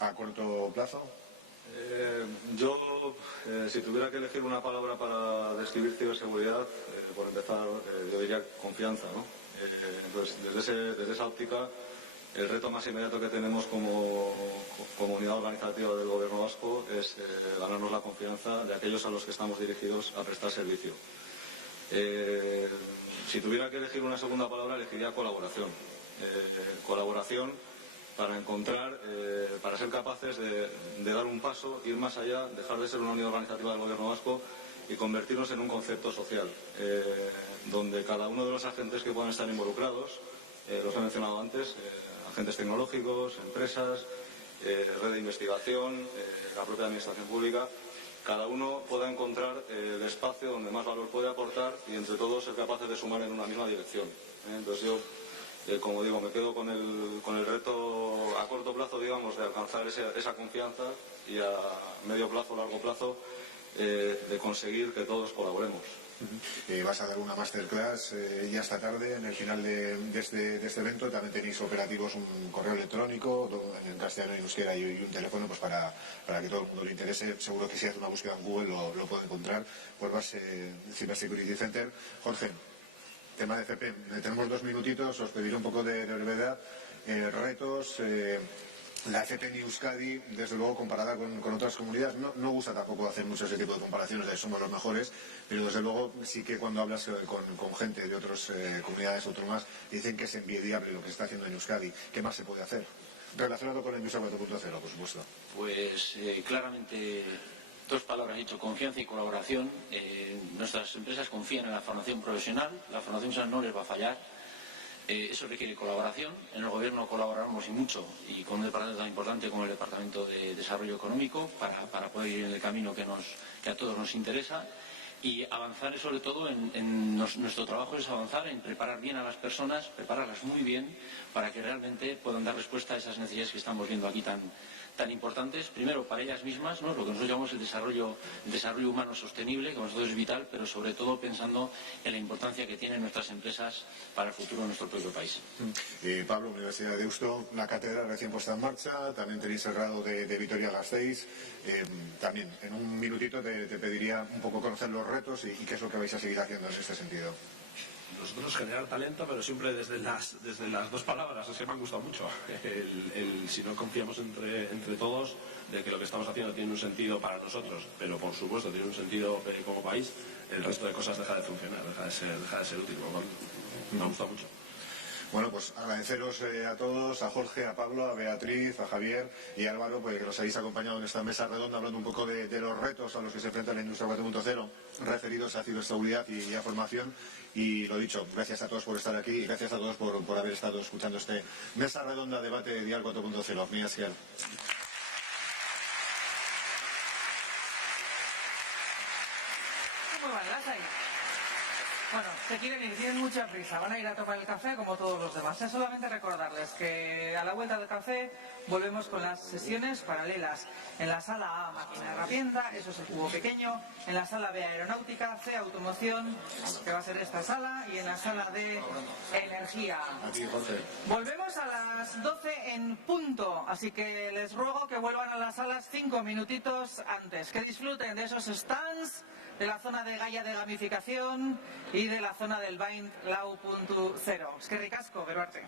a corto plazo. Si tuviera que elegir una palabra para describir ciberseguridad, por empezar, yo diría confianza, ¿no? Entonces, desde esa óptica, el reto más inmediato que tenemos como unidad organizativa del Gobierno vasco es ganarnos la confianza de aquellos a los que estamos dirigidos a prestar servicio. Si tuviera que elegir una segunda palabra, elegiría colaboración. Colaboración para encontrar, para ser capaces de dar un paso, ir más allá, dejar de ser una unidad organizativa del Gobierno vasco y convertirnos en un concepto social, donde cada uno de los agentes que puedan estar involucrados, los he mencionado antes, agentes tecnológicos, empresas, red de investigación, la propia administración pública, cada uno pueda encontrar el espacio donde más valor puede aportar y entre todos ser capaces de sumar en una misma dirección. Entonces yo, como digo, me quedo con el reto a corto plazo, digamos, de alcanzar esa confianza, y a medio plazo, largo plazo, de conseguir que todos colaboremos. Vas a dar una masterclass ya esta tarde, en el final de este evento. También tenéis operativos un correo electrónico en castellano y euskera y un teléfono, pues para que todo el mundo le interese. Seguro que si hace una búsqueda en Google lo puede encontrar. Pues vas Cyber Security Center. Jorge, tema de FP, tenemos 2 minutitos, os pediré un poco de brevedad. Retos, la FP en Euskadi, desde luego, comparada con otras comunidades, no gusta tampoco hacer mucho ese tipo de comparaciones de somos los mejores, pero desde luego sí que cuando hablas con gente de otras comunidades autónomas, dicen que es envidiable lo que se está haciendo en Euskadi. ¿Qué más se puede hacer? Relacionado con el Industria 4.0, por supuesto. Pues claramente, 2 palabras he dicho: confianza y colaboración. Nuestras empresas confían en la formación profesional, la formación profesional no les va a fallar. Eso requiere colaboración. En el Gobierno colaboramos y mucho, y con un departamento tan importante como el Departamento de Desarrollo Económico, para poder ir en el camino que a todos nos interesa. Y avanzar, sobre todo, nuestro trabajo es avanzar en preparar bien a las personas, prepararlas muy bien, para que realmente puedan dar respuesta a esas necesidades que estamos viendo aquí tan tan importantes, primero para ellas mismas, ¿no? Lo que nosotros llamamos el desarrollo humano sostenible, que para nosotros es vital, pero sobre todo pensando en la importancia que tienen nuestras empresas para el futuro de nuestro propio país. Pablo, Universidad de Deusto, la cátedra recién puesta en marcha, también tenéis el grado de Vitoria-Gasteiz. También, en un minutito te pediría un poco conocer los retos y qué es lo que vais a seguir haciendo en este sentido. Nosotros generar talento, pero siempre desde las dos palabras, es que me han gustado mucho. Si no confiamos entre todos de que lo que estamos haciendo tiene un sentido para nosotros, pero por supuesto tiene un sentido como país, el resto de cosas deja de funcionar, deja de ser útil. Me ha gustado mucho. Bueno, pues agradeceros a todos, a Jorge, a Pablo, a Beatriz, a Javier y a Álvaro, pues que nos habéis acompañado en esta mesa redonda hablando un poco de los retos a los que se enfrenta la industria 4.0 referidos a ciberseguridad y a formación. Y lo dicho, gracias a todos por estar aquí y gracias a todos por haber estado escuchando este mesa redonda debate de Dial 4.0. Gracias. ¿Cómo van las ahí? Bueno, se quieren ir, tienen mucha prisa, van a ir a tomar el café como todos los demás. Es solamente recordarles que a la vuelta del café volvemos con las sesiones paralelas. En la sala A, máquina de herramienta, eso es el cubo pequeño. En la sala B, aeronáutica. C, automoción, que va a ser esta sala. Y en la sala D, energía. Volvemos a las 12 en punto, así que les ruego que vuelvan a las salas 5 minutitos antes. Que disfruten de esos stands, de la zona de Gaia de gamificación y de la zona del Bind Lau.0. Es que ricasco, Beruarte.